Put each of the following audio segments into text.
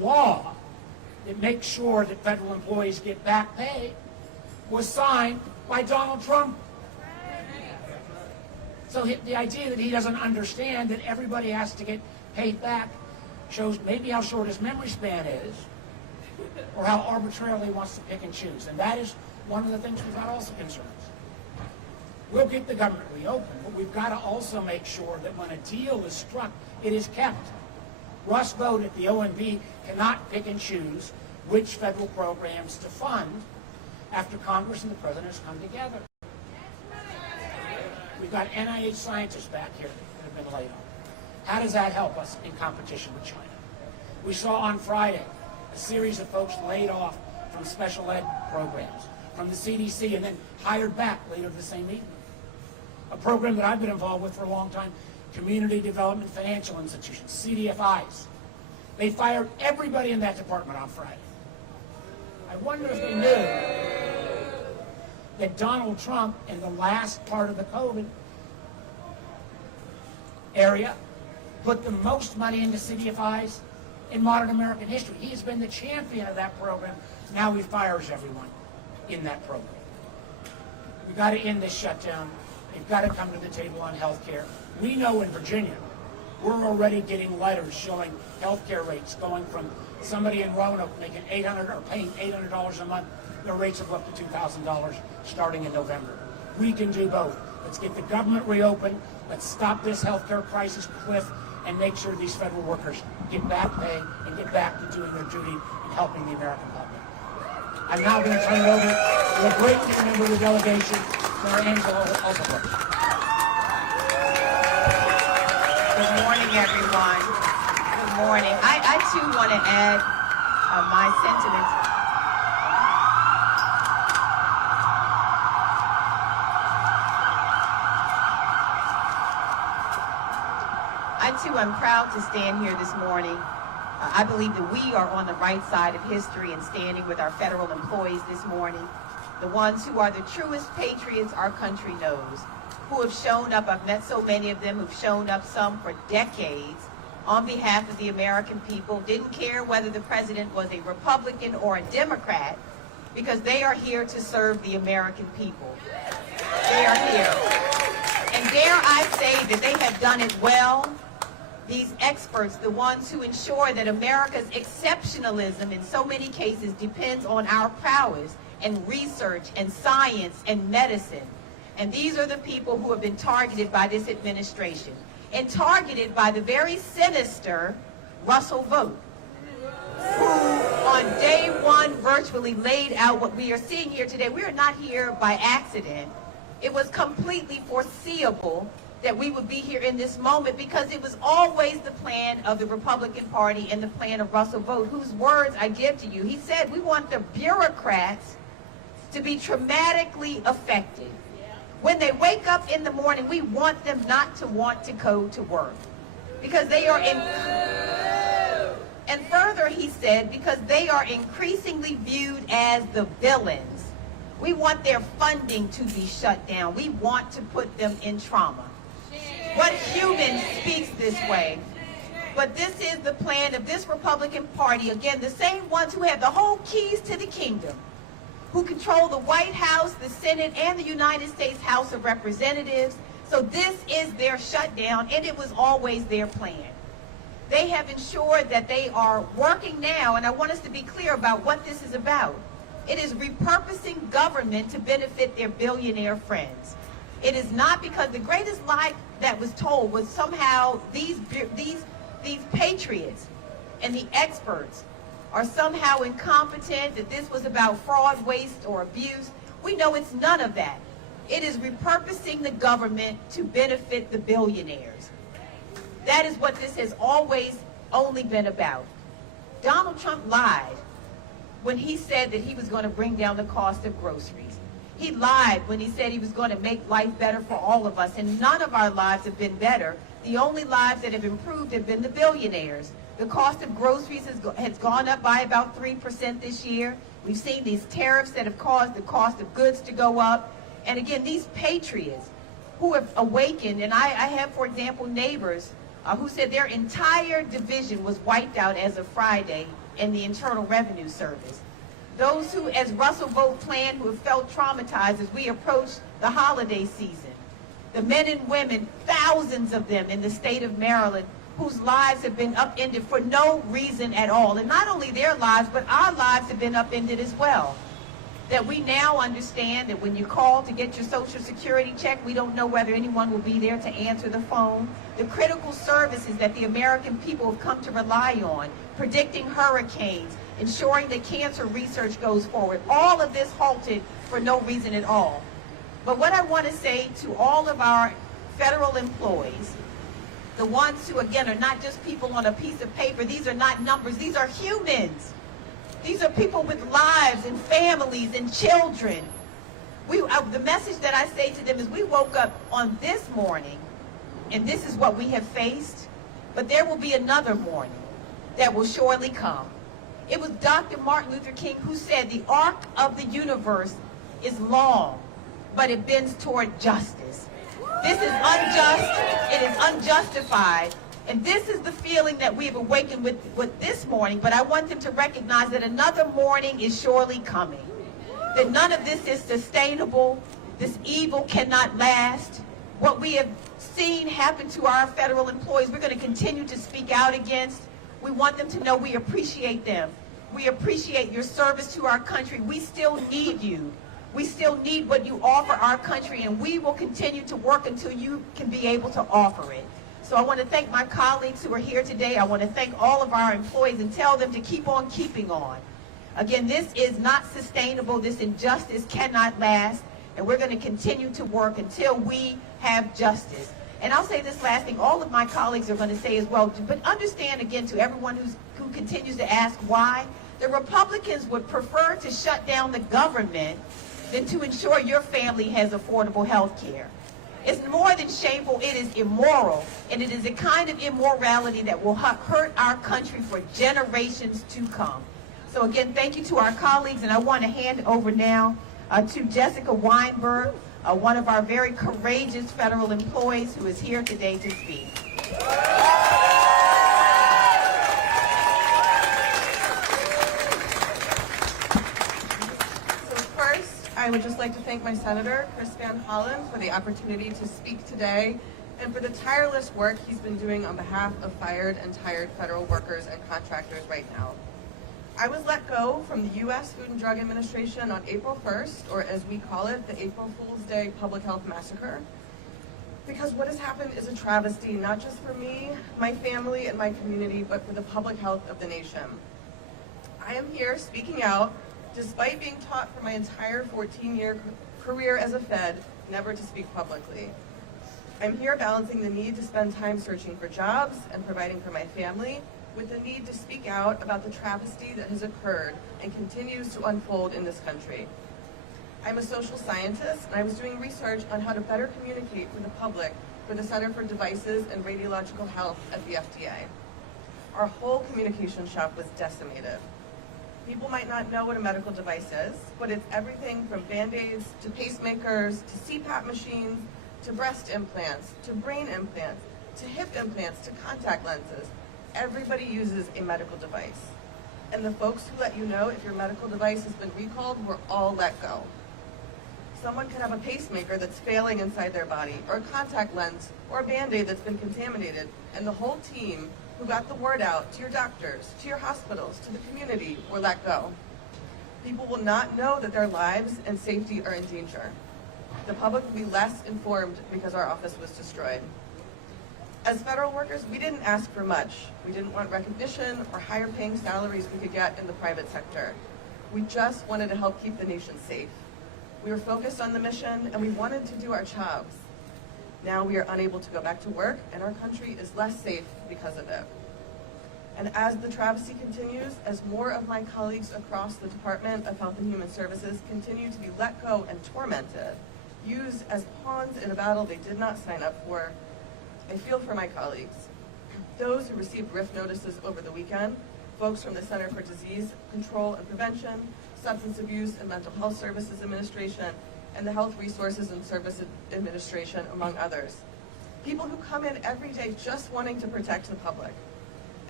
law that makes sure that federal employees get back pay was signed by Donald Trump. So the idea that he doesn't understand that everybody has to get paid back shows maybe how short his memory span is, or how arbitrarily he wants to pick and choose. And that is one of the things we've got also concerns. We'll get the government reopened, but we've got to also make sure that when a deal is struck, it is kept. Russ Vought at the OMB cannot pick and choose which federal programs to fund after Congress and the President have come together. We've got NIH scientists back here that have been laid off. How does that help us in competition with China? We saw on Friday a series of folks laid off from special ed programs, from the CDC, and then hired back later the same evening. A program that I've been involved with for a long time, Community Development Financial Institutions, CDFIs. They fired everybody in that department on Friday. I wonder if they knew that Donald Trump, in the last part of the COVID area, put the most money into CDFIs in modern American history. He has been the champion of that program. Now he fires everyone in that program. We've got to end this shutdown. They've got to come to the table on health care. We know in Virginia, we're already getting letters showing health care rates going from somebody in Roanoke making $800 or paying $800 a month. Their rates have up to $2,000 starting in November. We can do both. Let's get the government reopened. Let's stop this health care crisis cliff and make sure these federal workers get back pay and get back to doing their duty and helping the American public. I'm now going to turn it over to a great member of the delegation, Mayor Angela Alphabet. Good morning, everyone. Good morning. I too want to add my sentiments. I'm proud to stand here this morning. I believe that we are on the right side of history and standing with our federal employees this morning, the ones who are the truest patriots our country knows, who have shown up. I've met so many of them who've shown up, some for decades, on behalf of the American people, didn't care whether the president was a Republican or a Democrat, because they are here to serve the American people. They are here. And dare I say that they have done it well. These experts, the ones who ensure that America's exceptionalism in so many cases depends on our prowess and research and science and medicine. And these are the people who have been targeted by this administration and targeted by the very sinister Russell Vought, who on day one virtually laid out what we are seeing here today. We are not here by accident. It was completely foreseeable that we would be here in this moment, because it was always the plan of the Republican Party and the plan of Russell Vought, whose words I give to you. He said, we want the bureaucrats to be traumatically affected. When they wake up in the morning, we want them not to want to go to work, because they are and further he said, because they are increasingly viewed as the villains. We want their funding to be shut down. We want to put them in trauma. What human speaks this way? But this is the plan of this Republican Party. Again, the same ones who have the whole keys to the kingdom, who control the White House, the Senate, and the United States House of Representatives. So this is their shutdown, and it was always their plan. They have ensured that they are working now, and I want us to be clear about what this is about. It is repurposing government to benefit their billionaire friends. It is not, because the greatest lie that was told was somehow these patriots and the experts are somehow incompetent, that this was about fraud, waste, or abuse. We know it's none of that. It is repurposing the government to benefit the billionaires. That is what this has always only been about. Donald Trump lied when he said that he was going to bring down the cost of groceries. He lied when he said he was going to make life better for all of us, and none of our lives have been better. The only lives that have improved have been the billionaires. The cost of groceries has gone up by about 3% this year. We've seen these tariffs that have caused the cost of goods to go up. And again, these patriots who have awakened, and I have, for example, neighbors who said their entire division was wiped out as of Friday in the Internal Revenue Service. Those who, as Russell Vogt planned, who have felt traumatized as we approach the holiday season. The men and women, thousands of them in the state of Maryland, whose lives have been upended for no reason at all. And not only their lives, but our lives have been upended as well. That we now understand that when you call to get your Social Security check, we don't know whether anyone will be there to answer the phone. The critical services that the American people have come to rely on, predicting hurricanes, ensuring that cancer research goes forward. All of this halted for no reason at all. But what I want to say to all of our federal employees, the ones who, again, are not just people on a piece of paper, these are not numbers, these are humans. These are people with lives and families and children. The message that I say to them is we woke up on this morning, and this is what we have faced, but there will be another morning that will surely come. It was Dr. Martin Luther King who said the arc of the universe is long, but it bends toward justice. This is unjust, it is unjustified, and this is the feeling that we have awakened with this morning, but I want them to recognize that another morning is surely coming, that none of this is sustainable, this evil cannot last. What we have seen happen to our federal employees, we're going to continue to speak out against. We want them to know we appreciate them. We appreciate your service to our country. We still need you. We still need what you offer our country, and we will continue to work until you can be able to offer it. So I want to thank my colleagues who are here today. I want to thank all of our employees and tell them to keep on keeping on. Again, this is not sustainable. This injustice cannot last, and we're going to continue to work until we have justice. And I'll say this last thing, all of my colleagues are going to say as well, but understand again to everyone who continues to ask why, the Republicans would prefer to shut down the government than to ensure your family has affordable health care. It's more than shameful, it is immoral, and it is a kind of immorality that will hurt our country for generations to come. So again, thank you to our colleagues, and I want to hand over now to Jessica Weinberg, one of our very courageous federal employees who is here today to speak. I would just like to thank my Senator, Chris Van Hollen, for the opportunity to speak today and for the tireless work he's been doing on behalf of fired and tired federal workers and contractors right now. I was let go from the U.S. Food and Drug Administration on April 1st, or as we call it, the April Fool's Day Public Health Massacre, because what has happened is a travesty, not just for me, my family, and my community, but for the public health of the nation. I am here speaking out despite being taught for my entire 14-year career as a Fed never to speak publicly. I'm here balancing the need to spend time searching for jobs and providing for my family with the need to speak out about the travesty that has occurred and continues to unfold in this country. I'm a social scientist, and I was doing research on how to better communicate with the public for the Center for Devices and Radiological Health at the FDA. Our whole communication shop was decimated. People might not know what a medical device is, but it's everything from Band-Aids to pacemakers to CPAP machines to breast implants to brain implants to hip implants to contact lenses. Everybody uses a medical device. And the folks who let you know if your medical device has been recalled were all let go. Someone could have a pacemaker that's failing inside their body, or a contact lens, or a Band-Aid that's been contaminated, and the whole team who got the word out to your doctors, to your hospitals, to the community, were let go. People will not know that their lives and safety are in danger. The public will be less informed because our office was destroyed. As federal workers, we didn't ask for much. We didn't want recognition or higher paying salaries we could get in the private sector. We just wanted to help keep the nation safe. We were focused on the mission, and we wanted to do our jobs. Now we are unable to go back to work, and our country is less safe because of it. And as the travesty continues, as more of my colleagues across the Department of Health and Human Services continue to be let go and tormented, used as pawns in a battle they did not sign up for, I feel for my colleagues. Those who received RIF notices over the weekend, folks from the Center for Disease Control and Prevention, Substance Abuse and Mental Health Services Administration, and the Health Resources and Services Administration, among others. People who come in every day just wanting to protect the public.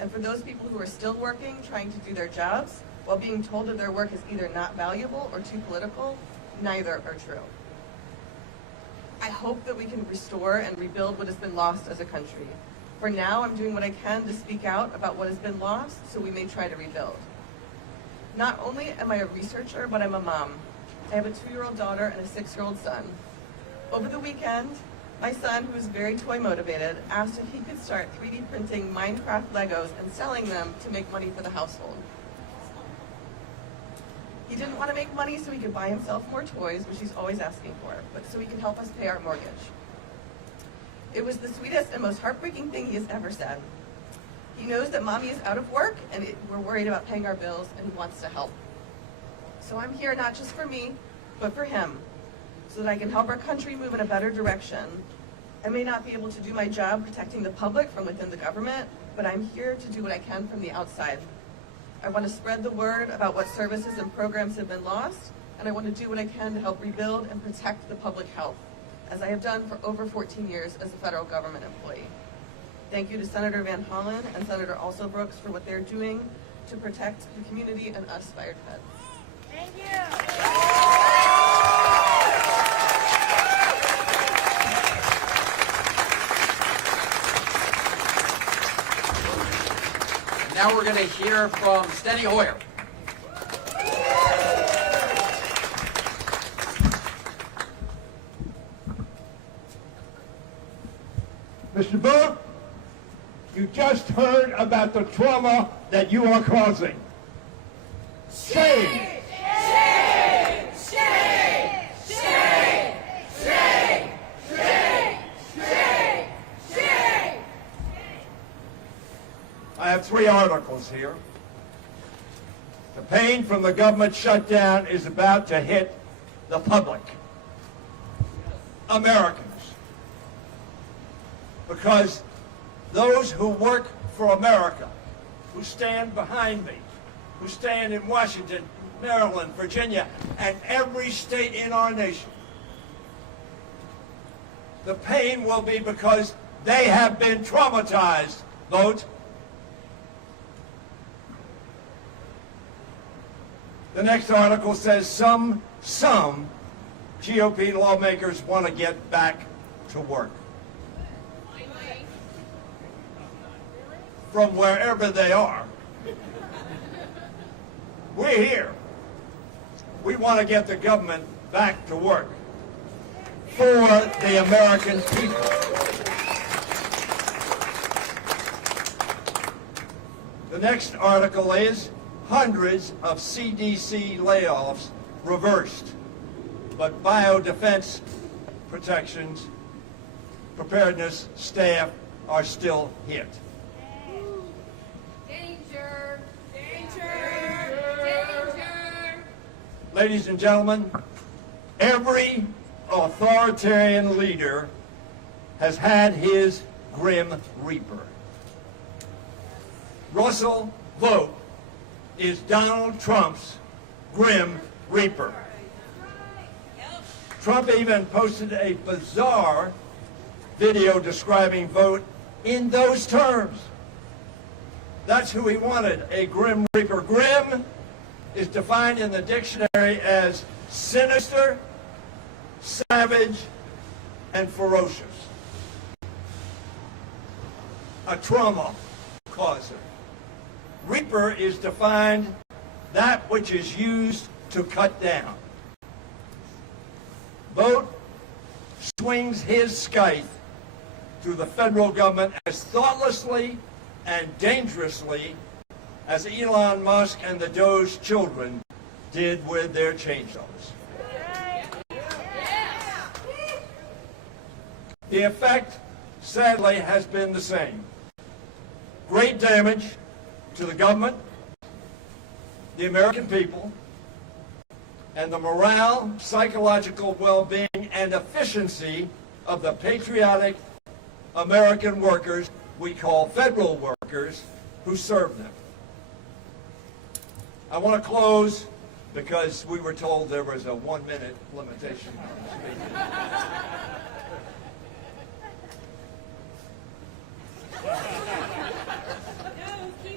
And for those people who are still working, trying to do their jobs, while being told that their work is either not valuable or too political, neither are true. I hope that we can restore and rebuild what has been lost as a country. For now, I'm doing what I can to speak out about what has been lost so we may try to rebuild. Not only am I a researcher, but I'm a mom. I have a 2-year-old daughter and a 6-year-old son. Over the weekend, my son, who is very toy motivated, asked if he could start 3D printing Minecraft Legos and selling them to make money for the household. He didn't want to make money so he could buy himself more toys, which he's always asking for, but so he can help us pay our mortgage. It was the sweetest and most heartbreaking thing he has ever said. He knows that mommy is out of work and we're worried about paying our bills and he wants to help. So I'm here not just for me, but for him, so that I can help our country move in a better direction. I may not be able to do my job protecting the public from within the government, but I'm here to do what I can from the outside. I want to spread the word about what services and programs have been lost, and I want to do what I can to help rebuild and protect the public health, as I have done for over 14 years as a federal government employee. Thank you to Senator Van Hollen and Senator Alsobrooks for what they're doing to protect the community and us fired feds. Thank you. Now we're going to hear from Steny Hoyer. Mr. Booth, you just heard about the trauma that you are causing. Shame! Shame! Shame! Shame! Shame! Shame! Shame! Shame! I have 3 articles here. The pain from the government shutdown is about to hit the public, Americans, because those who work for America, who stand behind me, who stand in Washington, Maryland, Virginia, and every state in our nation, the pain will be because they have been traumatized. Vote. The next article says some GOP lawmakers want to get back to work. From wherever they are. We're here. We want to get the government back to work for the American people. The next article is hundreds of CDC layoffs reversed, but biodefense protections, preparedness staff are still hit. Danger! Danger! Danger! Ladies and gentlemen, every authoritarian leader has had his grim reaper. Russell Vogt is Donald Trump's grim reaper. Trump even posted a bizarre video describing Vogt in those terms. That's who he wanted, a grim reaper. Grim is defined in the dictionary as sinister, savage, and ferocious. A trauma causer. Reaper is defined that which is used to cut down. Vogt swings his scythe through the federal government as thoughtlessly and dangerously as Elon Musk and the Doge children did with their changelings. The effect, sadly, has been the same. Great damage to the government, the American people, and the morale, psychological well-being, and efficiency of the patriotic American workers we call federal workers who serve them. I want to close because we were told there was a 1-minute limitation on speaking.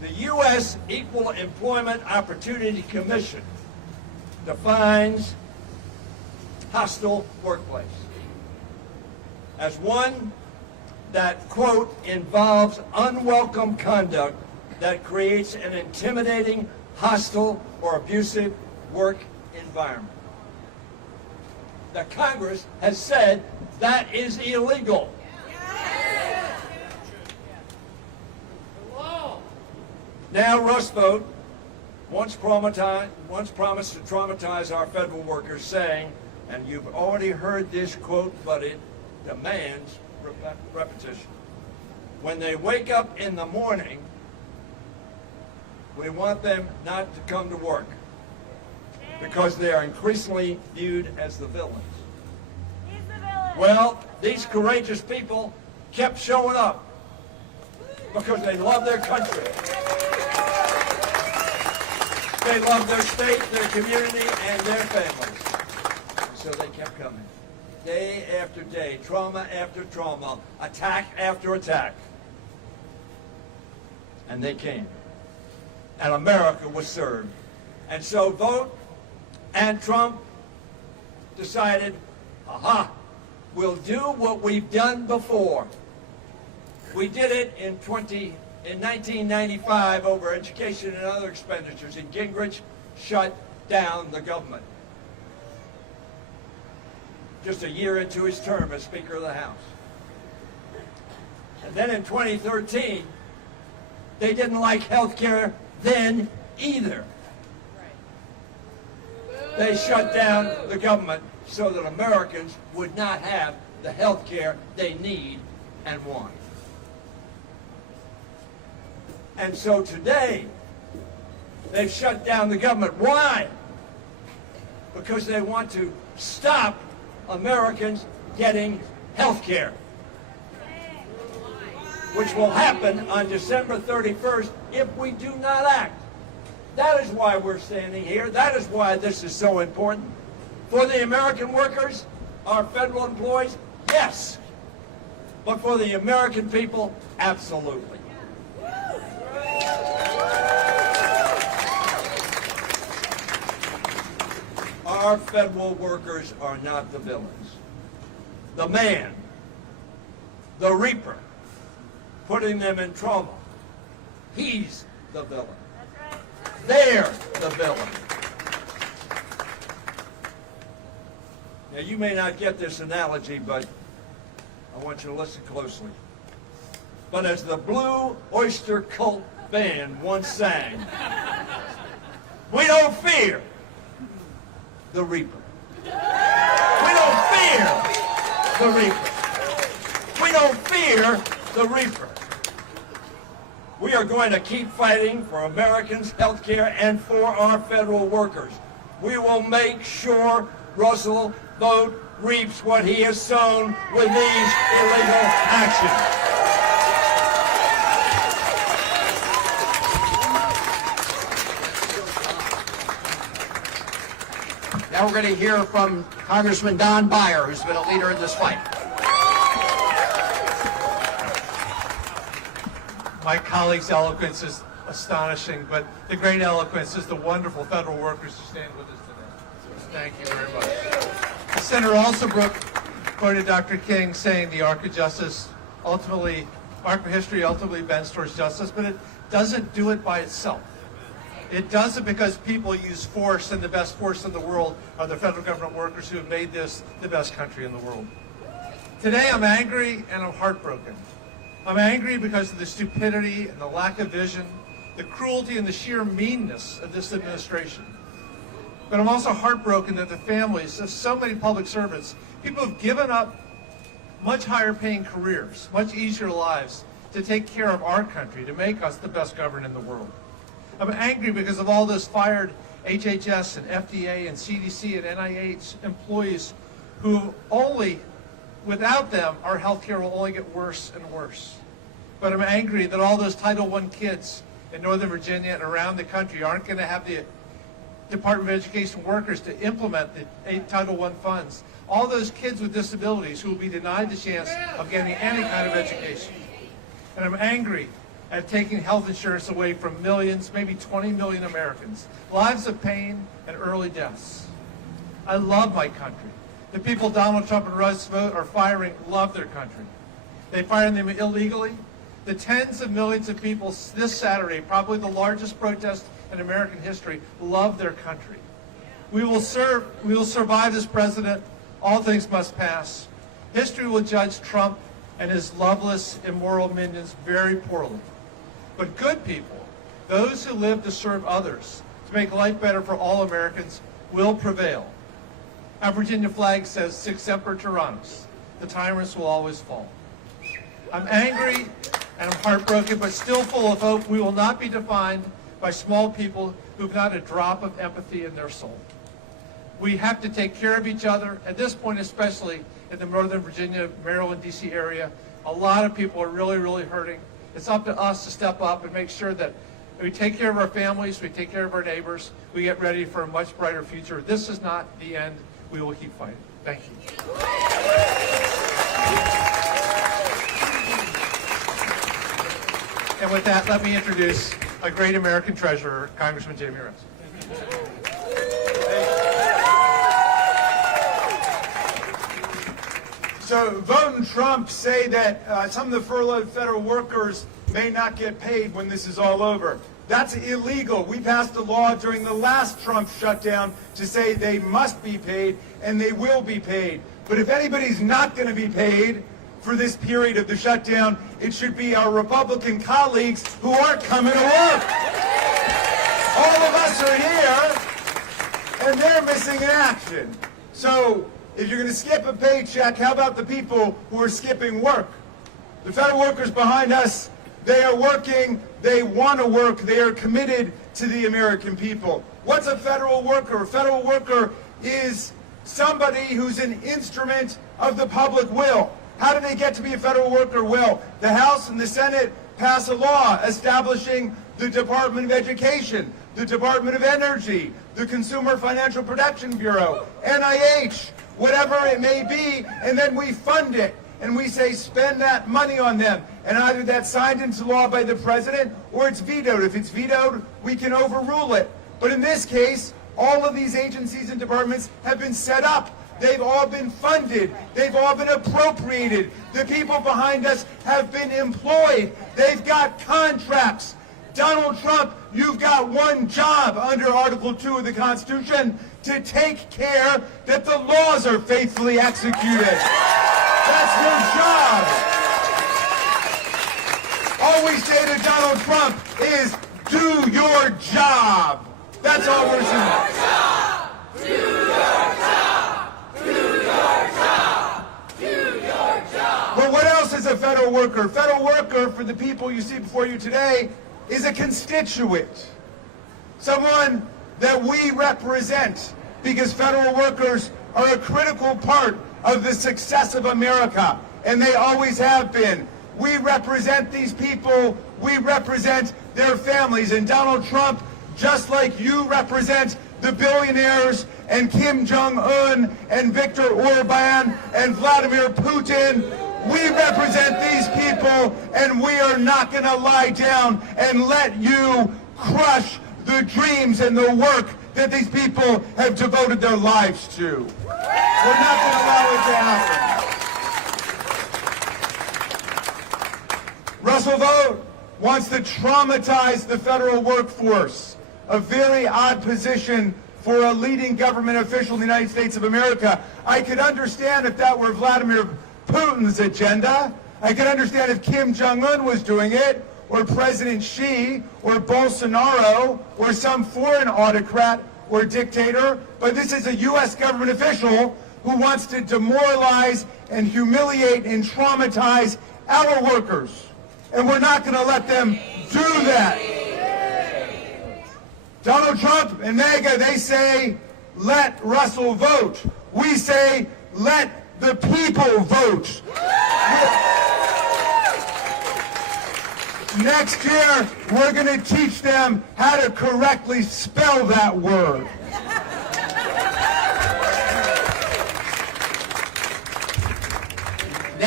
The U.S. Equal Employment Opportunity Commission defines hostile workplace as one that, quote, involves unwelcome conduct that creates an intimidating, hostile, or abusive work environment. The Congress has said that is illegal. Now Rust Vote once promised to traumatize our federal workers, saying, and you've already heard this quote, but it demands repetition. When they wake up in the morning, we want them not to come to work because they are increasingly viewed as the villains. He's the villain. Well, these courageous people kept showing up because they love their country. They love their state, their community, and their families. So they kept coming. Day after day, trauma after trauma, attack after attack. And they came. And America was served. And so Vote and Trump decided, aha, we'll do what we've done before. We did it in 1995 over education and other expenditures, and Gingrich shut down the government. Just a year into his term as Speaker of the House. And then in 2013, they didn't like health care then either. They shut down the government so that Americans would not have the health care they need and want. And so today, they've shut down the government. Why? Because they want to stop Americans getting health care, which will happen on December 31st if we do not act. That is why we're standing here. That is why this is so important. For the American workers, our federal employees, yes. But for the American people, absolutely. Our federal workers are not the villains. The man, the reaper, putting them in trouble, he's the villain. They're the villain. Now, you may not get this analogy, but I want you to listen closely. But as the Blue Oyster Cult band once sang, we don't fear the reaper. We don't fear the reaper. We don't fear the reaper. We are going to keep fighting for Americans' health care and for our federal workers. We will make sure Russell Vote reaps what he has sown with these illegal actions. Now we're going to hear from Congressman Don Beyer, who's been a leader in this fight. My colleague's eloquence is astonishing, but the great eloquence is the wonderful federal workers who stand with us today. Thank you very much. Senator Alsabrook quoted Dr. King saying the arc of justice ultimately, arc of history ultimately bends towards justice, but it doesn't do it by itself. It does it because people use force, and the best force in the world are the federal government workers who have made this the best country in the world. Today I'm angry and I'm heartbroken. I'm angry because of the stupidity and the lack of vision, the cruelty and the sheer meanness of this administration. But I'm also heartbroken that the families of so many public servants, people who've given up much higher paying careers, much easier lives to take care of our country, to make us the best governed in the world. I'm angry because of all those fired HHS and FDA and CDC and NIH employees who only, without them, our health care will only get worse and worse. But I'm angry that all those Title I kids in Northern Virginia and around the country aren't going to have the Department of Education workers to implement the Title I funds. All those kids with disabilities who will be denied the chance of getting any kind of education. And I'm angry at taking health insurance away from millions, maybe 20 million Americans. Lives of pain and early deaths. I love my country. The people Donald Trump and Russ Vogt are firing love their country. They fired them illegally. The tens of millions of people this Saturday, probably the largest protest in American history, love their country. We will survive this president. All things must pass. History will judge Trump and his loveless, immoral minions very poorly. But good people, those who live to serve others, to make life better for all Americans, will prevail. Our Virginia flag says, Sic semper tyrannis. The tyrants will always fall. I'm angry and I'm heartbroken, but still full of hope. We will not be defined by small people who've not a drop of empathy in their soul. We have to take care of each other. At this point, especially in the Northern Virginia, Maryland, D.C. area, a lot of people are really, really hurting. It's up to us to step up and make sure that we take care of our families, we take care of our neighbors, we get ready for a much brighter future. This is not the end. We will keep fighting. Thank you. And with that, let me introduce a great American treasurer, Congressman Jamie Rose. So Vogt and Trump say that some of the furloughed federal workers may not get paid when this is all over. That's illegal. We passed a law during the last Trump shutdown to say they must be paid, and they will be paid. But if anybody's not going to be paid for this period of the shutdown, it should be our Republican colleagues who aren't coming to work. All of us are here, and they're missing in action. So if you're going to skip a paycheck, how about the people who are skipping work? The federal workers behind us, they are working, they want to work, they are committed to the American people. What's a federal worker? A federal worker is somebody who's an instrument of the public will. How do they get to be a federal worker? Well, the House and the Senate pass a law establishing the Department of Education, the Department of Energy, the Consumer Financial Protection Bureau, NIH, whatever it may be, and then we fund it. And we say spend that money on them. And either that's signed into law by the president or it's vetoed. If it's vetoed, we can overrule it. But in this case, all of these agencies and departments have been set up. They've all been funded. They've all been appropriated. The people behind us have been employed. They've got contracts. Donald Trump, you've got one job under Article 2 of the Constitution, to take care that the laws are faithfully executed. That's your job. All we say to Donald Trump is, do your job. That's all we're saying. Do your job. Do your job. Do your job. But what else is a federal worker? Federal worker, for the people you see before you today, is a constituent. Someone that we represent, because federal workers are a critical part of the success of America, and they always have been. We represent these people, we represent their families, and Donald Trump, just like you represent the billionaires and Kim Jong-un and Viktor Orban and Vladimir Putin, we represent these people, and we are not going to lie down and let you crush the dreams and the work that these people have devoted their lives to. We're not going to allow it to happen. Russell Vogt wants to traumatize the federal workforce, a very odd position for a leading government official in the United States of America. I could understand if that were Vladimir Putin's agenda. I could understand if Kim Jong-un was doing it, or President Xi, or Bolsonaro, or some foreign autocrat or dictator, but this is a U.S. government official who wants to demoralize and humiliate and traumatize our workers. And we're not going to let them do that. Donald Trump and MAGA, they say, let Russell vote. We say, let the people vote. Next year, we're going to teach them how to correctly spell that word.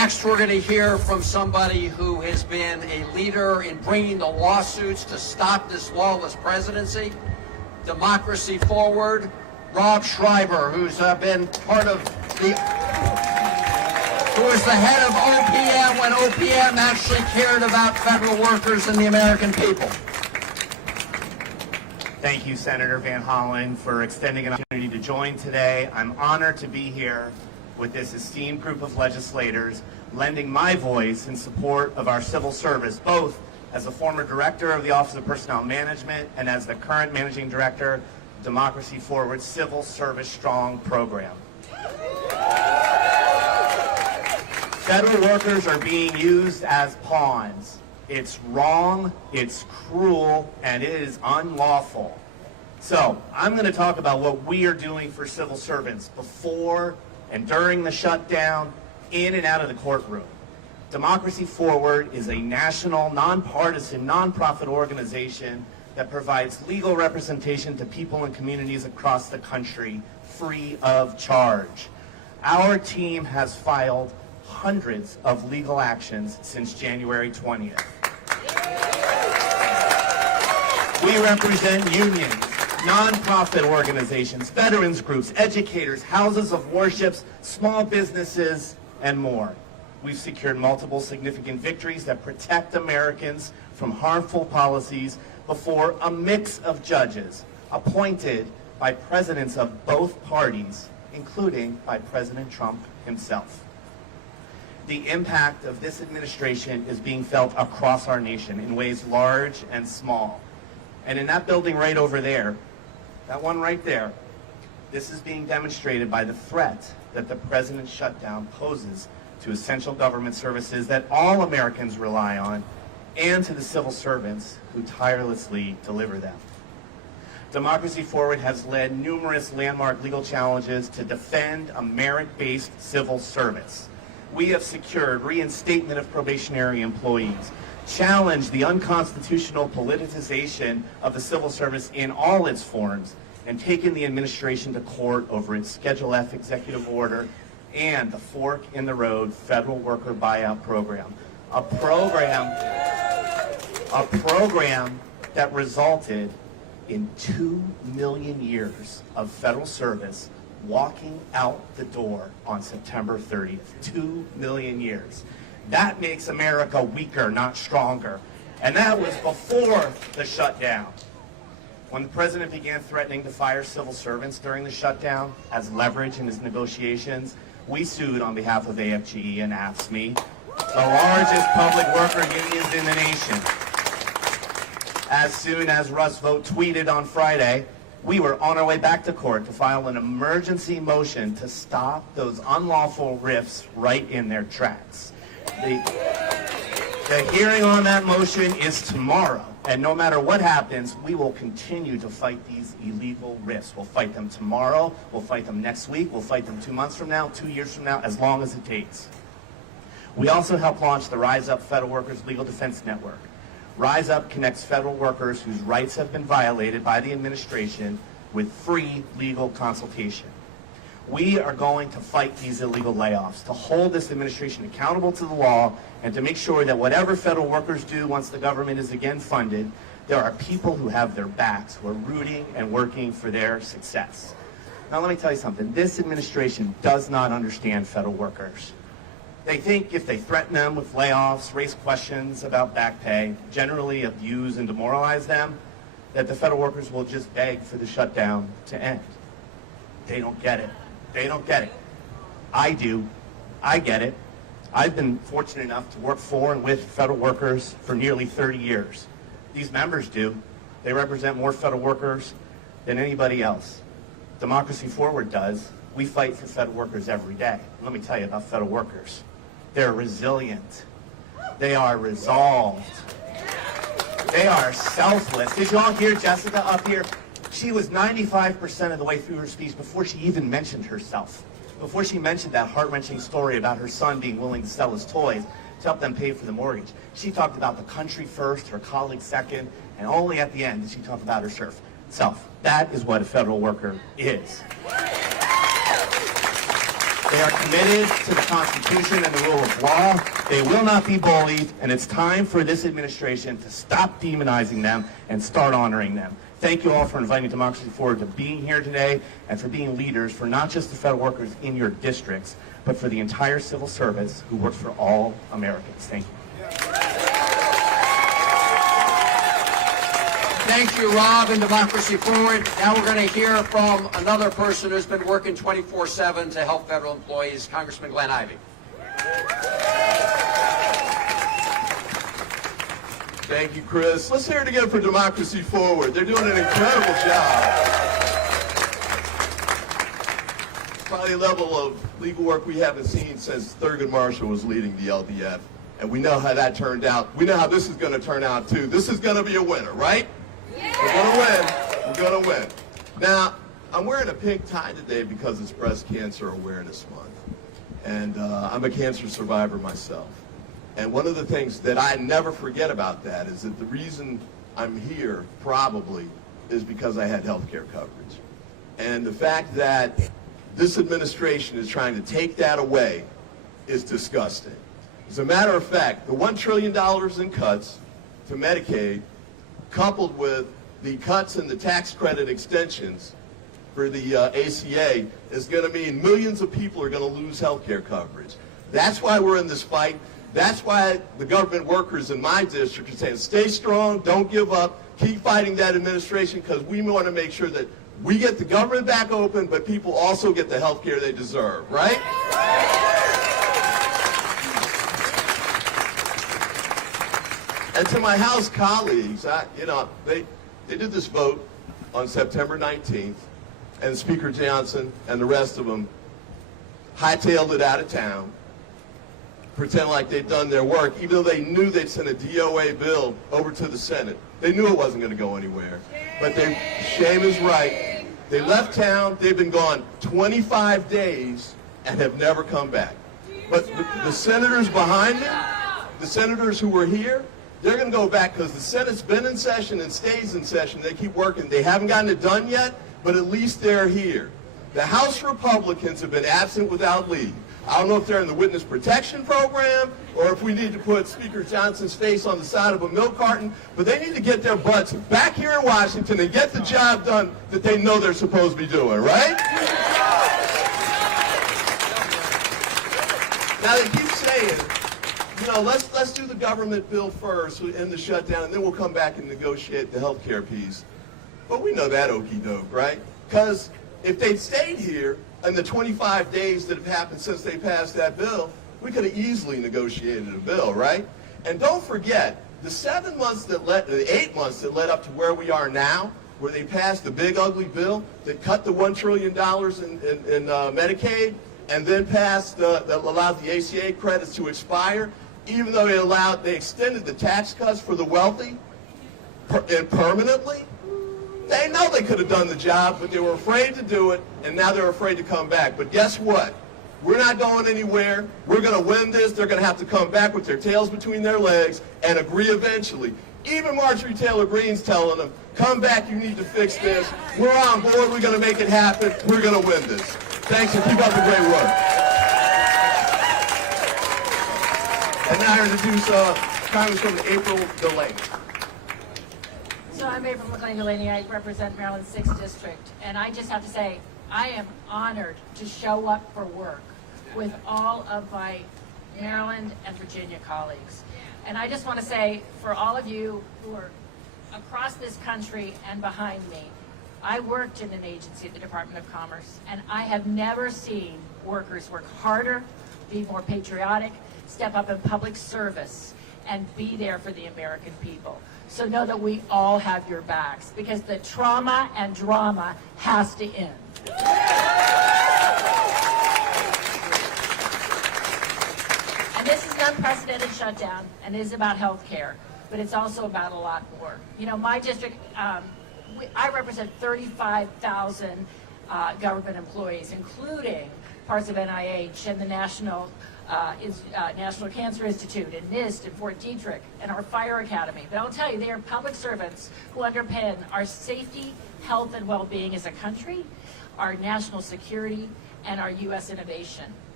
Next, we're going to hear from somebody who has been a leader in bringing the lawsuits to stop this lawless presidency. Democracy Forward, Rob Schreiber, who's been part of who was the head of OPM when OPM actually cared about federal workers and the American people. Thank you, Senator Van Hollen, for extending an opportunity to join today. I'm honored to be here with this esteemed group of legislators, lending my voice in support of our civil service, both as a former director of the Office of Personnel Management and as the current managing director of Democracy Forward's Civil Service Strong program. Federal workers are being used as pawns. It's wrong, it's cruel, and it is unlawful. So I'm going to talk about what we are doing for civil servants before and during the shutdown, in and out of the courtroom. Democracy Forward is a national, nonpartisan, nonprofit organization that provides legal representation to people and communities across the country free of charge. Our team has filed hundreds of legal actions since January 20th. We represent unions, nonprofit organizations, veterans groups, educators, houses of worships, small businesses, and more. We've secured multiple significant victories that protect Americans from harmful policies before a mix of judges appointed by presidents of both parties, including by President Trump himself. The impact of this administration is being felt across our nation in ways large and small. And in that building right over there, that one right there, this is being demonstrated by the threat that the president's shutdown poses to essential government services that all Americans rely on and to the civil servants who tirelessly deliver them. Democracy Forward has led numerous landmark legal challenges to defend a merit-based civil service. We have secured reinstatement of probationary employees, challenged the unconstitutional politicization of the civil service in all its forms, and taken the administration to court over its Schedule F executive order and the Fork in the Road federal worker buyout program. A program that resulted in 2 million years of federal service walking out the door on September 30th. 2 million years. That makes America weaker, not stronger. And that was before the shutdown. When the president began threatening to fire civil servants during the shutdown as leverage in his negotiations, we sued on behalf of AFGE and AFSCME, the largest public worker unions in the nation. As soon as Russ Vought tweeted on Friday, we were on our way back to court to file an emergency motion to stop those unlawful rifts right in their tracks. The hearing on that motion is tomorrow, and no matter what happens, we will continue to fight these illegal rifts. We'll fight them tomorrow, we'll fight them next week, we'll fight them 2 months from now, 2 years from now, as long as it takes. We also helped launch the Rise Up Federal Workers Legal Defense Network. Rise Up connects federal workers whose rights have been violated by the administration with free legal consultation. We are going to fight these illegal layoffs, to hold this administration accountable to the law, and to make sure that whatever federal workers do once the government is again funded, there are people who have their backs, who are rooting and working for their success. Now let me tell you something. This administration does not understand federal workers. They think if they threaten them with layoffs, raise questions about back pay, generally abuse and demoralize them, that the federal workers will just beg for the shutdown to end. They don't get it. They don't get it. I do. I get it. I've been fortunate enough to work for and with federal workers for nearly 30 years. These members do. They represent more federal workers than anybody else. Democracy Forward does. We fight for federal workers every day. Let me tell you about federal workers. They're resilient. They are resolved. They are selfless. Did you all hear Jessica up here? She was 95% of the way through her speech before she even mentioned herself. Before she mentioned that heart-wrenching story about her son being willing to sell his toys to help them pay for the mortgage. She talked about the country first, her colleagues second, and only at the end did she talk about herself. That is what a federal worker is. They are committed to the Constitution and the rule of law. They will not be bullied, and it's time for this administration to stop demonizing them and start honoring them. Thank you all for inviting Democracy Forward to being here today and for being leaders for not just the federal workers in your districts, but for the entire civil service who works for all Americans. Thank you. Thank you, Rob, and Democracy Forward. Now we're going to hear from another person who's been working 24/7 to help federal employees, Congressman Glenn Ivey. Thank you, Chris. Let's hear it again for Democracy Forward. They're doing an incredible job. Probably a level of legal work we haven't seen since Thurgood Marshall was leading the LDF. And we know how that turned out. We know how this is going to turn out, too. This is going to be a winner, right? Yeah. We're going to win. We're going to win. Now, I'm wearing a pink tie today because it's Breast Cancer Awareness Month. And I'm a cancer survivor myself. And one of the things that I never forget about that is that the reason I'm here probably is because I had health care coverage. And the fact that this administration is trying to take that away is disgusting. As a matter of fact, the $1 trillion in cuts to Medicaid, coupled with the cuts in the tax credit extensions for the ACA, is going to mean millions of people are going to lose health care coverage. That's why we're in this fight. That's why the government workers in my district are saying, stay strong, don't give up, keep fighting that administration, because we want to make sure that we get the government back open, but people also get the health care they deserve, right? And to my House colleagues, they did this vote on September 19th, and Speaker Johnson and the rest of them hightailed it out of town, pretend like they'd done their work, even though they knew they'd sent a DOA bill over to the Senate. They knew it wasn't going to go anywhere. But shame is right. They left town. They've been gone 25 days and have never come back. But the senators behind them, the senators who were here, they're going to go back because the Senate's been in session and stays in session. They keep working. They haven't gotten it done yet, but at least they're here. The House Republicans have been absent without leave. I don't know if they're in the witness protection program or if we need to put Speaker Johnson's face on the side of a milk carton, but they need to get their butts back here in Washington and get the job done that they know they're supposed to be doing, right? Now they keep saying, let's do the government bill first and the shutdown, and then we'll come back and negotiate the health care piece. But we know that okie doke, right? Because if they'd stayed here in the 25 days that have happened since they passed that bill, we could have easily negotiated a bill, right? And don't forget, the 8 months that led up to where we are now, where they passed the big ugly bill that cut the $1 trillion in Medicaid, and then passed that allowed the ACA credits to expire, even though they extended the tax cuts for the wealthy and permanently. They know they could have done the job, but they were afraid to do it, and now they're afraid to come back. But guess what? We're not going anywhere. We're going to win this. They're going to have to come back with their tails between their legs and agree eventually. Even Marjorie Taylor Greene's telling them, come back, you need to fix this. We're on board. We're going to make it happen. We're going to win this. Thanks, and keep up the great work. And now I introduce Congresswoman April Delaney. So I'm April McLean-Delaney. I represent Maryland's 6th District. And I just have to say, I am honored to show up for work with all of my Maryland and Virginia colleagues. And I just want to say, for all of you who are across this country and behind me, I worked in an agency at the Department of Commerce, and I have never seen workers work harder, be more patriotic, step up in public service, and be there for the American people. So know that we all have your backs, because the trauma and drama has to end. And this is an unprecedented shutdown, and it is about health care, but it's also about a lot more. My district, I represent 35,000 government employees, including parts of NIH and the National Cancer Institute and NIST and Fort Detrick and our Fire Academy. But I'll tell you, they are public servants who underpin our safety, health, and well-being as a country, our national security, and our U.S. innovation.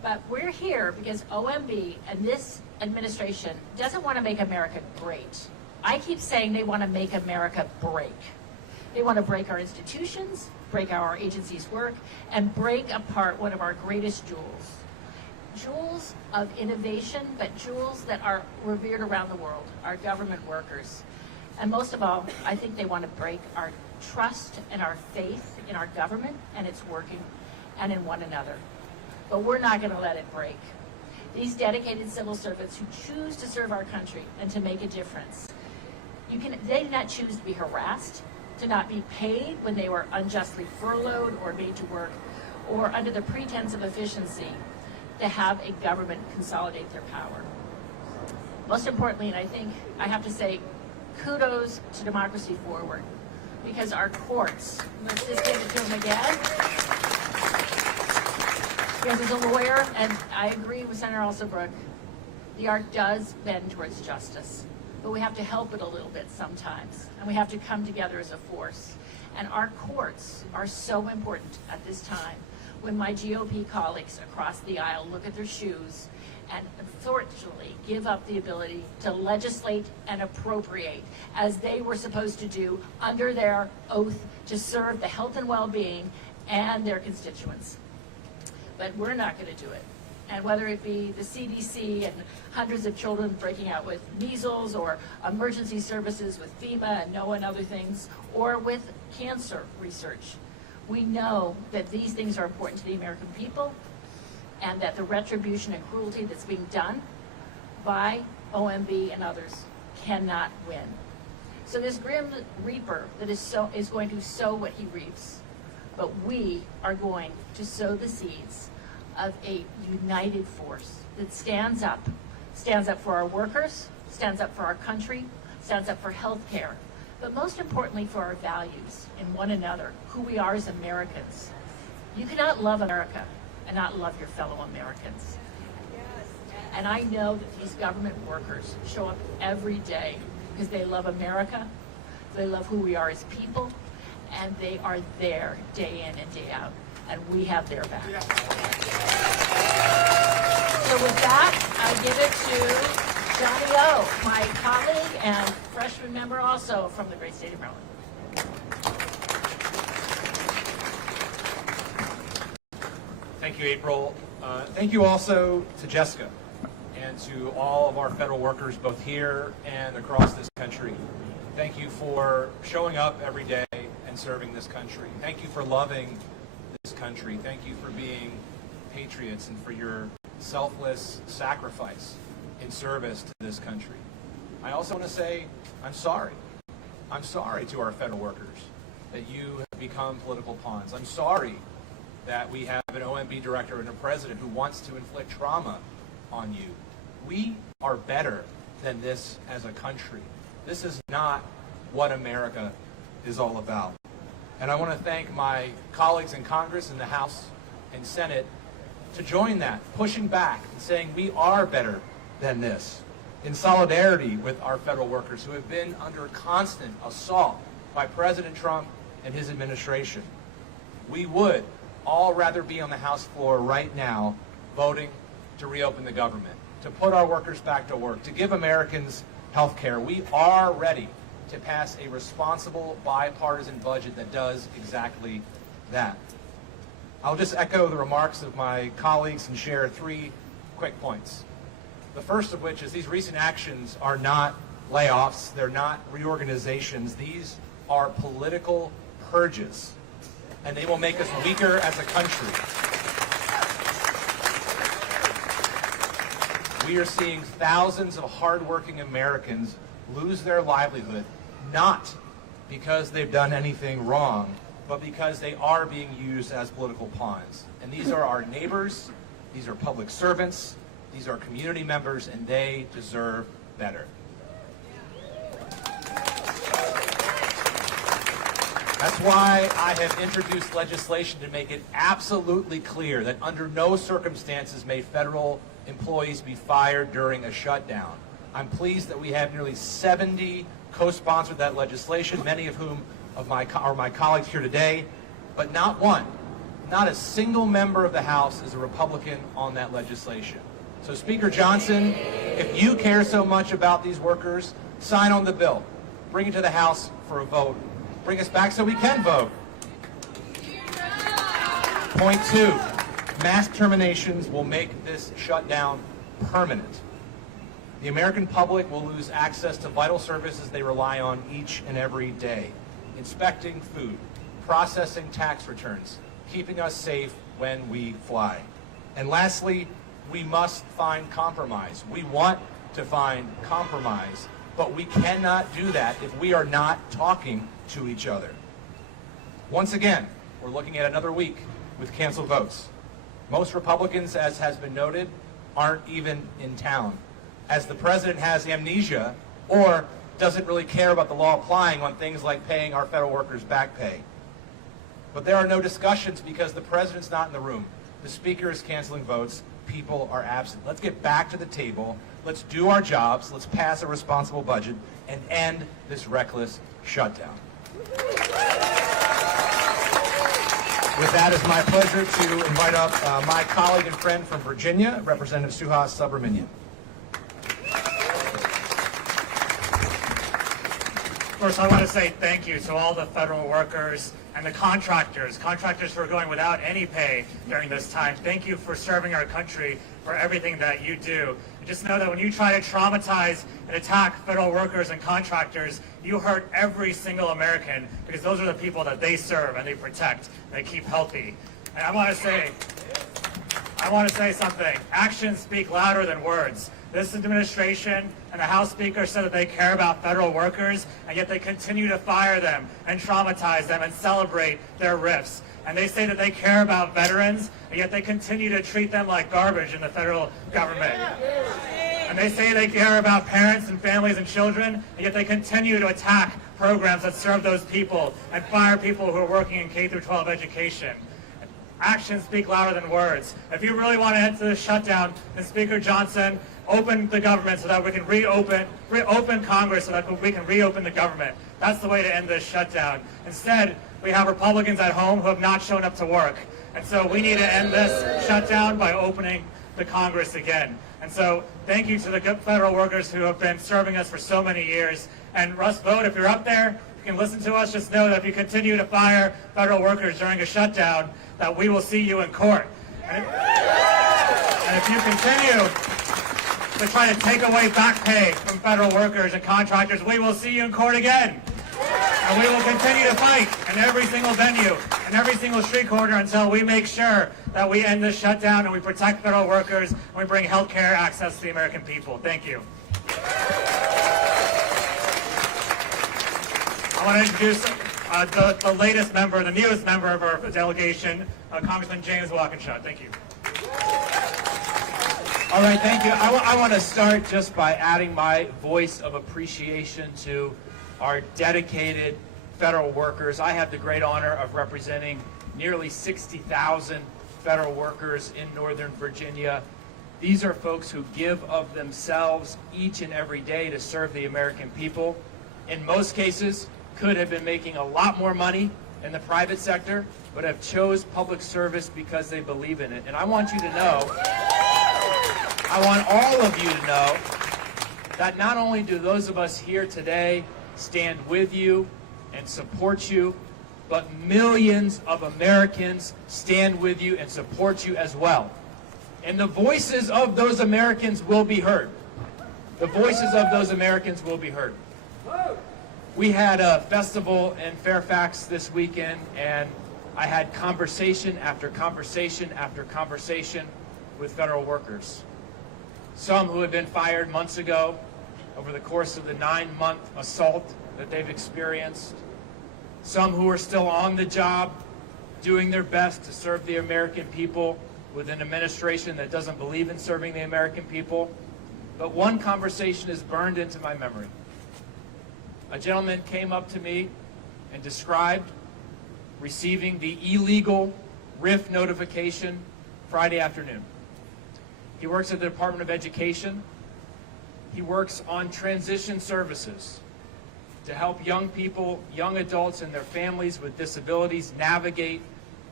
But we're here because OMB and this administration doesn't want to make America great. I keep saying they want to make America break. They want to break our institutions, break how our agencies work, and break apart one of our greatest jewels. Jewels of innovation, but jewels that are revered around the world, our government workers. And most of all, I think they want to break our trust and our faith in our government and its working and in one another. But we're not going to let it break. These dedicated civil servants who choose to serve our country and to make a difference, they did not choose to be harassed, to not be paid when they were unjustly furloughed or made to work, or under the pretense of efficiency, to have a government consolidate their power. Most importantly, and I think I have to say, kudos to Democracy Forward, because our courts, let's just give it to them again, because as a lawyer, and I agree with Senator Alsobrook, the art does bend towards justice, but we have to help it a little bit sometimes, and we have to come together as a force. And our courts are so important at this time, when my GOP colleagues across the aisle look at their shoes and unfortunately give up the ability to legislate and appropriate as they were supposed to do under their oath to serve the health and well-being and their constituents. But we're not going to do it. And whether it be the CDC and hundreds of children breaking out with measles, or emergency services with FEMA and NOAA and other things, or with cancer research, we know that these things are important to the American people, and that the retribution and cruelty that's being done by OMB and others cannot win. So this grim reaper that is going to sow what he reaps, but we are going to sow the seeds of a united force that stands up for our workers, stands up for our country, stands up for health care, but most importantly for our values in one another, who we are as Americans. You cannot love America and not love your fellow Americans. And I know that these government workers show up every day because they love America, they love who we are as people, and they are there day in and day out, and we have their back. So with that, I give it to Johnny O, my colleague and freshman member also from the great state of Maryland. Thank you, April. Thank you also to Jessica and to all of our federal workers, both here and across this country. Thank you for showing up every day and serving this country. Thank you for loving this country. Thank you for being patriots and for your selfless sacrifice in service to this country. I also want to say I'm sorry. I'm sorry to our federal workers that you have become political pawns. I'm sorry that we have an OMB director and a president who wants to inflict trauma on you. We are better than this as a country. This is not what America is all about. And I want to thank my colleagues in Congress and the House and Senate to join that, pushing back and saying we are better than this, in solidarity with our federal workers who have been under constant assault by President Trump and his administration. We would all rather be on the House floor right now voting to reopen the government, to put our workers back to work, to give Americans health care. We are ready to pass a responsible bipartisan budget that does exactly that. I'll just echo the remarks of my colleagues and share 3 quick points. The first of which is these recent actions are not layoffs, they're not reorganizations, these are political purges, and they will make us weaker as a country. We are seeing thousands of hardworking Americans lose their livelihood, not because they've done anything wrong, but because they are being used as political pawns. And these are our neighbors, these are public servants, these are community members, and they deserve better. That's why I have introduced legislation to make it absolutely clear that under no circumstances may federal employees be fired during a shutdown. I'm pleased that we have nearly 70 co-sponsored that legislation, many of whom are my colleagues here today, but not not a single member of the House is a Republican on that legislation. So Speaker Johnson, if you care so much about these workers, sign on the bill. Bring it to the House for a vote. Bring us back so we can vote. Point 2, mass terminations will make this shutdown permanent. The American public will lose access to vital services they rely on each and every day. Inspecting food, processing tax returns, keeping us safe when we fly. And lastly, we must find compromise. We want to find compromise, but we cannot do that if we are not talking to each other. Once again, we're looking at another week with canceled votes. Most Republicans, as has been noted, aren't even in town, as the president has amnesia or doesn't really care about the law applying on things like paying our federal workers back pay. But there are no discussions because the president's not in the room. The speaker is canceling votes. People are absent. Let's get back to the table. Let's do our jobs. Let's pass a responsible budget and end this reckless shutdown. With that, it's my pleasure to invite up my colleague and friend from Virginia, Representative Suhas Subramanian. First, I want to say thank you to all the federal workers and the contractors who are going without any pay during this time. Thank you for serving our country, for everything that you do. And just know that when you try to traumatize and attack federal workers and contractors, you hurt every single American, because those are the people that they serve and they protect and they keep healthy. And I want to say something. Actions speak louder than words. This administration and the House Speaker said that they care about federal workers, and yet they continue to fire them and traumatize them and celebrate their RIFs. And they say that they care about veterans, and yet they continue to treat them like garbage in the federal government. And they say they care about parents and families and children, and yet they continue to attack programs that serve those people and fire people who are working in K-12 education. Actions speak louder than words. If you really want to end this shutdown, then Speaker Johnson, open the government so that we can reopen Congress so that we can reopen the government. That's the way to end this shutdown. Instead, we have Republicans at home who have not shown up to work. And so we need to end this shutdown by opening the Congress again. And so thank you to the federal workers who have been serving us for so many years. And Russ Vogt, if you're up there, you can listen to us. Just know that if you continue to fire federal workers during a shutdown, that we will see you in court. And if you continue to try to take away back pay from federal workers and contractors, we will see you in court again. And we will continue to fight in every single venue and every single street corner until we make sure that we end this shutdown and we protect federal workers and we bring health care access to the American people. Thank you. I want to introduce the latest member, the newest member of our delegation, Congressman James Walkinshaw. Thank you. All right, thank you. I want to start just by adding my voice of appreciation to our dedicated federal workers. I have the great honor of representing nearly 60,000 federal workers in Northern Virginia. These are folks who give of themselves each and every day to serve the American people. In most cases, could have been making a lot more money in the private sector, but have chose public service because they believe in it. And I want you to know, I want all of you to know that not only do those of us here today stand with you and support you, but millions of Americans stand with you and support you as well. And the voices of those Americans will be heard. The voices of those Americans will be heard. We had a festival in Fairfax this weekend, and I had conversation after conversation after conversation with federal workers. Some who had been fired months ago over the course of the 9-month assault that they've experienced. Some who are still on the job, doing their best to serve the American people with an administration that doesn't believe in serving the American people. But one conversation is burned into my memory. A gentleman came up to me and described receiving the illegal RIF notification Friday afternoon. He works at the Department of Education. He works on transition services to help young people, young adults and their families with disabilities navigate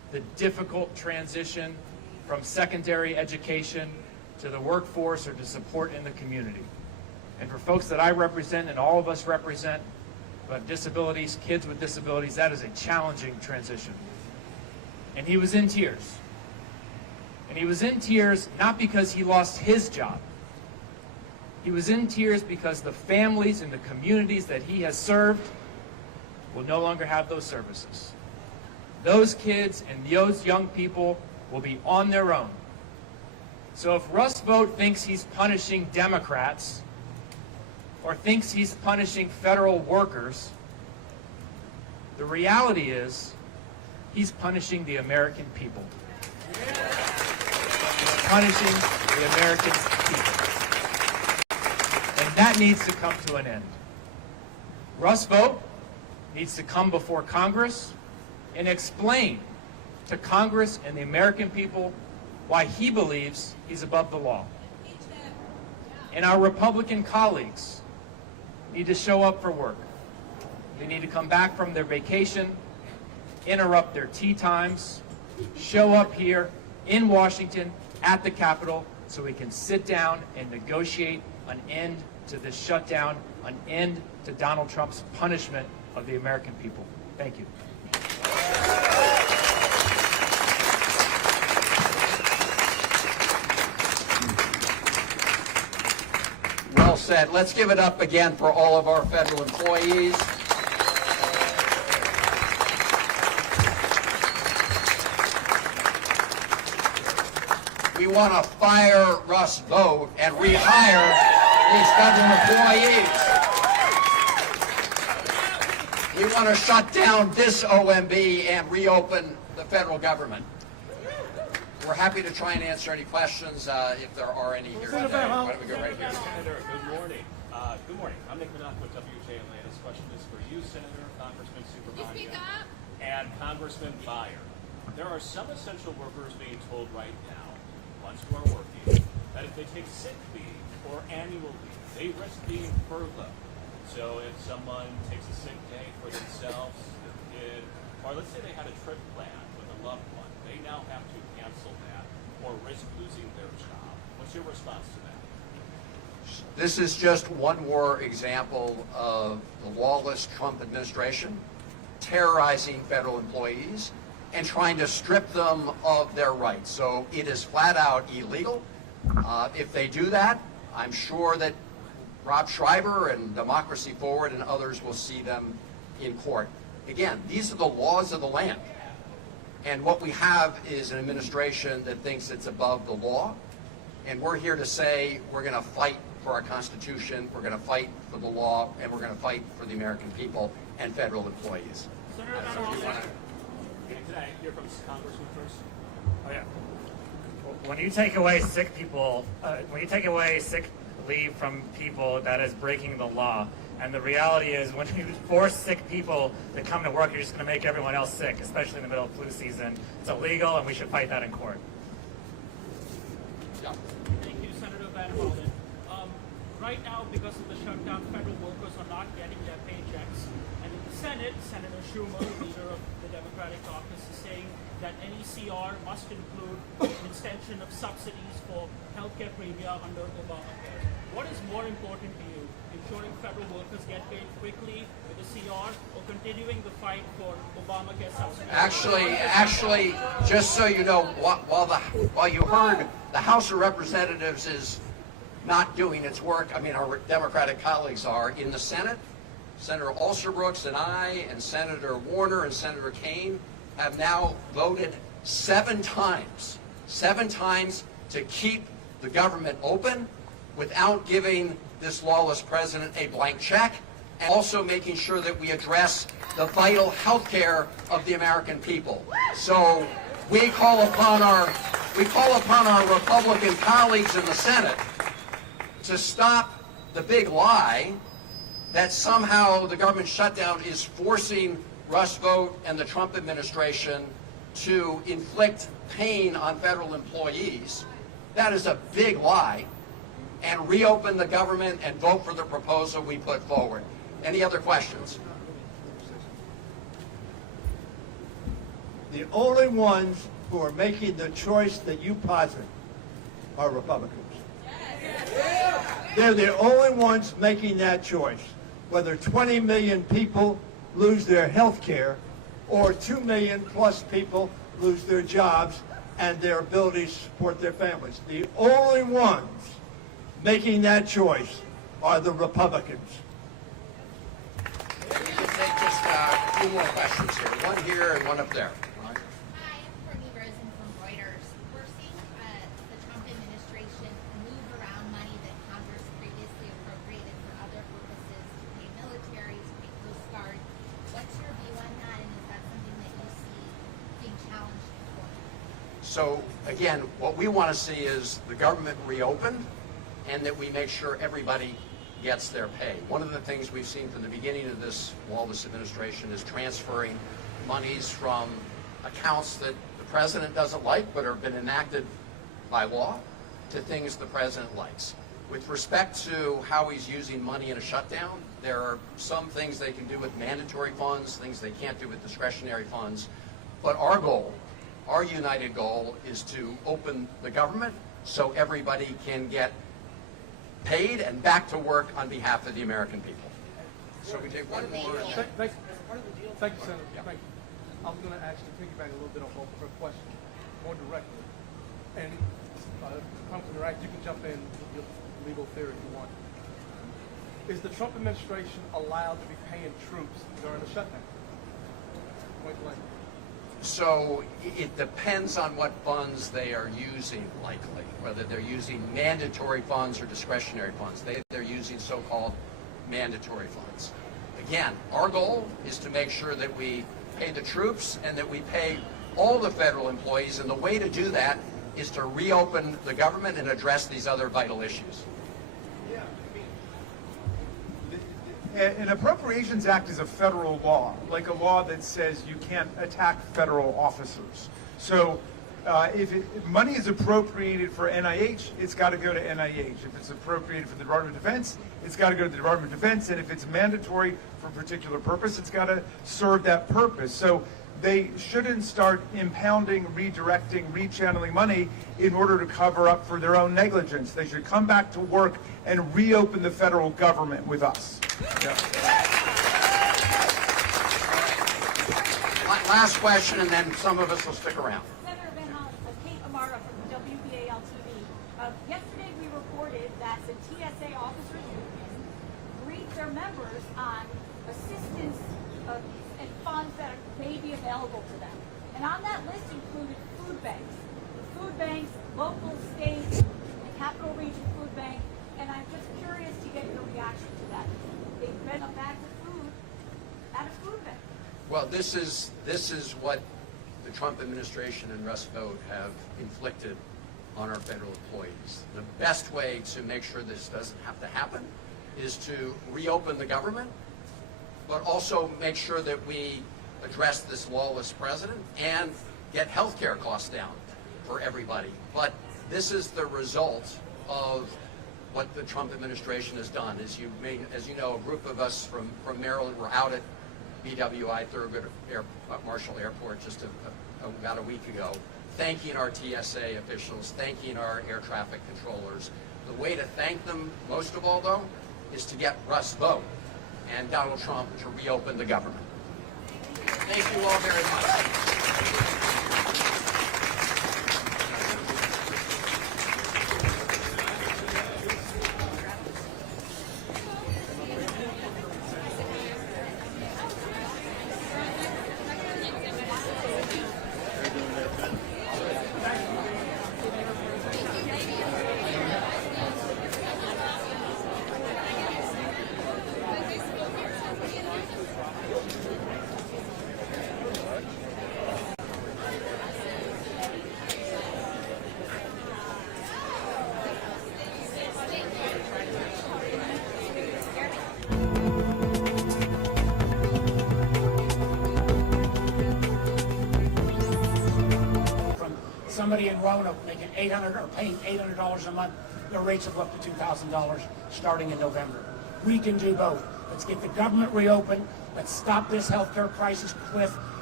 the difficult transition from secondary education to the workforce or to support in the community. And for folks that I represent and all of us represent, who have disabilities, kids with disabilities, that is a challenging transition. And he was in tears. And he was in tears not because he lost his job. He was in tears because the families and the communities that he has served will no longer have those services. Those kids and those young people will be on their own. So if Russ Vought thinks he's punishing Democrats or thinks he's punishing federal workers, the reality is he's punishing the American people. He's punishing the American people. And that needs to come to an end. Russ Vought needs to come before Congress and explain to Congress and the American people why he believes he's above the law. And our Republican colleagues need to show up for work. They need to come back from their vacation, interrupt their tea times, show up here in Washington at the Capitol so we can sit down and negotiate an end to this shutdown, an end to Donald Trump's punishment of the American people. Thank you. Well said. Let's give it up again for all of our federal employees. We want to fire Russ Vought and rehire these federal employees. We want to shut down this OMB and reopen the federal government. We're happy to try and answer any questions if there are any here today. Why don't we go right here? Senator, good morning. Good morning. I'm Nick Minock with WJ Atlanta. This question is for you, Senator, Congressman Superbonga, and Congressman Byer. There are some essential workers being told right now, ones who are working, that if they take sick leave or annual leave, they risk being furloughed. So if someone takes a sick day for themselves, their kid, or let's say they had a trip planned with a loved one, they now have to cancel that or risk losing their job. What's your response to that? This is just one more example of the lawless Trump administration terrorizing federal employees and trying to strip them of their rights. So it is flat out illegal. If they do that, I'm sure that Rob Schreiber and Democracy Forward and others will see them in court. Again, these are the laws of the land. And what we have is an administration that thinks it's above the law. And we're here to say we're going to fight for our Constitution, we're going to fight for the law, and we're going to fight for the American people and federal employees. Senator, can I hear from Congressman first? Oh yeah. When you take away sick people, when you take away sick leave from people, that is breaking the law. And the reality is, when you force sick people to come to work, you're just going to make everyone else sick, especially in the middle of flu season. It's illegal, and we should fight that in court. Yeah. Thank you, Senator Van Hollen. Right now, because of the shutdown, federal workers are not getting their paychecks. And in the Senate, Senator Schumer, leader of the Democratic caucus, is saying that any CR must include an extension of subsidies for healthcare premium under Obamacare. What is more important to you, ensuring federal workers get paid quickly with a CR or continuing the fight for Obamacare subsidies? Actually, just so you know, while you heard the House of Representatives is not doing its work, I mean our Democratic colleagues are, in the Senate, Senator Alsobrooks and I and Senator Warner and Senator Kaine have now voted 7 times to keep the government open without giving this lawless president a blank check, and also making sure that we address the vital health care of the American people. So we call upon our Republican colleagues in the Senate to stop the big lie that somehow the government shutdown is forcing Russ Vought and the Trump administration to inflict pain on federal employees. That is a big lie. And reopen the government and vote for the proposal we put forward. Any other questions? The only ones who are making the choice that you posit are Republicans. They're the only ones making that choice. Whether 20 million people lose their health care or 2 million plus people lose their jobs and their ability to support their families. The only ones making that choice are the Republicans. We can take just a few more questions here. One here and one up there. Hi, I'm Courtney Rosen from Reuters. We're seeing the Trump administration move around money that Congress previously appropriated for other purposes to pay military, to pay Coast Guard. What's your view on that, and is that something that you see being challenged for? So again, what we want to see is the government reopened and that we make sure everybody gets their pay. One of the things we've seen from the beginning of this lawless administration is transferring monies from accounts that the president doesn't like but have been enacted by law to things the president likes. With respect to how he's using money in a shutdown, there are some things they can do with mandatory funds, things they can't do with discretionary funds. But our goal, our united goal, is to open the government so everybody can get paid and back to work on behalf of the American people. So we take one more. Thank you, Senator. Yeah. Thank you. I was going to actually piggyback a little bit on both of her questions, more directly. And Congressman Iraq, you can jump in with your legal theory if you want. Is the Trump administration allowed to be paying troops during the shutdown? Point blank. So it depends on what funds they are using, likely, whether they're using mandatory funds or discretionary funds. They're using so-called mandatory funds. Again, our goal is to make sure that we pay the troops and that we pay all the federal employees, and the way to do that is to reopen the government and address these other vital issues. An Appropriations Act is a federal law, like a law that says you can't attack federal officers. So if money is appropriated for NIH, it's got to go to NIH. If it's appropriated for the Department of Defense, it's got to go to the Department of Defense. And if it's mandatory for a particular purpose, it's got to serve that purpose. So they shouldn't start impounding, redirecting, rechanneling money in order to cover up for their own negligence. They should come back to work and reopen the federal government with us. Yeah. Last question, and then some of us will stick around. Senator Van Hollen, Kate Amara from WBAL TV. Yesterday we reported that the TSA officers union briefed their members on assistance and funds that may be available to them. And on that list included food banks. Food banks, local, state, and capital region food bank. And I'm just curious to get your reaction to that. They've been a bag of food at a food bank. Well, this is what the Trump administration and Russ Vought have inflicted on our federal employees. The best way to make sure this doesn't have to happen is to reopen the government, but also make sure that we address this lawless president and get health care costs down for everybody. But this is the result of what the Trump administration has done. As you know, a group of us from Maryland were out at BWI Thurgood Marshall Airport just about a week ago, thanking our TSA officials, thanking our air traffic controllers. The way to thank them, most of all, though, is to get Russ Vought and Donald Trump to reopen the government. Thank you all very much. Somebody in Roanoke making $800 or paying $800 a month, their rates will go up to $2,000 starting in November. We can do both. Let's get the government reopened. Let's stop this healthcare crisis cliff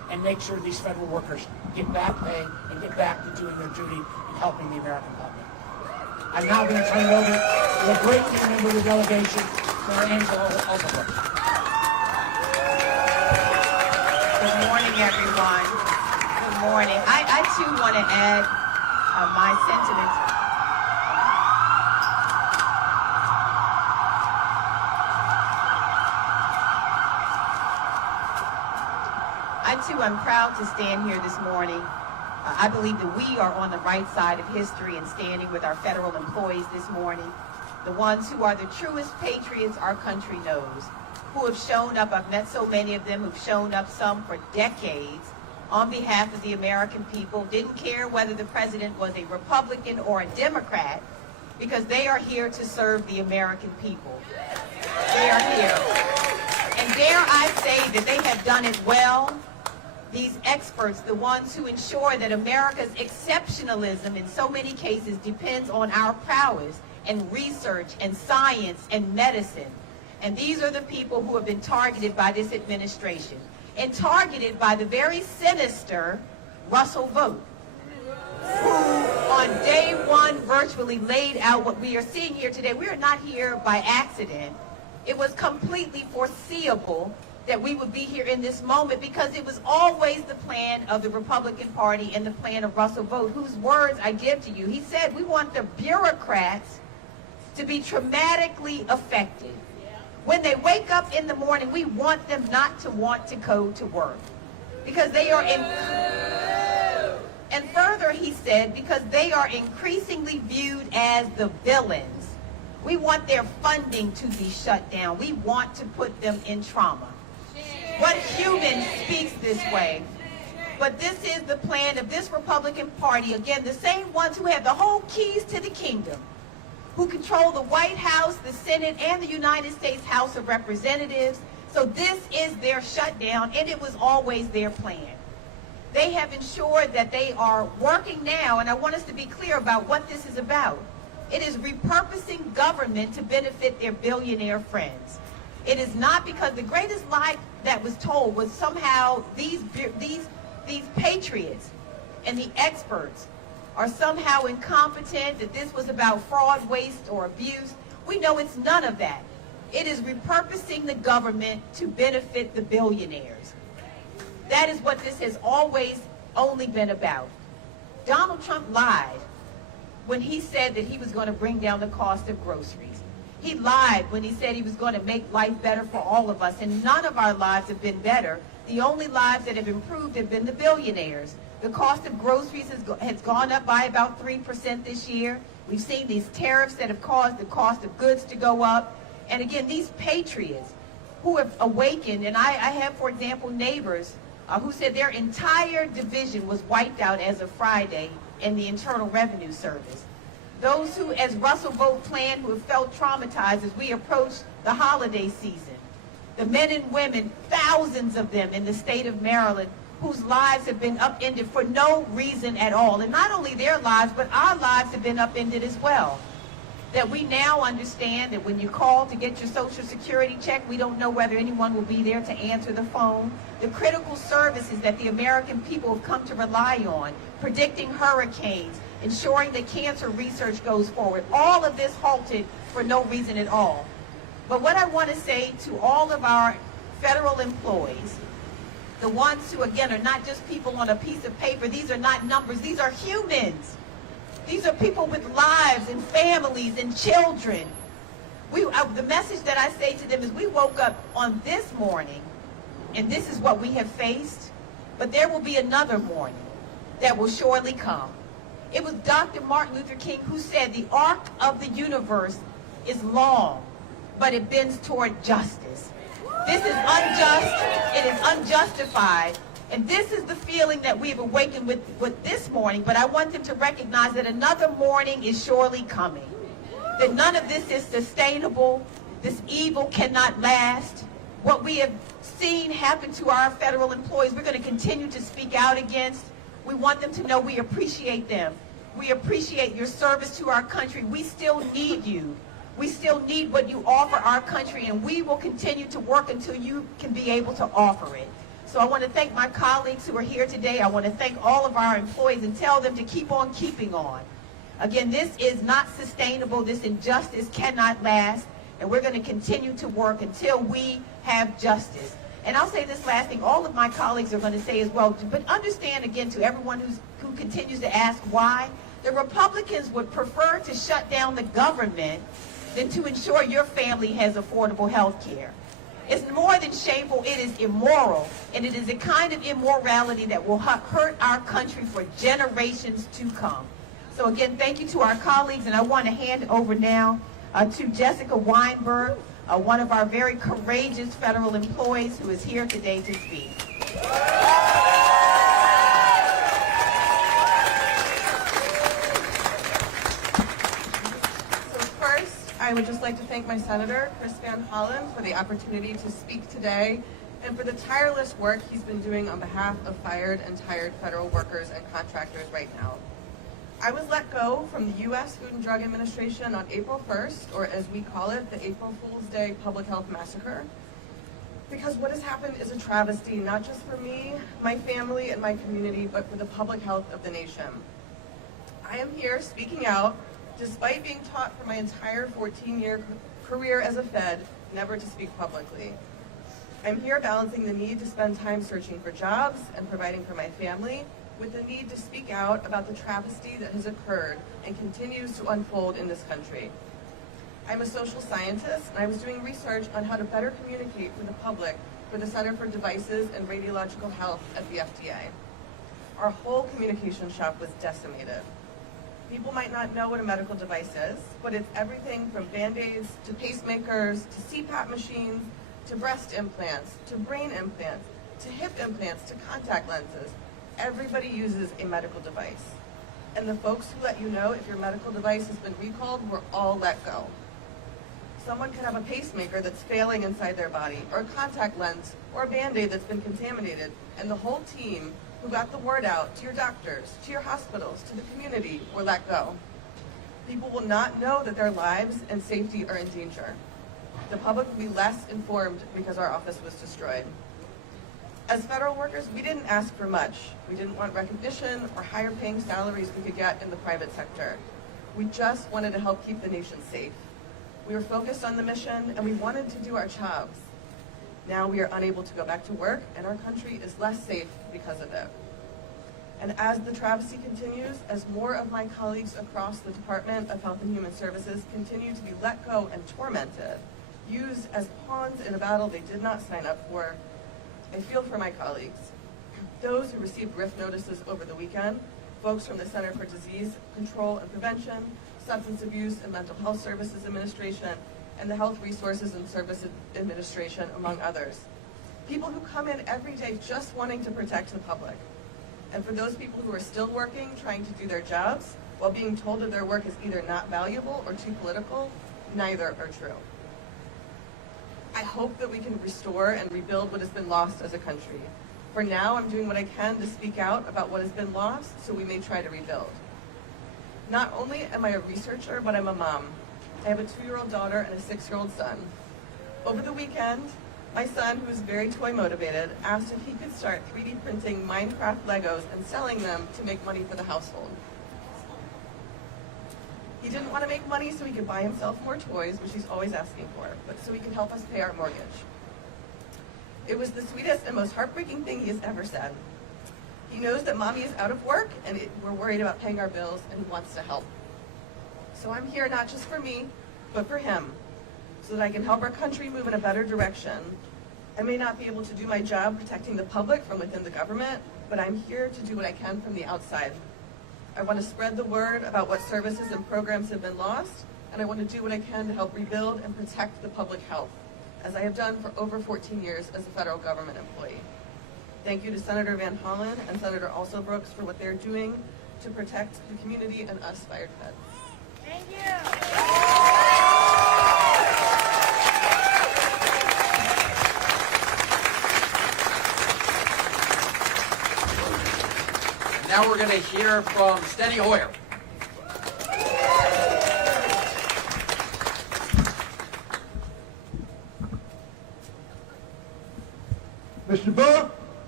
and make sure these federal workers get back pay and get back to doing their duty and helping the American public. I'm now going to turn it over to a great team member of the delegation, Senator Angela Alphabet. Good morning, everyone. Good morning. I too want to add my sentiments. I'm proud to stand here this morning. I believe that we are on the right side of history and standing with our federal employees this morning, the ones who are the truest patriots our country knows, who have shown up. I've met so many of them who've shown up, some for decades, on behalf of the American people, didn't care whether the president was a Republican or a Democrat, because they are here to serve the American people. They are here. And dare I say that they have done it well. These experts, the ones who ensure that America's exceptionalism in so many cases depends on our prowess and research and science and medicine. And these are the people who have been targeted by this administration and targeted by the very sinister Russell Vogt, who on day one virtually laid out what we are seeing here today. We are not here by accident. It was completely foreseeable that we would be here in this moment, because it was always the plan of the Republican Party and the plan of Russell Vogt, whose words I give to you. He said, we want the bureaucrats to be traumatically affected. When they wake up in the morning, we want them not to want to go to work, because they are and further he said, because they are increasingly viewed as the villains. We want their funding to be shut down. We want to put them in trauma. What human speaks this way? But this is the plan of this Republican Party. Again, the same ones who have the whole keys to the kingdom, who control the White House, the Senate, and the United States House of Representatives. So this is their shutdown, and it was always their plan. They have ensured that they are working now, and I want us to be clear about what this is about. It is repurposing government to benefit their billionaire friends. It is not, because the greatest lie that was told was somehow these patriots and the experts are somehow incompetent, that this was about fraud, waste, or abuse. We know it's none of that. It is repurposing the government to benefit the billionaires. That is what this has always only been about. Donald Trump lied when he said that he was going to bring down the cost of groceries. He lied when he said he was going to make life better for all of us, and none of our lives have been better. The only lives that have improved have been the billionaires. The cost of groceries has gone up by about 3% this year. We've seen these tariffs that have caused the cost of goods to go up. And again, these patriots who have awakened, and I have, for example, neighbors who said their entire division was wiped out as of Friday in the Internal Revenue Service. Those who, as Russell Vogt planned, who have felt traumatized as we approach the holiday season. The men and women, thousands of them in the state of Maryland, whose lives have been upended for no reason at all. And not only their lives, but our lives have been upended as well. That we now understand that when you call to get your Social Security check, we don't know whether anyone will be there to answer the phone. The critical services that the American people have come to rely on, predicting hurricanes, ensuring that cancer research goes forward, all of this halted for no reason at all. But what I want to say to all of our federal employees, the ones who, again, are not just people on a piece of paper, these are not numbers, these are humans. These are people with lives and families and children. The message that I say to them is, we woke up on this morning, and this is what we have faced, but there will be another morning that will surely come. It was Dr. Martin Luther King who said the arc of the universe is long, but it bends toward justice. This is unjust, it is unjustified, and this is the feeling that we have awakened with this morning, but I want them to recognize that another morning is surely coming. That none of this is sustainable, this evil cannot last. What we have seen happen to our federal employees, we're going to continue to speak out against. We want them to know we appreciate them. We appreciate your service to our country. We still need you. We still need what you offer our country, and we will continue to work until you can be able to offer it. So I want to thank my colleagues who are here today. I want to thank all of our employees and tell them to keep on keeping on. Again, this is not sustainable. This injustice cannot last, and we're going to continue to work until we have justice. And I'll say this last thing, all of my colleagues are going to say as well, but understand again to everyone who continues to ask why, the Republicans would prefer to shut down the government than to ensure your family has affordable health care. It's more than shameful, it is immoral, and it is a kind of immorality that will hurt our country for generations to come. So again, thank you to our colleagues, and I want to hand over now to Jessica Weinberg, one of our very courageous federal employees who is here today to speak. I would just like to thank my senator, Chris Van Hollen, for the opportunity to speak today and for the tireless work he's been doing on behalf of fired and tired federal workers and contractors right now. I was let go from the U.S. Food and Drug Administration on April 1st, or as we call it, the April Fool's Day Public Health Massacre, because what has happened is a travesty, not just for me, my family, and my community, but for the public health of the nation. I am here speaking out despite being taught for my entire 14-year career as a Fed never to speak publicly. I'm here balancing the need to spend time searching for jobs and providing for my family with the need to speak out about the travesty that has occurred and continues to unfold in this country. I'm a social scientist, and I was doing research on how to better communicate with the public for the Center for Devices and Radiological Health at the FDA. Our whole communication shop was decimated. People might not know what a medical device is, but it's everything from Band-Aids to pacemakers to CPAP machines to breast implants to brain implants to hip implants to contact lenses. Everybody uses a medical device. And the folks who let you know if your medical device has been recalled were all let go. Someone could have a pacemaker that's failing inside their body, or a contact lens, or a Band-Aid that's been contaminated, and the whole team who got the word out to your doctors, to your hospitals, to the community, were let go. People will not know that their lives and safety are in danger. The public will be less informed because our office was destroyed. As federal workers, we didn't ask for much. We didn't want recognition or higher paying salaries we could get in the private sector. We just wanted to help keep the nation safe. We were focused on the mission, and we wanted to do our jobs. Now we are unable to go back to work, and our country is less safe because of it. And as the travesty continues, as more of my colleagues across the Department of Health and Human Services continue to be let go and tormented, used as pawns in a battle they did not sign up for, I feel for my colleagues. Those who received RIF notices over the weekend, folks from the Center for Disease Control and Prevention, Substance Abuse and Mental Health Services Administration, and the Health Resources and Services Administration, among others. People who come in every day just wanting to protect the public. And for those people who are still working, trying to do their jobs, while being told that their work is either not valuable or too political, neither are true. I hope that we can restore and rebuild what has been lost as a country. For now, I'm doing what I can to speak out about what has been lost so we may try to rebuild. Not only am I a researcher, but I'm a mom. I have a 2-year-old daughter and a 6-year-old son. Over the weekend, my son, who is very toy motivated, asked if he could start 3D printing Minecraft Legos and selling them to make money for the household. He didn't want to make money so he could buy himself more toys, which he's always asking for, but so he could help us pay our mortgage. It was the sweetest and most heartbreaking thing he has ever said. He knows that mommy is out of work and we're worried about paying our bills, and he wants to help. So I'm here not just for me, but for him, so that I can help our country move in a better direction. I may not be able to do my job protecting the public from within the government, but I'm here to do what I can from the outside. I want to spread the word about what services and programs have been lost, and I want to do what I can to help rebuild and protect the public health, as I have done for over 14 years as a federal government employee. Thank you to Senator Van Hollen and Senator Alsobrooks for what they're doing to protect the community and us fired feds. Thank you. Now we're going to hear from Steny Hoyer. Mr. Booth,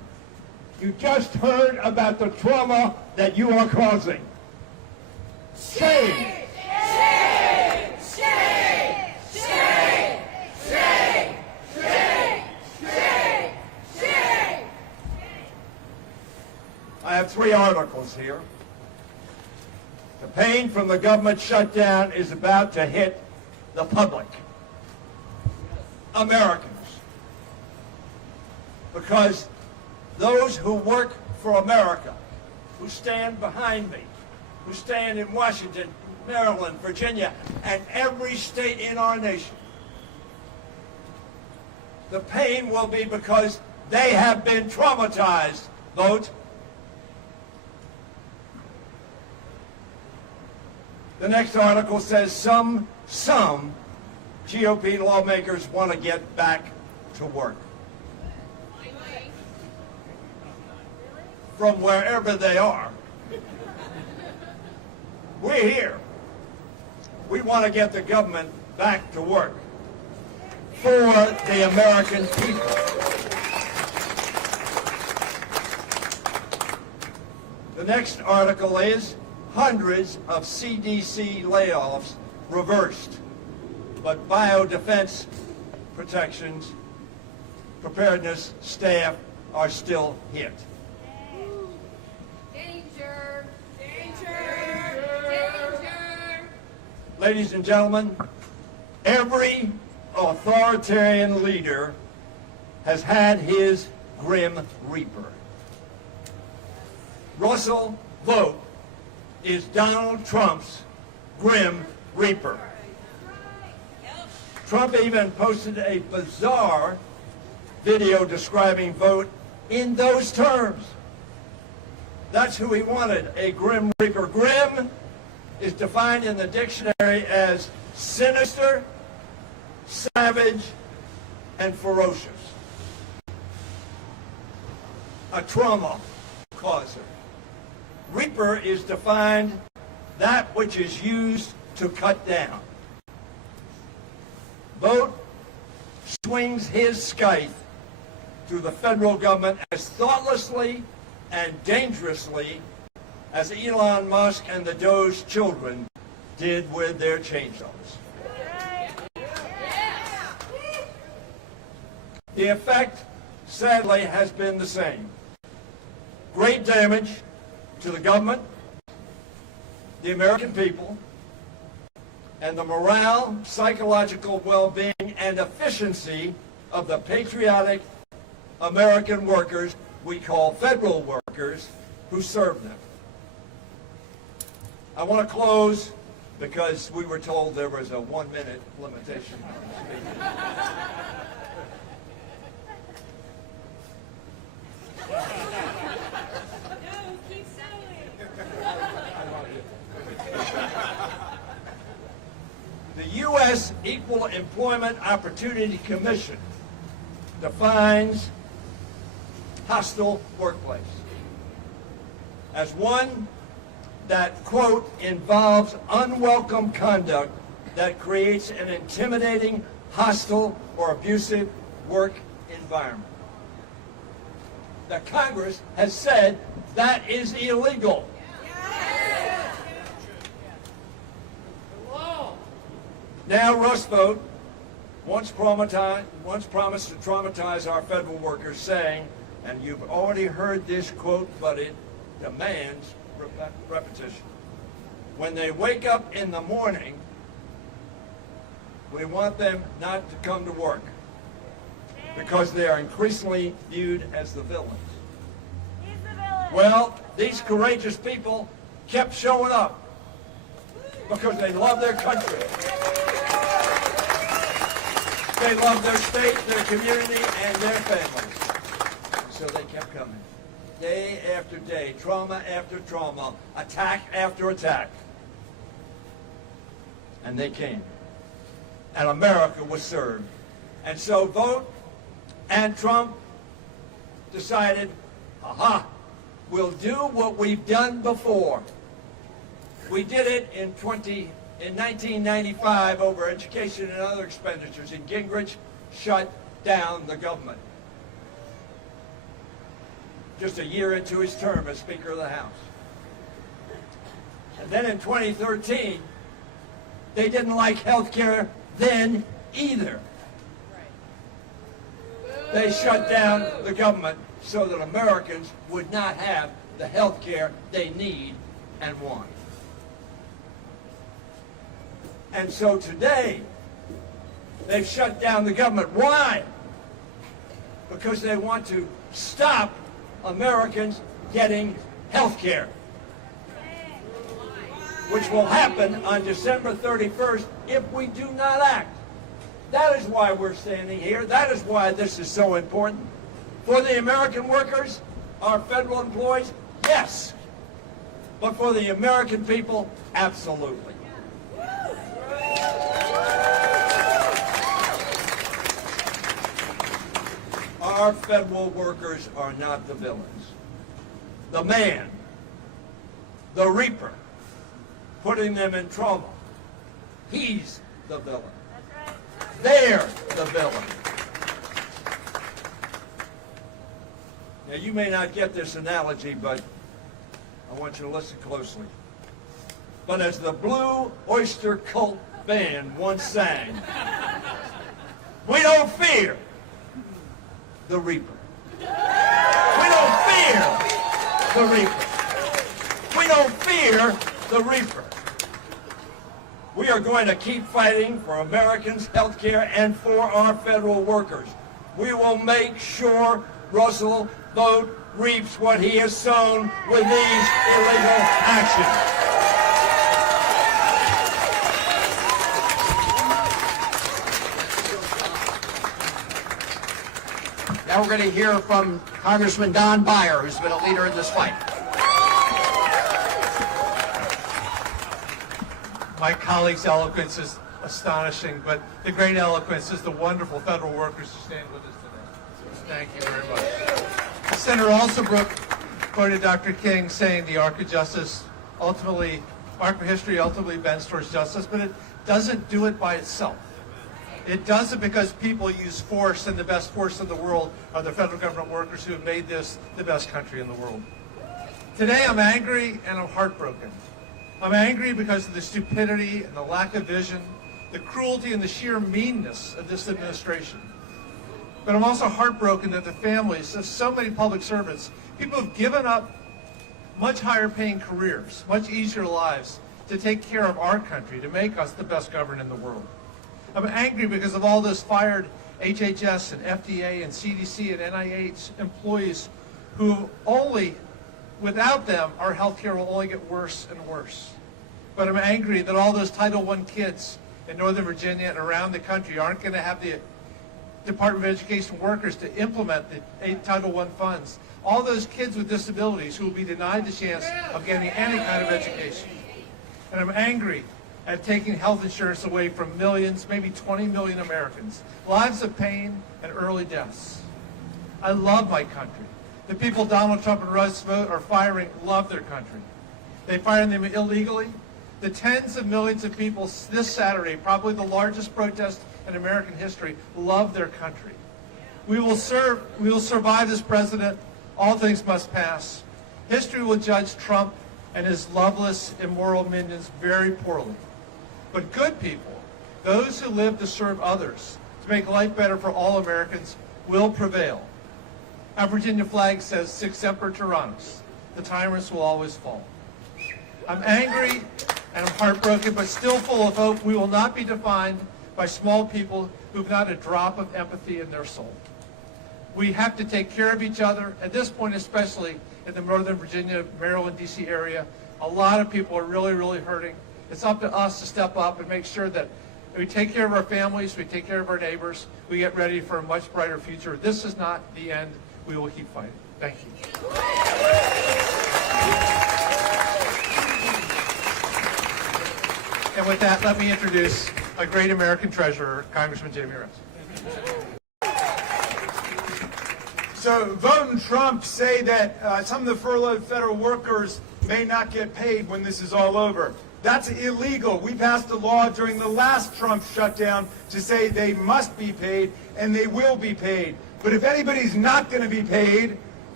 You just heard about the trauma that you are causing. Shame! Shame! Shame! Shame! Shame! Shame! Shame! Shame! I have 3 articles here. The pain from the government shutdown is about to hit the public, Americans, because those who work for America, who stand behind me, who stand in Washington, Maryland, Virginia, and every state in our nation, the pain will be because they have been traumatized. Vote. The next article says some GOP lawmakers want to get back to work. From wherever they are. We're here. We want to get the government back to work for the American people. The next article is hundreds of CDC layoffs reversed, but biodefense protections, preparedness staff are still hit. Danger! Danger! Danger! Ladies and gentlemen, every authoritarian leader has had his grim reaper. Russell Vogt is Donald Trump's grim reaper. Trump even posted a bizarre video describing Vogt in those terms. That's who he wanted, a grim reaper. Grim is defined in the dictionary as sinister, savage, and ferocious. A trauma causer. Reaper is defined that which is used to cut down. Vogt swings his scythe through the federal government as thoughtlessly and dangerously as Elon Musk and the Doge children did with their chainsaws. The effect, sadly, has been the same. Great damage to the government, the American people, and the morale, psychological well-being, and efficiency of the patriotic American workers we call federal workers who serve them. I want to close because we were told there was a 1-minute limitation on speaking. The U.S. Equal Employment Opportunity Commission defines hostile workplace as one that, quote, involves unwelcome conduct that creates an intimidating, hostile, or abusive work environment. The Congress has said that is illegal. Now Russ Vogt once promised to traumatize our federal workers, saying, and you've already heard this quote, but it demands repetition. When they wake up in the morning, we want them not to come to work because they are increasingly viewed as the villains. Well, these courageous people kept showing up because they love their country. They love their state, their community, and their families. So they kept coming. Day after day, trauma after trauma, attack after attack. And they came. And America was served. And so Vogt and Trump decided, aha, we'll do what we've done before. We did it in 1995 over education and other expenditures, and Gingrich shut down the government. just a year into his term as Speaker of the House. And then in 2013, they didn't like health care then either. They shut down the government so that Americans would not have the health care they need and want. And so today, they've shut down the government. Why? Because they want to stop Americans getting health care, which will happen on December 31st if we do not act. That is why we're standing here. That is why this is so important. For the American workers, our federal employees, yes. But for the American people, absolutely. Our federal workers are not the villains. The man, the reaper, putting them in trouble, he's the villain. They're the villain. Now, you may not get this analogy, but I want you to listen closely. But as the Blue Oyster Cult Band once sang, we don't fear the reaper. We don't fear the reaper. We don't fear the reaper. We are going to keep fighting for Americans' health care and for our federal workers. We will make sure Russell Vogt reaps what he has sown with these illegal actions. Now we're going to hear from Congressman Don Beyer, who's been a leader in this fight. My colleague's eloquence is astonishing, but the great eloquence is the wonderful federal workers who stand with us today. Thank you very much. Senator Alsabrook quoted Dr. King saying the arc of justice ultimately, arc of history ultimately bends towards justice, but it doesn't do it by itself. It does it because people use force, and the best force in the world are the federal government workers who have made this the best country in the world. Today I'm angry and I'm heartbroken. I'm angry because of the stupidity and the lack of vision, the cruelty and the sheer meanness of this administration. But I'm also heartbroken that the families of so many public servants, people who've given up much higher paying careers, much easier lives to take care of our country, to make us the best governed in the world. I'm angry because of all those fired HHS and FDA and CDC and NIH employees who only, without them, our health care will only get worse and worse. But I'm angry that all those Title I kids in Northern Virginia and around the country aren't going to have the Department of Education workers to implement the Title I funds. All those kids with disabilities who will be denied the chance of getting any kind of education. And I'm angry at taking health insurance away from millions, maybe 20 million Americans. Lives of pain and early deaths. I love my country. The people Donald Trump and Russ Vogt are firing love their country. They fired them illegally. The tens of millions of people this Saturday, probably the largest protest in American history, love their country. We will survive this president. All things must pass. History will judge Trump and his loveless, immoral minions very poorly. But good people, those who live to serve others, to make life better for all Americans, will prevail. Our Virginia flag says, Sic Semper Tyrannis. The tyrants will always fall. I'm angry and I'm heartbroken, but still full of hope. We will not be defined by small people who've not a drop of empathy in their soul. We have to take care of each other. At this point, especially in the Northern Virginia, Maryland, D.C. area, a lot of people are really, really hurting. It's up to us to step up and make sure that we take care of our families, we take care of our neighbors, we get ready for a much brighter future. This is not the end. We will keep fighting. Thank you. And with that, let me introduce a great American treasurer, Congressman Jamie Rose. So Vogt and Trump say that some of the furloughed federal workers may not get paid when this is all over. That's illegal. We passed a law during the last Trump shutdown to say they must be paid, and they will be paid. But if anybody's not going to be paid,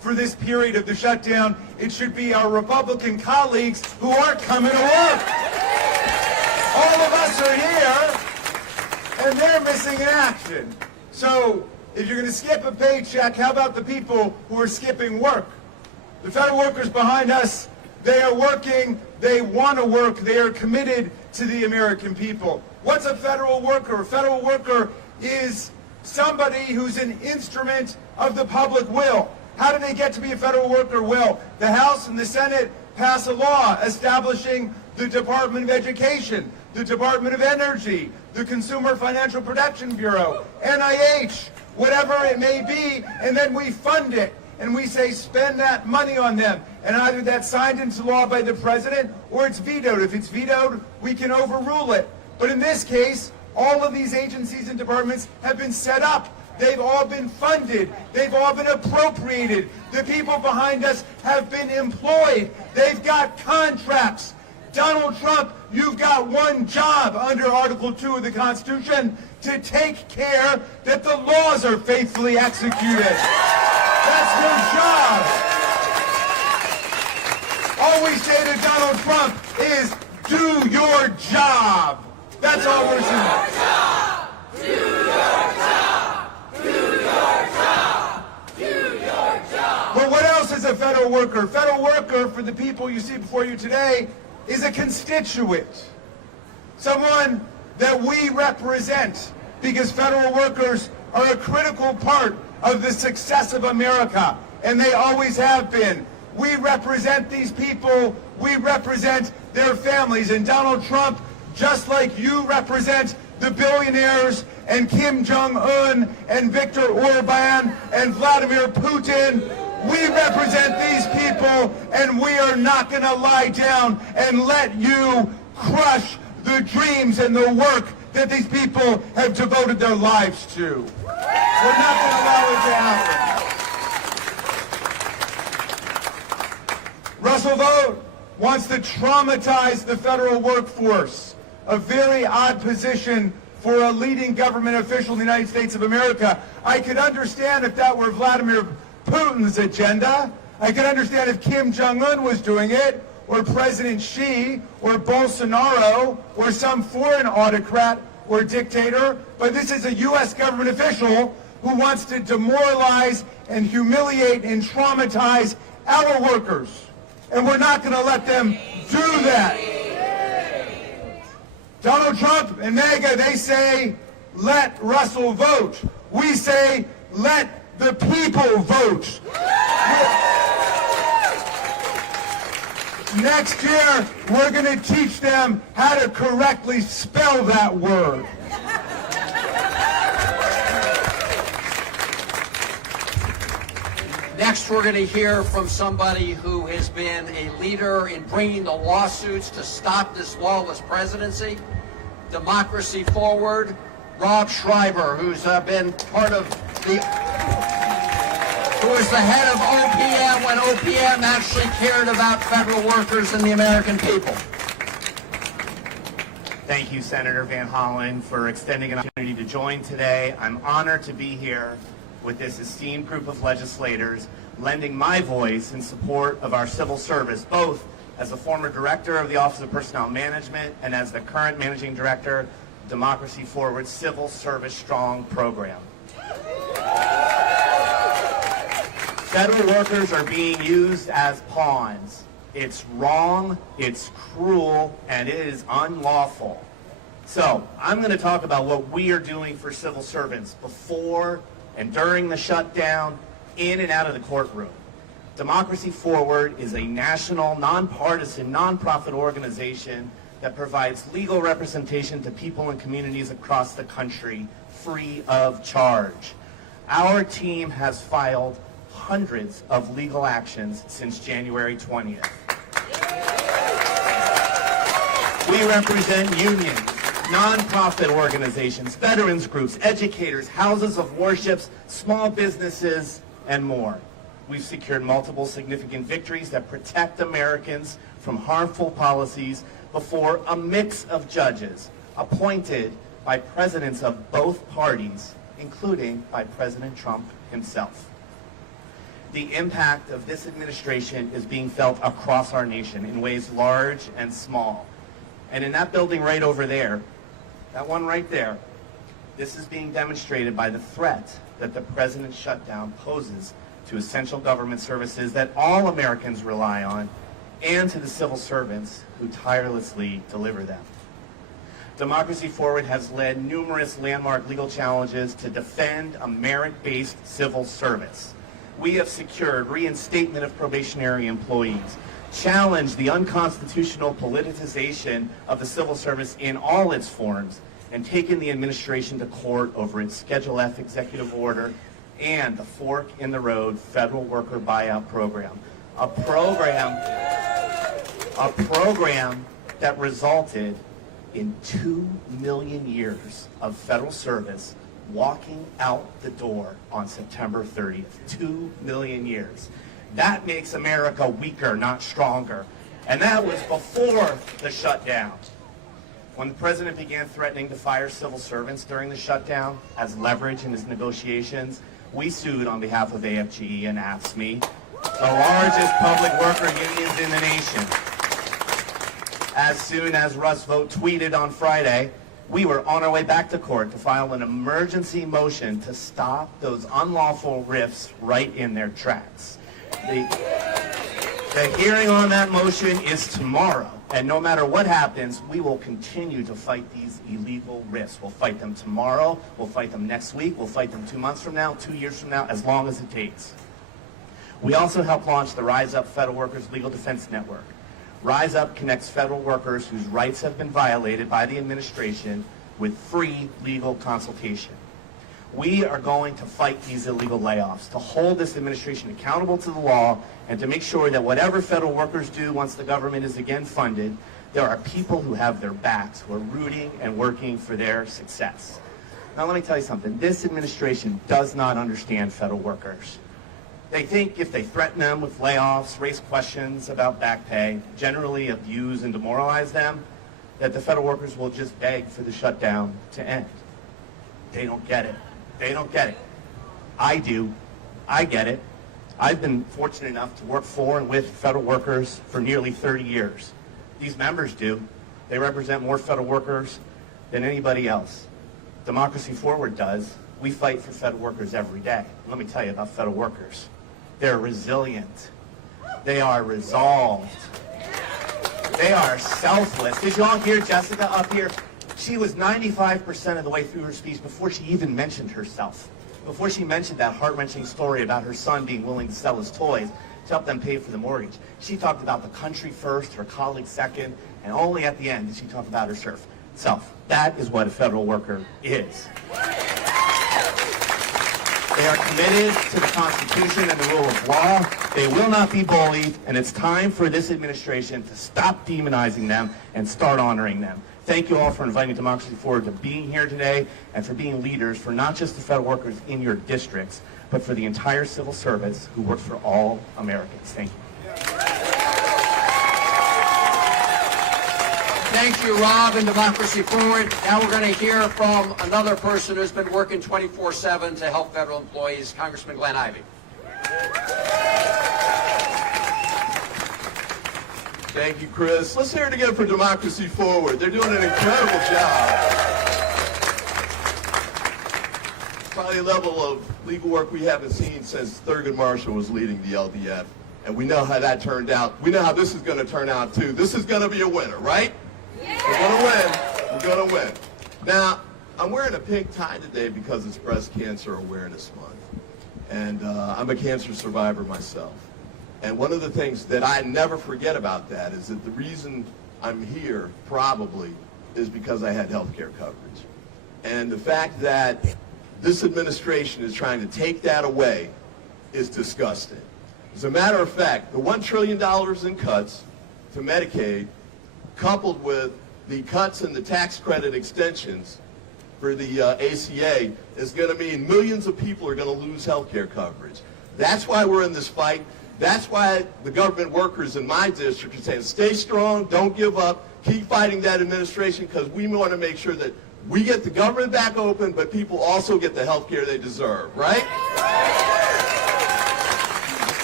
for this period of the shutdown. It should be our Republican colleagues who aren't coming to work. All of us are here, and they're missing in action. So if you're going to skip a paycheck, how about the people who are skipping work? The federal workers behind us, they are working, they want to work, they are committed to the American people. What's a federal worker? A federal worker is somebody who's an instrument of the public will. How do they get to be a federal worker? Well, the House and the Senate pass a law establishing the Department of Education, the Department of Energy, the Consumer Financial Protection Bureau, NIH, whatever it may be, and then we fund it. And we say spend that money on them. And either that's signed into law by the president or it's vetoed. If it's vetoed, we can overrule it. But in this case, all of these agencies and departments have been set up. They've all been funded. They've all been appropriated. The people behind us have been employed. They've got contracts. Donald Trump, you've got one job under Article 2 of the Constitution, to take care that the laws are faithfully executed. That's your job. All we say to Donald Trump is, do your job. That's all we're saying. Do your job! Do your job! Do your job! But what else is a federal worker? Federal worker, for the people you see before you today, is a constituent. Someone that we represent, because federal workers are a critical part of the success of America, and they always have been. We represent these people, we represent their families, and Donald Trump, just like you represent the billionaires and Kim Jong-un and Viktor Orban and Vladimir Putin, we represent these people, and we are not going to lie down and let you crush the dreams and the work that these people have devoted their lives to. We're not going to allow it to happen. Russell Vogt wants to traumatize the federal workforce, a very odd position for a leading government official in the United States of America. I could understand if that were Vladimir Putin's agenda. I could understand if Kim Jong-un was doing it, or President Xi, or Bolsonaro, or some foreign autocrat or dictator, but this is a U.S. government official who wants to demoralize and humiliate and traumatize our workers. And we're not going to let them do that. Donald Trump and MAGA, they say, let Russell vote. We say, let the people vote. Next year, we're going to teach them how to correctly spell that word. Next, we're going to hear from somebody who has been a leader in bringing the lawsuits to stop this lawless presidency. Democracy Forward, Rob Schreiber, who's been part of the... who was the head of OPM when OPM actually cared about federal workers and the American people. Thank you, Senator Van Hollen, for extending an opportunity to join today. I'm honored to be here with this esteemed group of legislators, lending my voice in support of our civil service, both as a former director of the Office of Personnel Management and as the current managing director of Democracy Forward's Civil Service Strong program. Federal workers are being used as pawns. It's wrong, it's cruel, and it is unlawful. So, I'm going to talk about what we are doing for civil servants before and during the shutdown, in and out of the courtroom. Democracy Forward is a national, nonpartisan, nonprofit organization that provides legal representation to people and communities across the country, free of charge. Our team has filed hundreds of legal actions since January 20th. We represent unions, nonprofit organizations, veterans groups, educators, houses of worships, small businesses, and more. We've secured multiple significant victories that protect Americans from harmful policies before a mix of judges appointed by presidents of both parties, including by President Trump himself. The impact of this administration is being felt across our nation in ways large and small. And in that building right over there, that one right there, this is being demonstrated by the threat that the president's shutdown poses to essential government services that all Americans rely on, and to the civil servants who tirelessly deliver them. Democracy Forward has led numerous landmark legal challenges to defend a merit-based civil service. We have secured reinstatement of probationary employees, challenged the unconstitutional politicization of the civil service in all its forms, and taken the administration to court over its Schedule F executive order and the Fork in the Road federal worker buyout program. A program that resulted in 2 million years of federal service walking out the door on September 30th. 2 million years. That makes America weaker, not stronger. And that was before the shutdown. When the president began threatening to fire civil servants during the shutdown as leverage in his negotiations, we sued on behalf of AFGE and AFSCME, the largest public worker unions in the nation. As soon as Russ Vought tweeted on Friday, we were on our way back to court to file an emergency motion to stop those unlawful rifts right in their tracks. The hearing on that motion is tomorrow, and no matter what happens, we will continue to fight these illegal rifts. We'll fight them tomorrow, we'll fight them next week, we'll fight them 2 months from now, 2 years from now, as long as it takes. We also helped launch the Rise Up Federal Workers Legal Defense Network. Rise Up connects federal workers whose rights have been violated by the administration with free legal consultation. We are going to fight these illegal layoffs, to hold this administration accountable to the law, and to make sure that whatever federal workers do once the government is again funded, there are people who have their backs, who are rooting and working for their success. Now let me tell you something. This administration does not understand federal workers. They think if they threaten them with layoffs, raise questions about back pay, generally abuse and demoralize them, that the federal workers will just beg for the shutdown to end. They don't get it. They don't get it. I do. I get it. I've been fortunate enough to work for and with federal workers for nearly 30 years. These members do. They represent more federal workers than anybody else. Democracy Forward does. We fight for federal workers every day. Let me tell you about federal workers. They're resilient. They are resolved. They are selfless. Did you all hear Jessica up here? She was 95% of the way through her speech before she even mentioned herself. Before she mentioned that heart-wrenching story about her son being willing to sell his toys to help them pay for the mortgage. She talked about the country first, her colleagues second, and only at the end did she talk about herself. That is what a federal worker is. They are committed to the Constitution and the rule of law. They will not be bullied, and it's time for this administration to stop demonizing them and start honoring them. Thank you all for inviting Democracy Forward to being here today and for being leaders for not just the federal workers in your districts, but for the entire civil service who works for all Americans. Thank you. Thank you, Rob, and Democracy Forward. Now we're going to hear from another person who's been working 24/7 to help federal employees, Congressman Glenn Ivey. Thank you, Chris. Let's hear it again for Democracy Forward. They're doing an incredible job. Probably a level of legal work we haven't seen since Thurgood Marshall was leading the LDF. And we know how that turned out. We know how this is going to turn out, too. This is going to be a winner, right? Yeah. We're going to win. We're going to win. Now, I'm wearing a pink tie today because it's Breast Cancer Awareness Month. And I'm a cancer survivor myself. And one of the things that I never forget about that is that the reason I'm here, probably, is because I had health care coverage. And the fact that this administration is trying to take that away is disgusting. As a matter of fact, the $1 trillion in cuts to Medicaid, coupled with the cuts in the tax credit extensions for the ACA, is going to mean millions of people are going to lose health care coverage. That's why we're in this fight. That's why the government workers in my district are saying, stay strong, don't give up, keep fighting that administration, because we want to make sure that we get the government back open, but people also get the health care they deserve, right?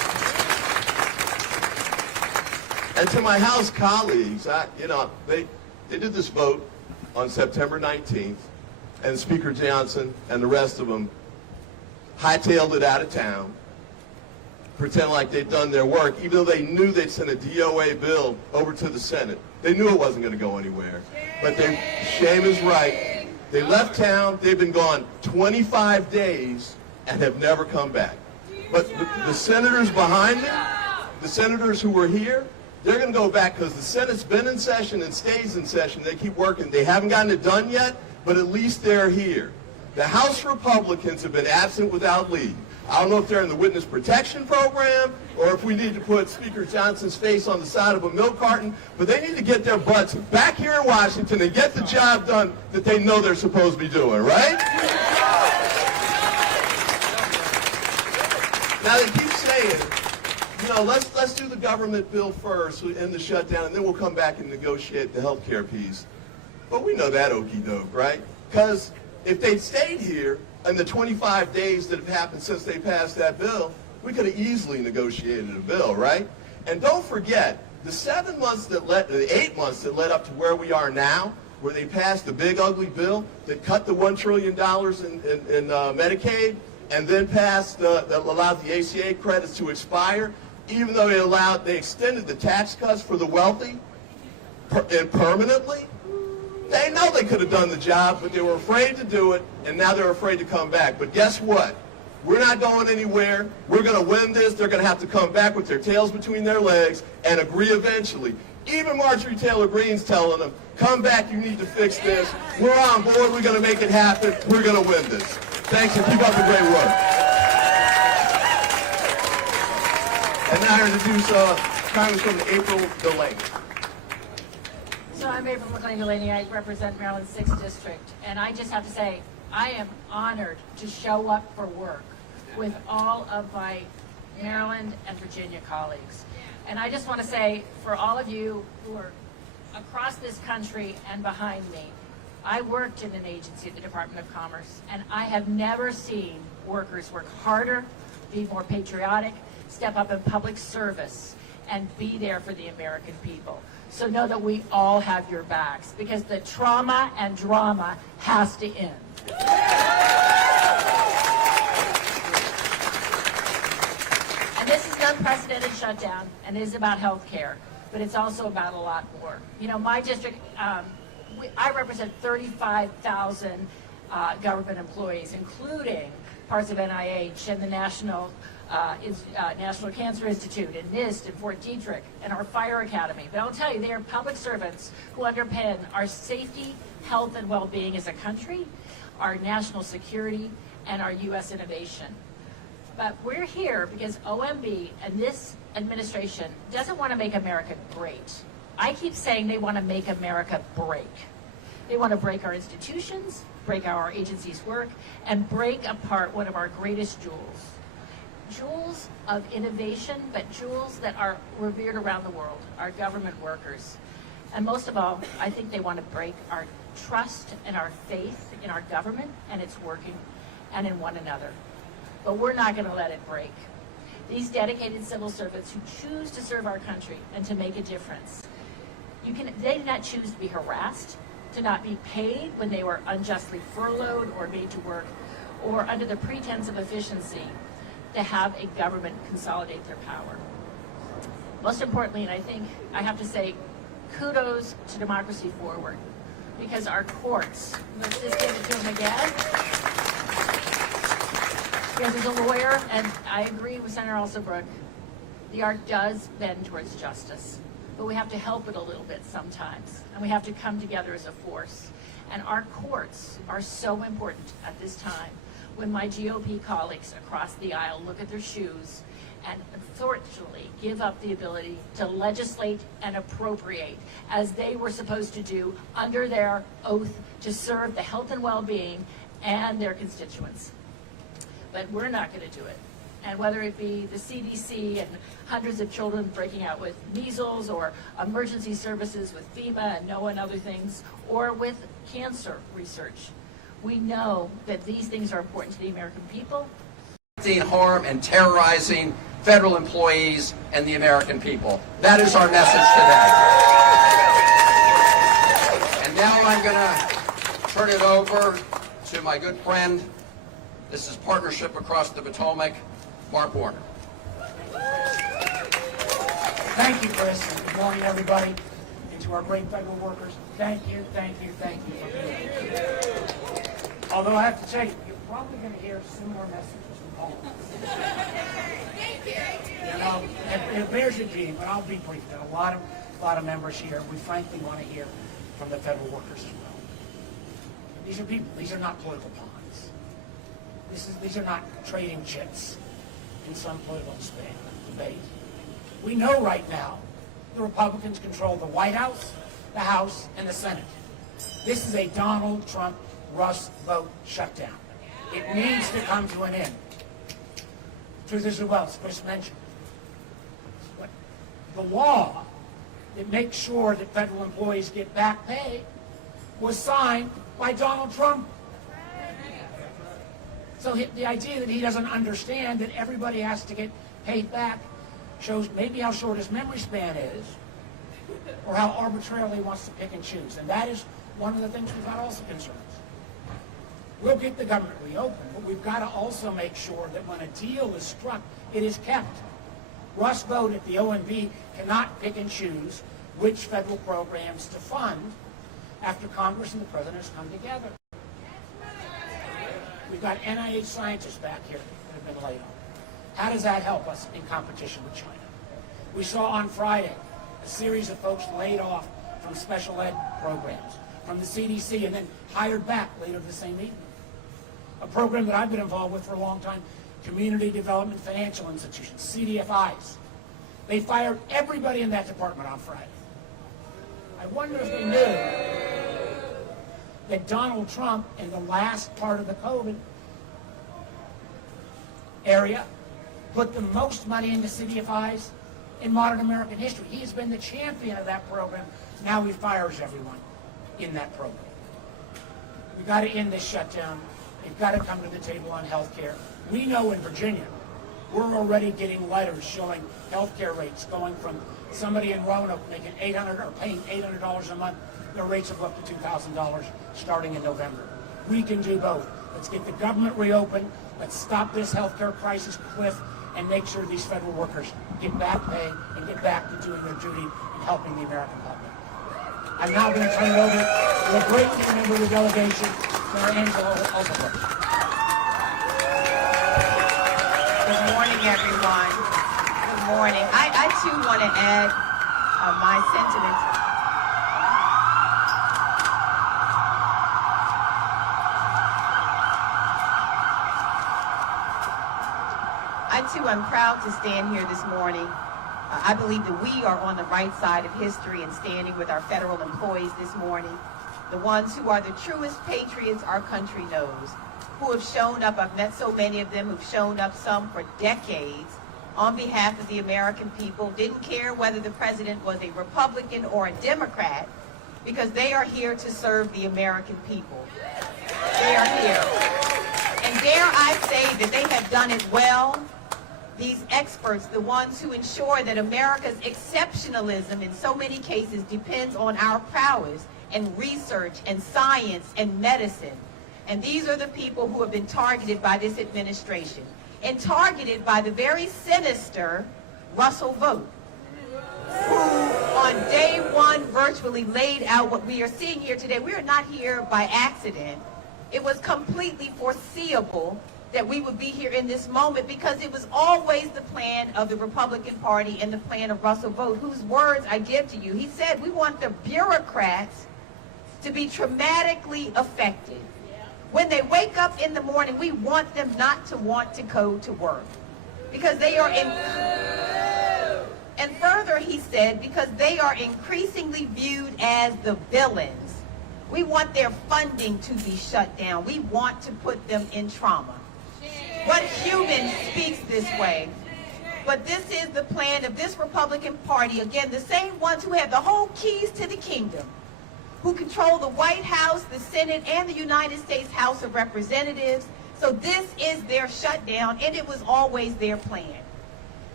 And to my House colleagues, they did this vote on September 19th, and Speaker Johnson and the rest of them hightailed it out of town, pretend like they'd done their work, even though they knew they'd sent a DOA bill over to the Senate. They knew it wasn't going to go anywhere. But shame is right. They left town. They've been gone 25 days and have never come back. But the senators behind me, the senators who were here, they're going to go back because the Senate's been in session and stays in session. They keep working. They haven't gotten it done yet, but at least they're here. The House Republicans have been absent without leave. I don't know if they're in the witness protection program or if we need to put Speaker Johnson's face on the side of a milk carton, but they need to get their butts back here in Washington and get the job done that they know they're supposed to be doing, right? Now they keep saying, let's do the government bill first and the shutdown, and then we'll come back and negotiate the health care piece. But we know that okey doke, right? Because if they'd stayed here in the 25 days that have happened since they passed that bill, we could have easily negotiated a bill, right? And don't forget, the 8 months that led up to where we are now, where they passed the big ugly bill that cut the $1 trillion in Medicaid, and then passed that allowed the ACA credits to expire, even though they extended the tax cuts for the wealthy and permanently. They know they could have done the job, but they were afraid to do it, and now they're afraid to come back. But guess what? We're not going anywhere. We're going to win this. They're going to have to come back with their tails between their legs and agree eventually. Even Marjorie Taylor Greene's telling them, come back, you need to fix this. We're on board. We're going to make it happen. We're going to win this. Thanks, and keep up the great work. And now I introduce Congresswoman April Delaney. So I'm April McLean-Delaney. I represent Maryland's 6th District. And I just have to say, I am honored to show up for work with all of my Maryland and Virginia colleagues. And I just want to say, for all of you who are across this country and behind me, I worked in an agency, the Department of Commerce, and I have never seen workers work harder, be more patriotic, step up in public service, and be there for the American people. So know that we all have your backs, because the trauma and drama has to end. And this is an unprecedented shutdown, and it is about health care, but it's also about a lot more. You know, my district, I represent 35,000 government employees, including parts of NIH and the National Cancer Institute and NIST and Fort Detrick and our Fire Academy. But I'll tell you, they are public servants who underpin our safety, health, and well-being as a country, our national security, and our U.S. innovation. But we're here because OMB and this administration doesn't want to make America great. I keep saying they want to make America break. They want to break our institutions, break how our agencies work, and break apart one of our greatest jewels. Jewels of innovation, but jewels that are revered around the world, our government workers. And most of all, I think they want to break our trust and our faith in our government and its working, and in one another. But we're not going to let it break. These dedicated civil servants who choose to serve our country and to make a difference, they did not choose to be harassed, to not be paid when they were unjustly furloughed or made to work, or under the pretense of efficiency, to have a government consolidate their power. Most importantly, and I think I have to say, kudos to Democracy Forward, because our courts, let's just give it to them again, because as a lawyer, and I agree with Senator Alsobrook, the art does bend towards justice, but we have to help it a little bit sometimes, and we have to come together as a force. And our courts are so important at this time, when my GOP colleagues across the aisle look at their shoes and unfortunately give up the ability to legislate and appropriate as they were supposed to do under their oath to serve the health and well-being and their constituents. But we're not going to do it. And whether it be the CDC and hundreds of children breaking out with measles, or emergency services with FEMA and NOAA and other things, or with cancer research, we know that these things are important to the American people. Harm and terrorizing federal employees, and the American people. That is our message today. And now I'm going to turn it over to my good friend, this is Partnership Across the Potomac, Mark Warner. Thank you, Chris, and good morning, everybody. And to our great federal workers, thank you for being here. Although I have to tell you, you're probably going to hear similar messages from home. You know, it bears repeating, but I'll be brief. There are a lot of members here. We frankly want to hear from the federal workers as well. These are people. These are not political pawns. These are not trading chips in some political debate. We know right now the Republicans control the White House, the House, and the Senate. This is a Donald Trump Rust vote shutdown. It needs to come to an end. Truth is, well, as Chris mentioned, but the law that makes sure that federal employees get back pay was signed by Donald Trump. So the idea that he doesn't understand that everybody has to get paid back shows maybe how short his memory span is, or how arbitrarily he wants to pick and choose. And that is one of the things we've got also concerns. We'll get the government reopened, but we've got to also make sure that when a deal is struck, it is kept. Russ Vought at the OMB cannot pick and choose which federal programs to fund after Congress and the President has come together. We've got NIH scientists back here that have been laid off. How does that help us in competition with China? We saw on Friday a series of folks laid off from special ed programs, from the CDC, and then hired back later the same evening. A program that I've been involved with for a long time, Community Development Financial Institutions, CDFIs. They fired everybody in that department on Friday. I wonder if they knew that Donald Trump, in the last part of the COVID area, put the most money into CDFIs in modern American history. He has been the champion of that program. Now he fires everyone in that program. We've got to end this shutdown. They've got to come to the table on health care. We know in Virginia, we're already getting letters showing health care rates going from somebody in Roanoke making $800 or paying $800 a month. Their rates have up to $2,000 starting in November. We can do both. Let's get the government reopened. Let's stop this health care crisis cliff and make sure these federal workers get back pay and get back to doing their duty and helping the American public. I'm now going to turn it over to a great member of the delegation, Mayor Angela Overbrook. Good morning, everyone. Good morning. I too want to add my sentiments. I'm proud to stand here this morning. I believe that we are on the right side of history and standing with our federal employees this morning, the ones who are the truest patriots our country knows, who have shown up. I've met so many of them who've shown up, some for decades, on behalf of the American people, didn't care whether the president was a Republican or a Democrat, because they are here to serve the American people. They are here. And dare I say that they have done it well. These experts, the ones who ensure that America's exceptionalism in so many cases depends on our prowess and research and science and medicine. And these are the people who have been targeted by this administration and targeted by the very sinister Russell Vought, who on day one virtually laid out what we are seeing here today. We are not here by accident. It was completely foreseeable that we would be here in this moment, because it was always the plan of the Republican Party and the plan of Russell Vought, whose words I give to you. He said, we want the bureaucrats to be traumatically affected. When they wake up in the morning, we want them not to want to go to work, because they are and further he said, because they are increasingly viewed as the villains. We want their funding to be shut down. We want to put them in trauma. What human speaks this way? But this is the plan of this Republican Party. Again, the same ones who have the whole keys to the kingdom, who control the White House, the Senate, and the United States House of Representatives. So this is their shutdown, and it was always their plan.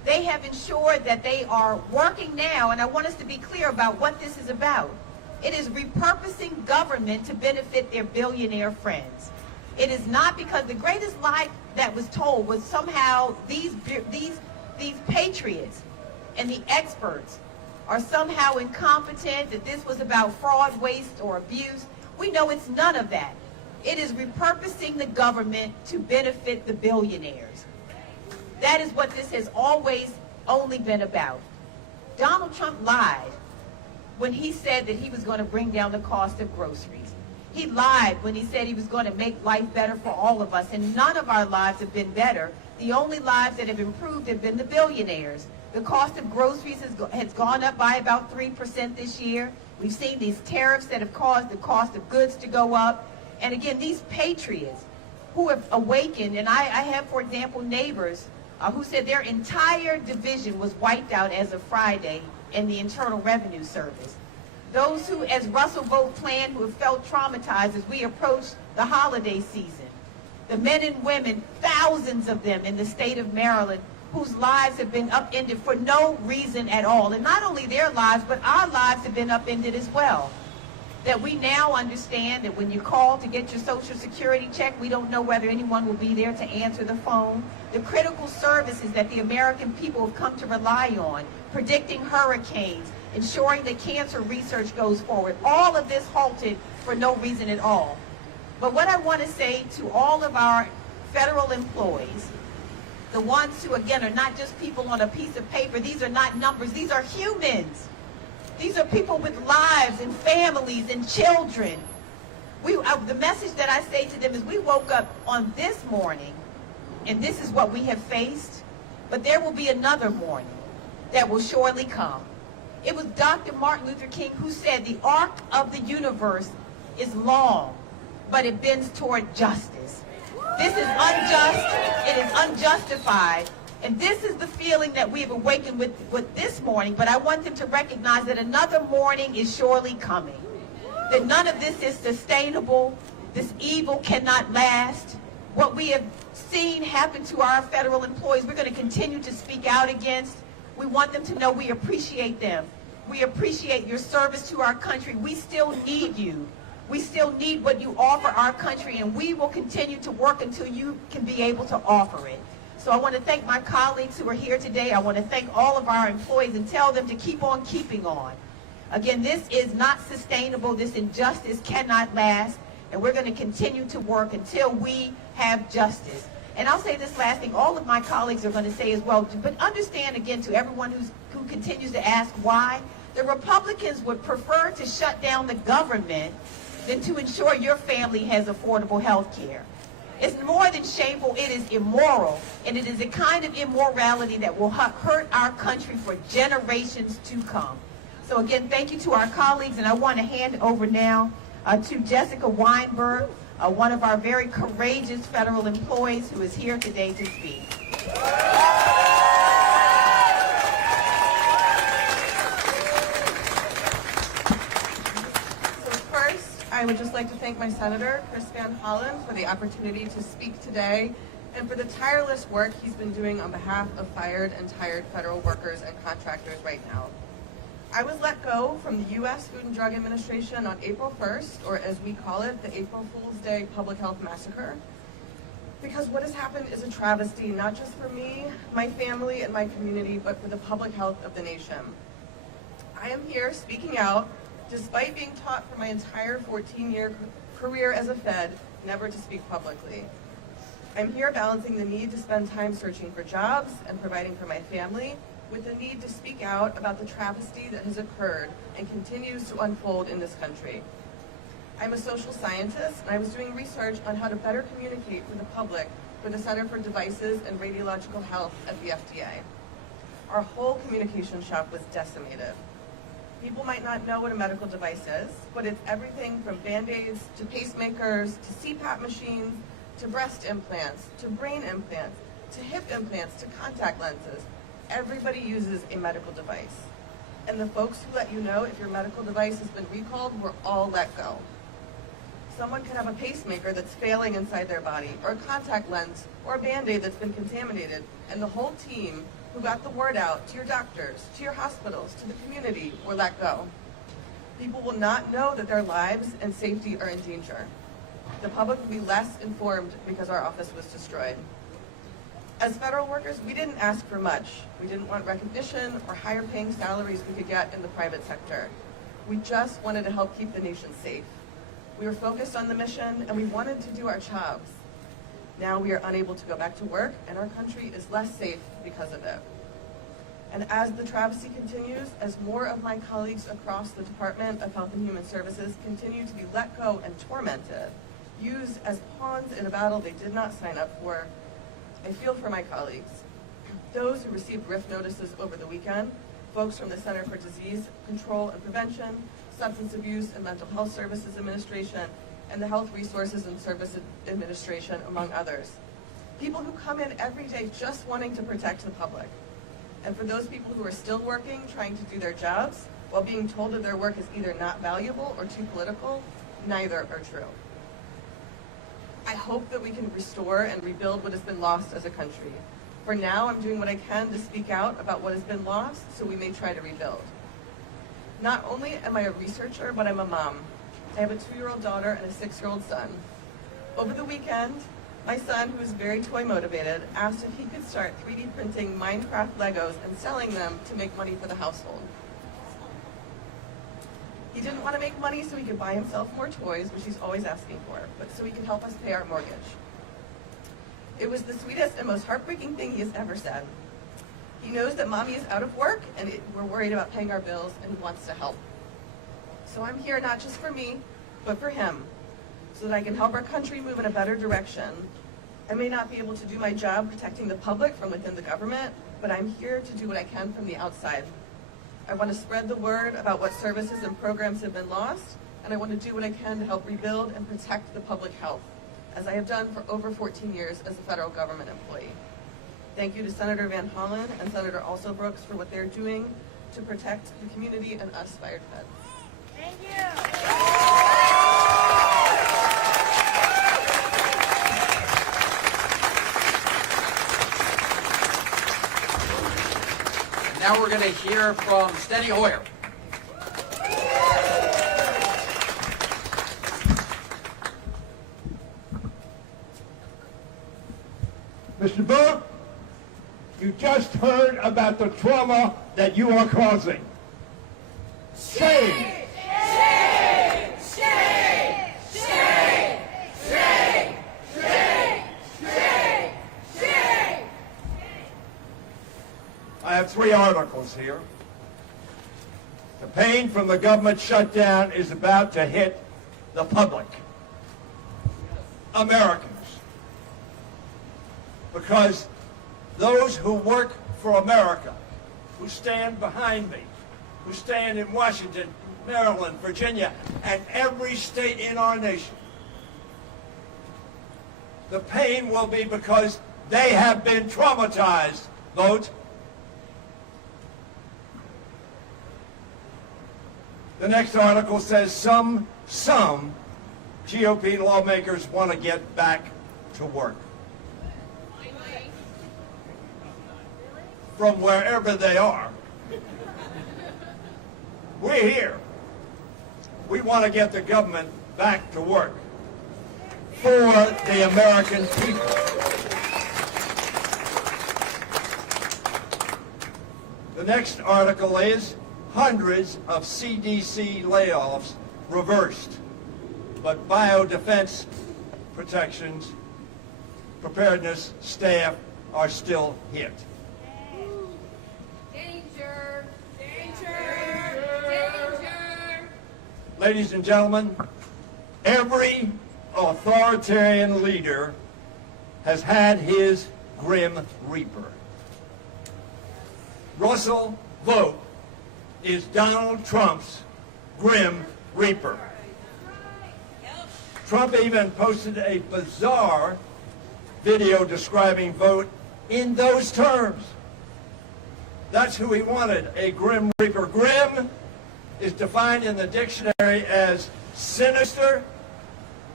They have ensured that they are working now, and I want us to be clear about what this is about. It is repurposing government to benefit their billionaire friends. It is not because the greatest lie that was told was somehow these patriots and the experts are somehow incompetent, that this was about fraud, waste, or abuse. We know it's none of that. It is repurposing the government to benefit the billionaires. That is what this has always only been about. Donald Trump lied when he said that he was going to bring down the cost of groceries. He lied when he said he was going to make life better for all of us, and none of our lives have been better. The only lives that have improved have been the billionaires. The cost of groceries has gone up by about 3% this year. We've seen these tariffs that have caused the cost of goods to go up. And again, these patriots who have awakened, and I have, for example, neighbors who said their entire division was wiped out as of Friday in the Internal Revenue Service. Those who, as Russell Vogt planned, who have felt traumatized as we approach the holiday season. The men and women, thousands of them in the state of Maryland, whose lives have been upended for no reason at all. And not only their lives, but our lives have been upended as well. That we now understand that when you call to get your Social Security check, we don't know whether anyone will be there to answer the phone. The critical services that the American people have come to rely on, predicting hurricanes, ensuring that cancer research goes forward, all of this halted for no reason at all. But what I want to say to all of our federal employees, the ones who, again, are not just people on a piece of paper, these are not numbers, these are humans. These are people with lives and families and children. The message that I say to them is we woke up on this morning, and this is what we have faced, but there will be another morning that will surely come. It was Dr. Martin Luther King who said the arc of the universe is long, but it bends toward justice. This is unjust, it is unjustified, and this is the feeling that we have awakened with this morning, but I want them to recognize that another morning is surely coming. That none of this is sustainable, this evil cannot last. What we have seen happen to our federal employees, we're going to continue to speak out against. We want them to know we appreciate them. We appreciate your service to our country. We still need you. We still need what you offer our country, and we will continue to work until you can be able to offer it. So I want to thank my colleagues who are here today. I want to thank all of our employees and tell them to keep on keeping on. Again, this is not sustainable. This injustice cannot last, and we're going to continue to work until we have justice. And I'll say this last thing, all of my colleagues are going to say as well, but understand again to everyone who continues to ask why, the Republicans would prefer to shut down the government than to ensure your family has affordable health care. It's more than shameful, it is immoral, and it is a kind of immorality that will hurt our country for generations to come. So again, thank you to our colleagues, and I want to hand over now to Jessica Weinberg, one of our very courageous federal employees who is here today to speak. I would just like to thank my Senator, Chris Van Hollen, for the opportunity to speak today and for the tireless work he's been doing on behalf of fired and tired federal workers and contractors right now. I was let go from the U.S. Food and Drug Administration on April 1st, or as we call it, the April Fool's Day Public Health Massacre, because what has happened is a travesty, not just for me, my family, and my community, but for the public health of the nation. I am here speaking out despite being taught for my entire 14-year career as a Fed never to speak publicly. I'm here balancing the need to spend time searching for jobs and providing for my family with the need to speak out about the travesty that has occurred and continues to unfold in this country. I'm a social scientist, and I was doing research on how to better communicate with the public for the Center for Devices and Radiological Health at the FDA. Our whole communication shop was decimated. People might not know what a medical device is, but it's everything from Band-Aids to pacemakers to CPAP machines to breast implants to brain implants to hip implants to contact lenses. Everybody uses a medical device. And the folks who let you know if your medical device has been recalled were all let go. Someone could have a pacemaker that's failing inside their body, or a contact lens, or a Band-Aid that's been contaminated, and the whole team who got the word out to your doctors, to your hospitals, to the community were let go. People will not know that their lives and safety are in danger. The public will be less informed because our office was destroyed. As federal workers, we didn't ask for much. We didn't want recognition or higher paying salaries we could get in the private sector. We just wanted to help keep the nation safe. We were focused on the mission and we wanted to do our jobs. Now we are unable to go back to work and our country is less safe because of it. And as the travesty continues, as more of my colleagues across the Department of Health and Human Services continue to be let go and tormented, used as pawns in a battle they did not sign up for, I feel for my colleagues. Those who received RIF notices over the weekend, folks from the Center for Disease Control and Prevention, Substance Abuse and Mental Health Services Administration, and the Health Resources and Services Administration, among others. People who come in every day just wanting to protect the public. And for those people who are still working, trying to do their jobs, while being told that their work is either not valuable or too political, neither are true. I hope that we can restore and rebuild what has been lost as a country. For now, I'm doing what I can to speak out about what has been lost so we may try to rebuild. Not only am I a researcher, but I'm a mom. I have a 2-year-old daughter and a 6-year-old son. Over the weekend, my son, who is very toy motivated, asked if he could start 3D printing Minecraft Legos and selling them to make money for the household. He didn't want to make money so he could buy himself more toys, which he's always asking for, but so he could help us pay our mortgage. It was the sweetest and most heartbreaking thing he has ever said. He knows that mommy is out of work and we're worried about paying our bills and he wants to help. So I'm here not just for me, but for him, so that I can help our country move in a better direction. I may not be able to do my job protecting the public from within the government, but I'm here to do what I can from the outside. I want to spread the word about what services and programs have been lost, and I want to do what I can to help rebuild and protect the public health, as I have done for over 14 years as a federal government employee. Thank you to Senator Van Hollen and Senator Alsobrooks for what they're doing to protect the community and us fired feds. Thank you. Now we're going to hear from Steny Hoyer. Mr. Burke, you just heard about the trauma that you are causing. Shame! Shame! Shame! Shame! Shame! Shame! Shame! Shame! I have 3 articles here. The pain from the government shutdown is about to hit the public, Americans, because those who work for America, who stand behind me, who stand in Washington, Maryland, Virginia, and every state in our nation, the pain will be because they have been traumatized. Vote. The next article says some GOP lawmakers want to get back to work. From wherever they are. We're here. We want to get the government back to work for the American people. The next article is hundreds of CDC layoffs reversed, but biodefense protections, preparedness staff are still hit. Danger! Danger! Danger! Ladies and gentlemen, every authoritarian leader has had his grim reaper. Russell Vogt is Donald Trump's grim reaper. Trump even posted a bizarre video describing Vogt in those terms. That's who he wanted, a grim reaper. Grim is defined in the dictionary as sinister,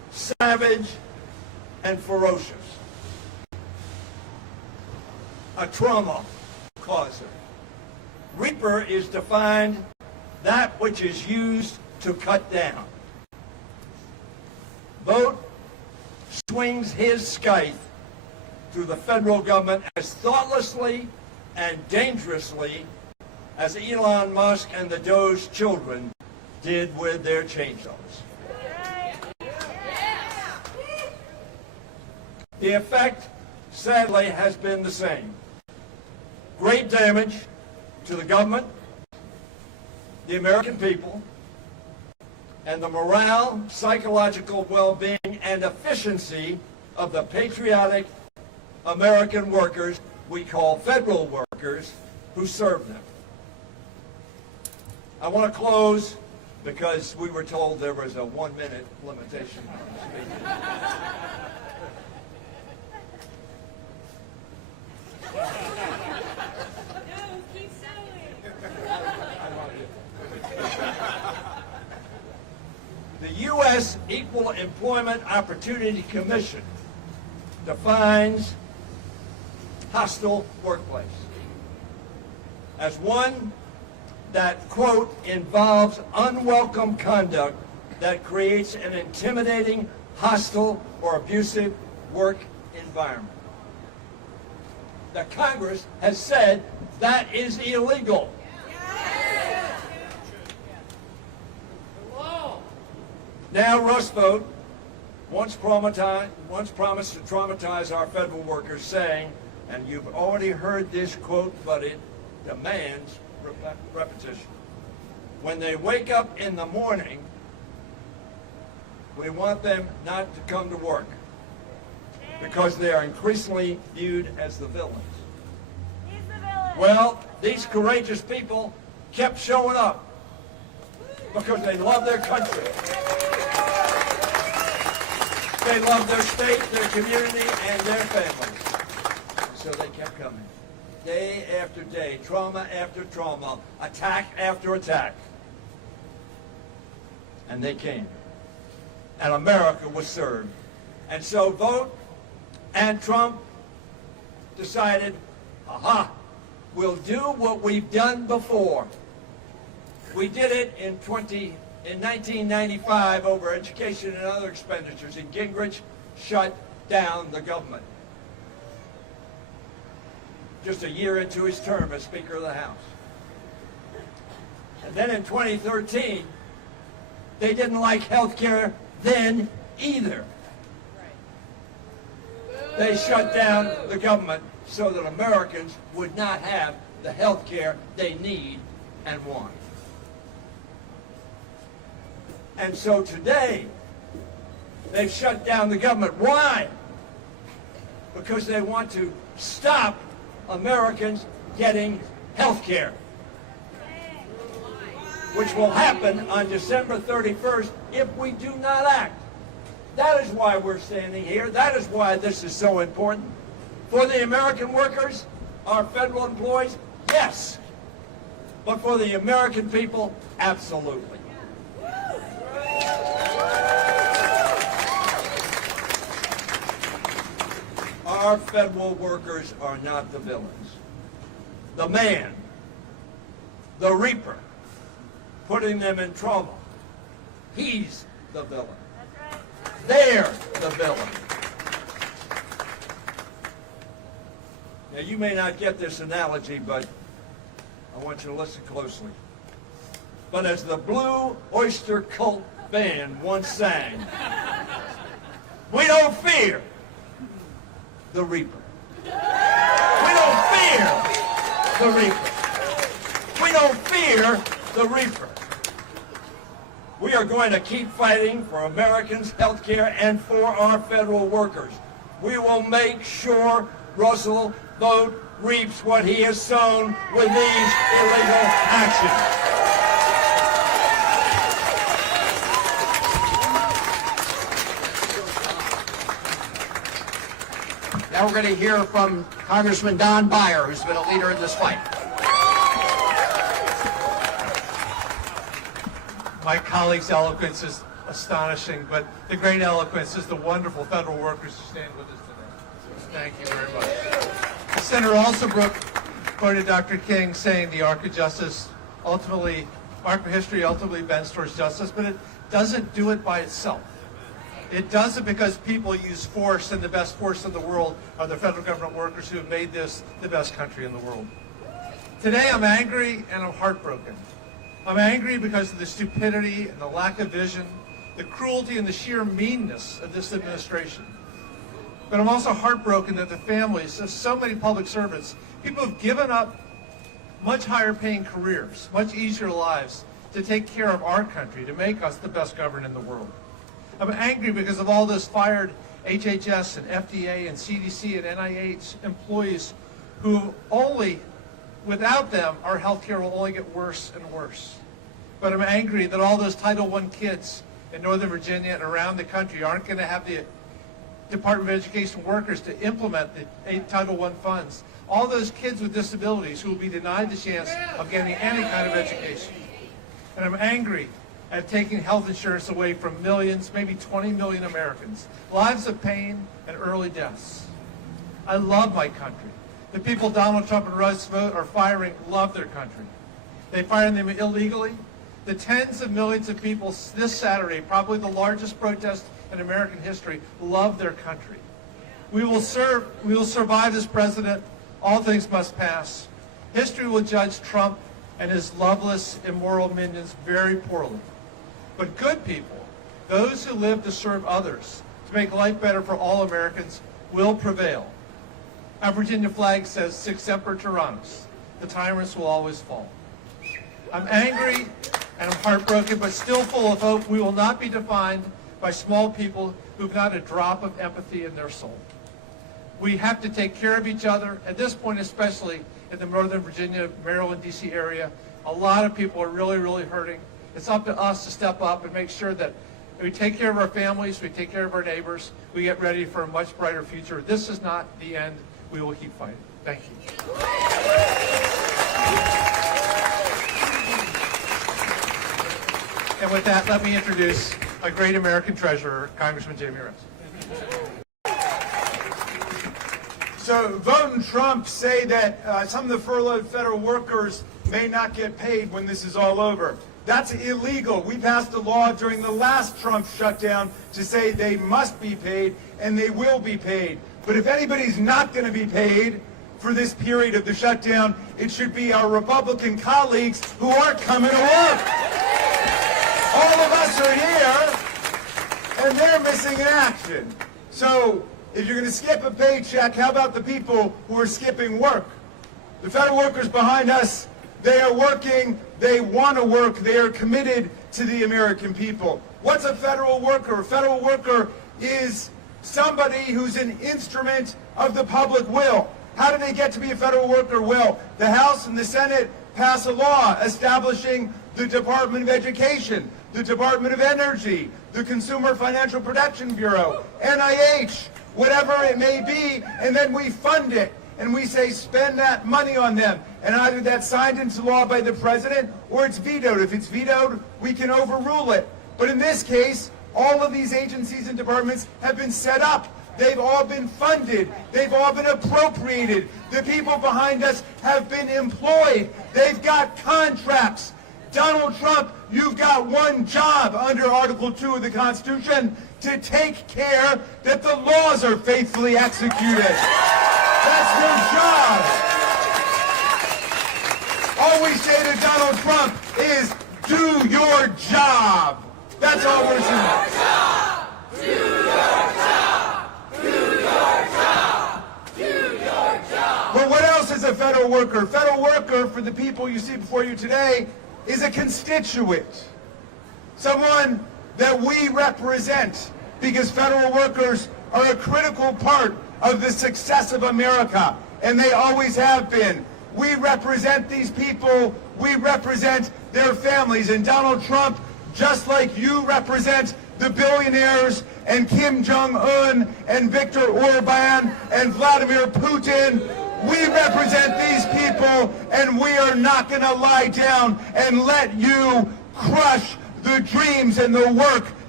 savage, and ferocious. A trauma causer. Reaper is defined that which is used to cut down. Vogt swings his scythe through the federal government as thoughtlessly and dangerously as Elon Musk and the Doge children did with their chainsaws. The effect, sadly, has been the same. Great damage to the government, the American people, and the morale, psychological well-being, and efficiency of the patriotic American workers we call federal workers who serve them. I want to close because we were told there was a 1-minute limitation on speaking. The U.S. Equal Employment Opportunity Commission defines hostile workplace as one that, quote, involves unwelcome conduct that creates an intimidating, hostile, or abusive work environment. The Congress has said that is illegal. Now Russ Vogt once promised to traumatize our federal workers, saying, and you've already heard this quote, but it demands repetition. When they wake up in the morning, we want them not to come to work because they are increasingly viewed as the villains. He's the villain. Well, these courageous people kept showing up because they love their country. They love their state, their community, and their families. So they kept coming. Day after day, trauma after trauma, attack after attack. And they came. And America was served. And so Vogt and Trump decided, aha, we'll do what we've done before. We did it in 1995 over education and other expenditures, and Gingrich shut down the government. Just a year into his term as Speaker of the House. And then in 2013, they didn't like health care then either. They shut down the government so that Americans would not have the health care they need and want. And so today, they've shut down the government. Why? Because they want to stop Americans getting health care, which will happen on December 31st if we do not act. That is why we're standing here. That is why this is so important. For the American workers, our federal employees, yes. But for the American people, absolutely. Our federal workers are not the villains. The man, the reaper, putting them in trouble, he's the villain. They're the villain. Now, you may not get this analogy, but I want you to listen closely. But as the Blue Oyster Cult band once sang, we don't fear the reaper. We don't fear the reaper. We don't fear the reaper. We are going to keep fighting for Americans' health care and for our federal workers. We will make sure Russell Vogt reaps what he has sown with these illegal actions. Now we're going to hear from Congressman Don Beyer, who's been a leader in this fight. My colleague's eloquence is astonishing, but the great eloquence is the wonderful federal workers who stand with us today. Thank you very much. Senator Alsabrook quoted Dr. King saying the arc of justice ultimately, arc of history ultimately bends towards justice, but it doesn't do it by itself. It does it because people use force, and the best force in the world are the federal government workers who have made this the best country in the world. Today I'm angry and I'm heartbroken. I'm angry because of the stupidity and the lack of vision, the cruelty and the sheer meanness of this administration. But I'm also heartbroken that the families of so many public servants, people who've given up much higher paying careers, much easier lives to take care of our country, to make us the best governed in the world. I'm angry because of all those fired HHS and FDA and CDC and NIH employees who only, without them, our healthcare will only get worse and worse. But I'm angry that all those Title I kids in Northern Virginia and around the country aren't going to have the Department of Education workers to implement the Title I funds. All those kids with disabilities who will be denied the chance of getting any kind of education. And I'm angry at taking health insurance away from millions, maybe 20 million Americans. Lives of pain and early deaths. I love my country. The people Donald Trump and Russ Vought are firing love their country. They fired them illegally. The tens of millions of people this Saturday, probably the largest protest in American history, love their country. We will survive this president. All things must pass. History will judge Trump and his loveless, immoral minions very poorly. But good people, those who live to serve others, to make life better for all Americans, will prevail. Our Virginia flag says, Sic Semper Tyrannis. The tyrants will always fall. I'm angry and I'm heartbroken, but still full of hope. We will not be defined by small people who've not a drop of empathy in their soul. We have to take care of each other. At this point, especially in the Northern Virginia, Maryland, D.C. area, a lot of people are really, really hurting. It's up to us to step up and make sure that we take care of our families, we take care of our neighbors, we get ready for a much brighter future. This is not the end. We will keep fighting. Thank you. And with that, let me introduce a great American treasurer, Congressman Jamie Rose. So Vought and Trump say that some of the furloughed federal workers may not get paid when this is all over. That's illegal. We passed a law during the last Trump shutdown to say they must be paid, and they will be paid. But if anybody's not going to be paid for this period of the shutdown, it should be our Republican colleagues who aren't coming to work. All of us are here, and they're missing in action. So if you're going to skip a paycheck, how about the people who are skipping work? The federal workers behind us, they are working, they want to work, they are committed to the American people. What's a federal worker? A federal worker is somebody who's an instrument of the public will. How do they get to be a federal worker? Well, the House and the Senate pass a law establishing the Department of Education, the Department of Energy, the Consumer Financial Protection Bureau, NIH, whatever it may be, and then we fund it. And we say spend that money on them. And either that's signed into law by the president or it's vetoed. If it's vetoed, we can overrule it. But in this case, all of these agencies and departments have been set up. They've all been funded. They've all been appropriated. The people behind us have been employed. They've got contracts. Donald Trump, you've got one job under Article 2 of the Constitution, to take care that the laws are faithfully executed. That's your job. All we say to Donald Trump is, do your job. That's all we're saying. Do your job! Do your job! Do your job! But what else is a federal worker? Federal worker, for the people you see before you today, is a constituent. Someone that we represent, because federal workers are a critical part of the success of America, and they always have been. We represent these people, we represent their families, and Donald Trump, just like you represent the billionaires and Kim Jong-un and Viktor Orban and Vladimir Putin, we represent these people, and we are not going to lie down and let you crush the dreams and the work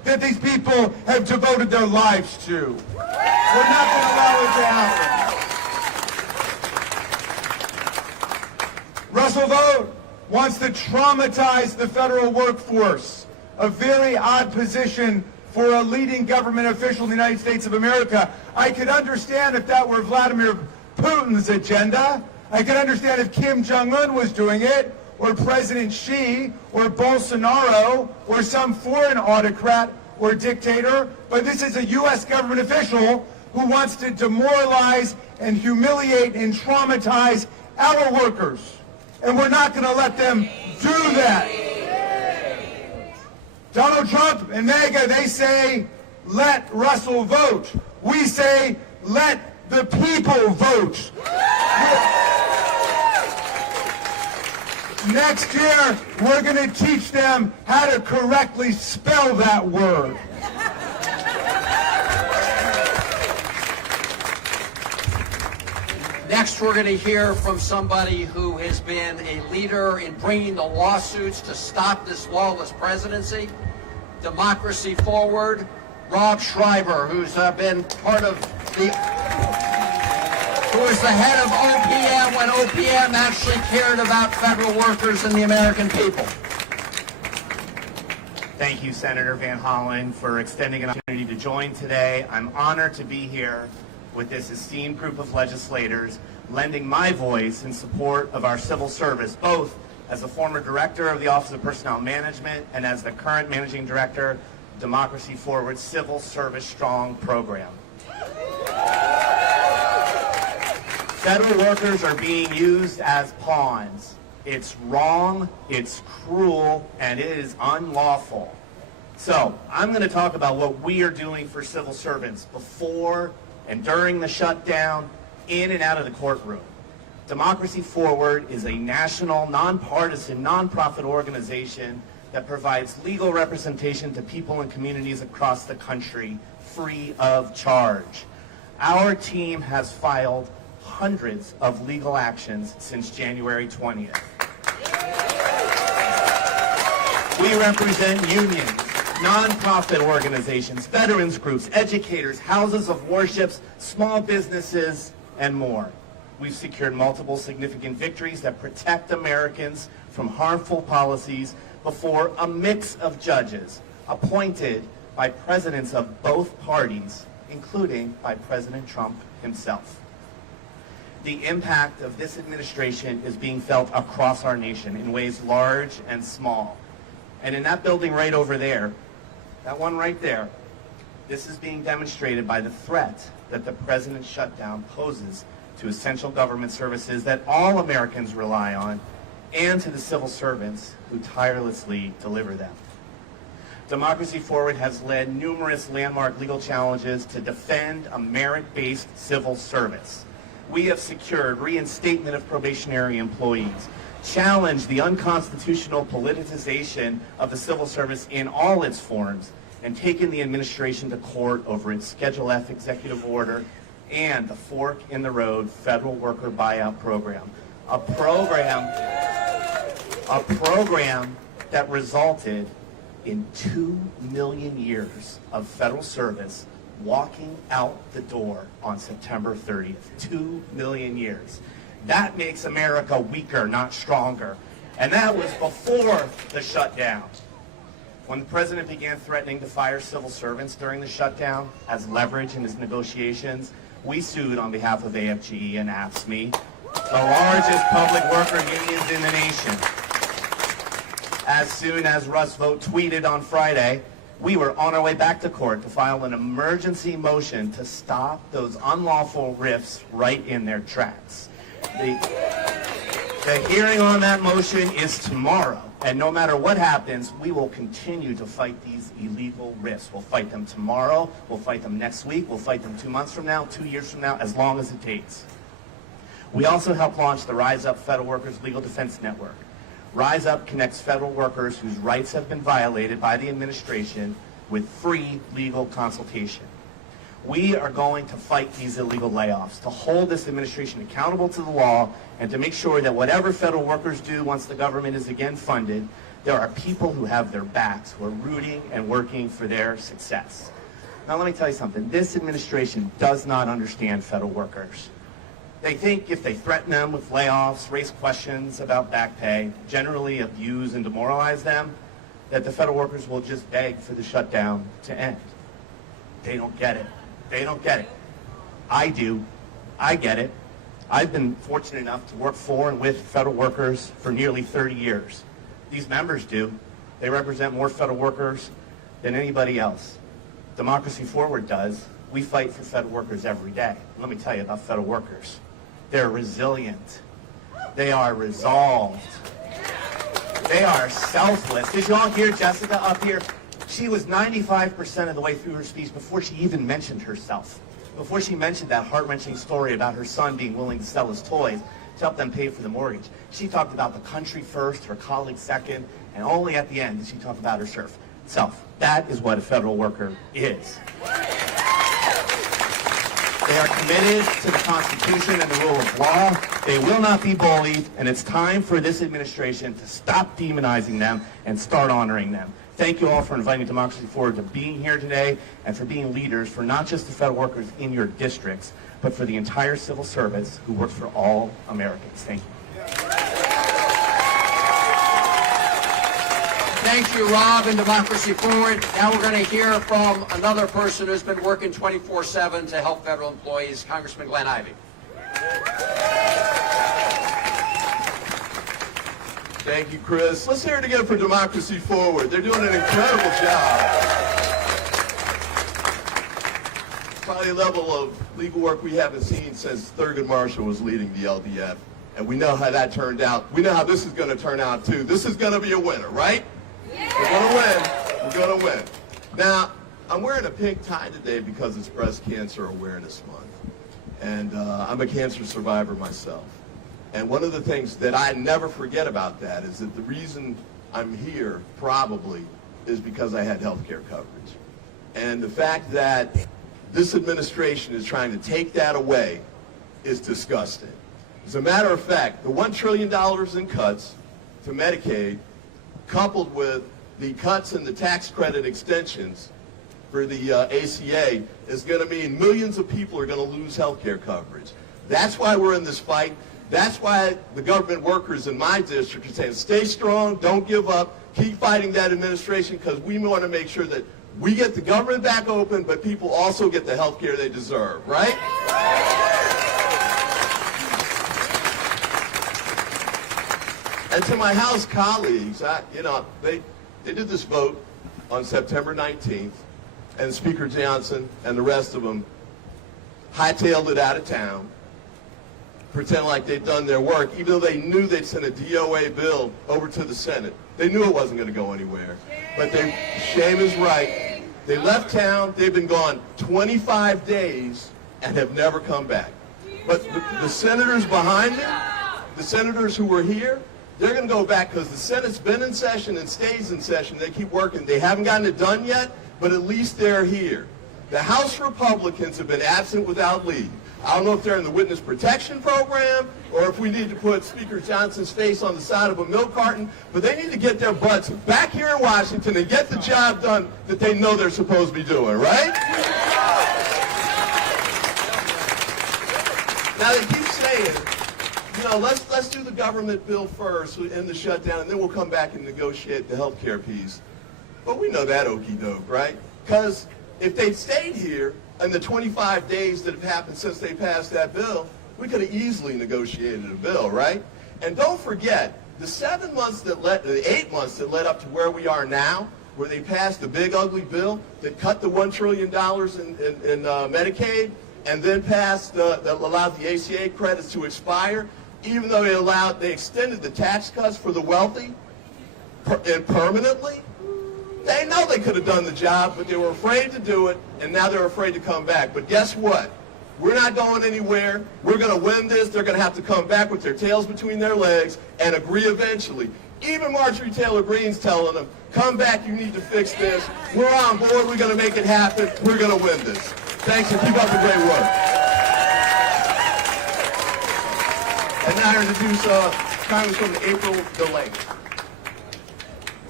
that these people have devoted their lives to. We're not going to allow it to happen. Russell Vogt wants to traumatize the federal workforce, a very odd position for a leading government official in the United States of America. I could understand if that were Vladimir Putin's agenda. I could understand if Kim Jong-un was doing it, or President Xi, or Bolsonaro, or some foreign autocrat or dictator, but this is a U.S. government official who wants to demoralize and humiliate and traumatize our workers. And we're not going to let them do that. Donald Trump and MAGA, they say, let Russell vote. We say, let the people vote. Next year, we're going to teach them how to correctly spell that word. Next, we're going to hear from somebody who has been a leader in bringing the lawsuits to stop this lawless presidency. Democracy Forward, Rob Schreiber, who's been part of the... who was the head of OPM when OPM actually cared about federal workers and the American people. Thank you, Senator Van Hollen, for extending an opportunity to join today. I'm honored to be here with this esteemed group of legislators, lending my voice in support of our civil service, both as a former director of the Office of Personnel Management and as the current managing director of Democracy Forward's Civil Service Strong program. Federal workers are being used as pawns. It's wrong, it's cruel, and it is unlawful. So, I'm going to talk about what we are doing for civil servants before and during the shutdown, in and out of the courtroom. Democracy Forward is a national, nonpartisan, nonprofit organization that provides legal representation to people and communities across the country, free of charge. Our team has filed hundreds of legal actions since January 20th. We represent unions, nonprofit organizations, veterans groups, educators, houses of worships, small businesses, and more. We've secured multiple significant victories that protect Americans from harmful policies before a mix of judges appointed by presidents of both parties, including by President Trump himself. The impact of this administration is being felt across our nation in ways large and small. And in that building right over there, that one right there, this is being demonstrated by the threat that the president's shutdown poses to essential government services that all Americans rely on, and to the civil servants who tirelessly deliver them. Democracy Forward has led numerous landmark legal challenges to defend a merit-based civil service. We have secured reinstatement of probationary employees, challenged the unconstitutional politicization of the civil service in all its forms, and taken the administration to court over its Schedule F executive order and the Fork in the Road federal worker buyout program. A program that resulted in 2 million years of federal service walking out the door on September 30th. 2 million years. That makes America weaker, not stronger. And that was before the shutdown. When the president began threatening to fire civil servants during the shutdown as leverage in his negotiations, we sued on behalf of AFGE and AFSCME, the largest public worker unions in the nation. As soon as Russ Vogt tweeted on Friday, we were on our way back to court to file an emergency motion to stop those unlawful rifts right in their tracks. The hearing on that motion is tomorrow, and no matter what happens, we will continue to fight these illegal rifts. We'll fight them tomorrow, we'll fight them next week, we'll fight them 2 months from now, 2 years from now, as long as it takes. We also helped launch the Rise Up Federal Workers Legal Defense Network. Rise Up connects federal workers whose rights have been violated by the administration with free legal consultation. We are going to fight these illegal layoffs, to hold this administration accountable to the law, and to make sure that whatever federal workers do once the government is again funded, There are people who have their backs, who are rooting and working for their success. Now let me tell you something. This administration does not understand federal workers. They think if they threaten them with layoffs, raise questions about back pay, generally abuse and demoralize them, that the federal workers will just beg for the shutdown to end. They don't get it. They don't get it. I do. I get it. I've been fortunate enough to work for and with federal workers for nearly 30 years. These members do. They represent more federal workers than anybody else. Democracy Forward does. We fight for federal workers every day. Let me tell you about federal workers. They're resilient. They are resolved. They are selfless. Did you all hear Jessica up here? She was 95% of the way through her speech before she even mentioned herself. Before she mentioned that heart-wrenching story about her son being willing to sell his toys to help them pay for the mortgage. She talked about the country first, her colleagues second, and only at the end did she talk about herself. That is what a federal worker is. They are committed to the Constitution and the rule of law. They will not be bullied, and it's time for this administration to stop demonizing them and start honoring them. Thank you all for inviting Democracy Forward to being here today and for being leaders for not just the federal workers in your districts, but for the entire civil service who works for all Americans. Thank you. Thank you, Rob, and Democracy Forward. Now we're going to hear from another person who's been working 24/7 to help federal employees, Congressman Glenn Ivey. Thank you, Chris. Let's hear it again for Democracy Forward. They're doing an incredible job. Probably a level of legal work we haven't seen since Thurgood Marshall was leading the LDF. And we know how that turned out. We know how this is going to turn out, too. This is going to be a winner, right? Yeah. We're going to win. We're going to win. Now, I'm wearing a pink tie today because it's Breast Cancer Awareness Month. And I'm a cancer survivor myself. And one of the things that I never forget about that is that the reason I'm here probably is because I had health care coverage. And the fact that this administration is trying to take that away is disgusting. As a matter of fact, the $1 trillion in cuts to Medicaid, coupled with the cuts in the tax credit extensions for the ACA, is going to mean millions of people are going to lose health care coverage. That's why we're in this fight. That's why the government workers in my district are saying, stay strong, don't give up, keep fighting that administration, because we want to make sure that we get the government back open, but people also get the health care they deserve, right? And to my House colleagues, they did this vote on September 19th, and Speaker Johnson and the rest of them hightailed it out of town, pretend like they'd done their work, even though they knew they'd sent a DOA bill over to the Senate. They knew it wasn't going to go anywhere. But shame is right. They left town. They've been gone 25 days and have never come back. But the senators behind them, the senators who were here, they're going to go back because the Senate's been in session and stays in session. They keep working. They haven't gotten it done yet, but at least they're here. The House Republicans have been absent without leave. I don't know if they're in the witness protection program or if we need to put Speaker Johnson's face on the side of a milk carton, but they need to get their butts back here in Washington and get the job done that they know they're supposed to be doing, right? Now they keep saying, let's do the government bill first and the shutdown, and then we'll come back and negotiate the health care piece. But we know that okey doke, right? Because if they'd stayed here in the 25 days that have happened since they passed that bill, we could have easily negotiated a bill, right? And don't forget, the 8 months that led up to where we are now, where they passed the big ugly bill that cut the $1 trillion in Medicaid, and then passed that allowed the ACA credits to expire, even though they extended the tax cuts for the wealthy and permanently. They know they could have done the job, but they were afraid to do it, and now they're afraid to come back. But guess what? We're not going anywhere. We're going to win this. They're going to have to come back with their tails between their legs and agree eventually. Even Marjorie Taylor Greene's telling them, come back, you need to fix this. We're on board. We're going to make it happen. We're going to win this. Thanks, and keep up the great work. And now I introduce Congresswoman April DeLay.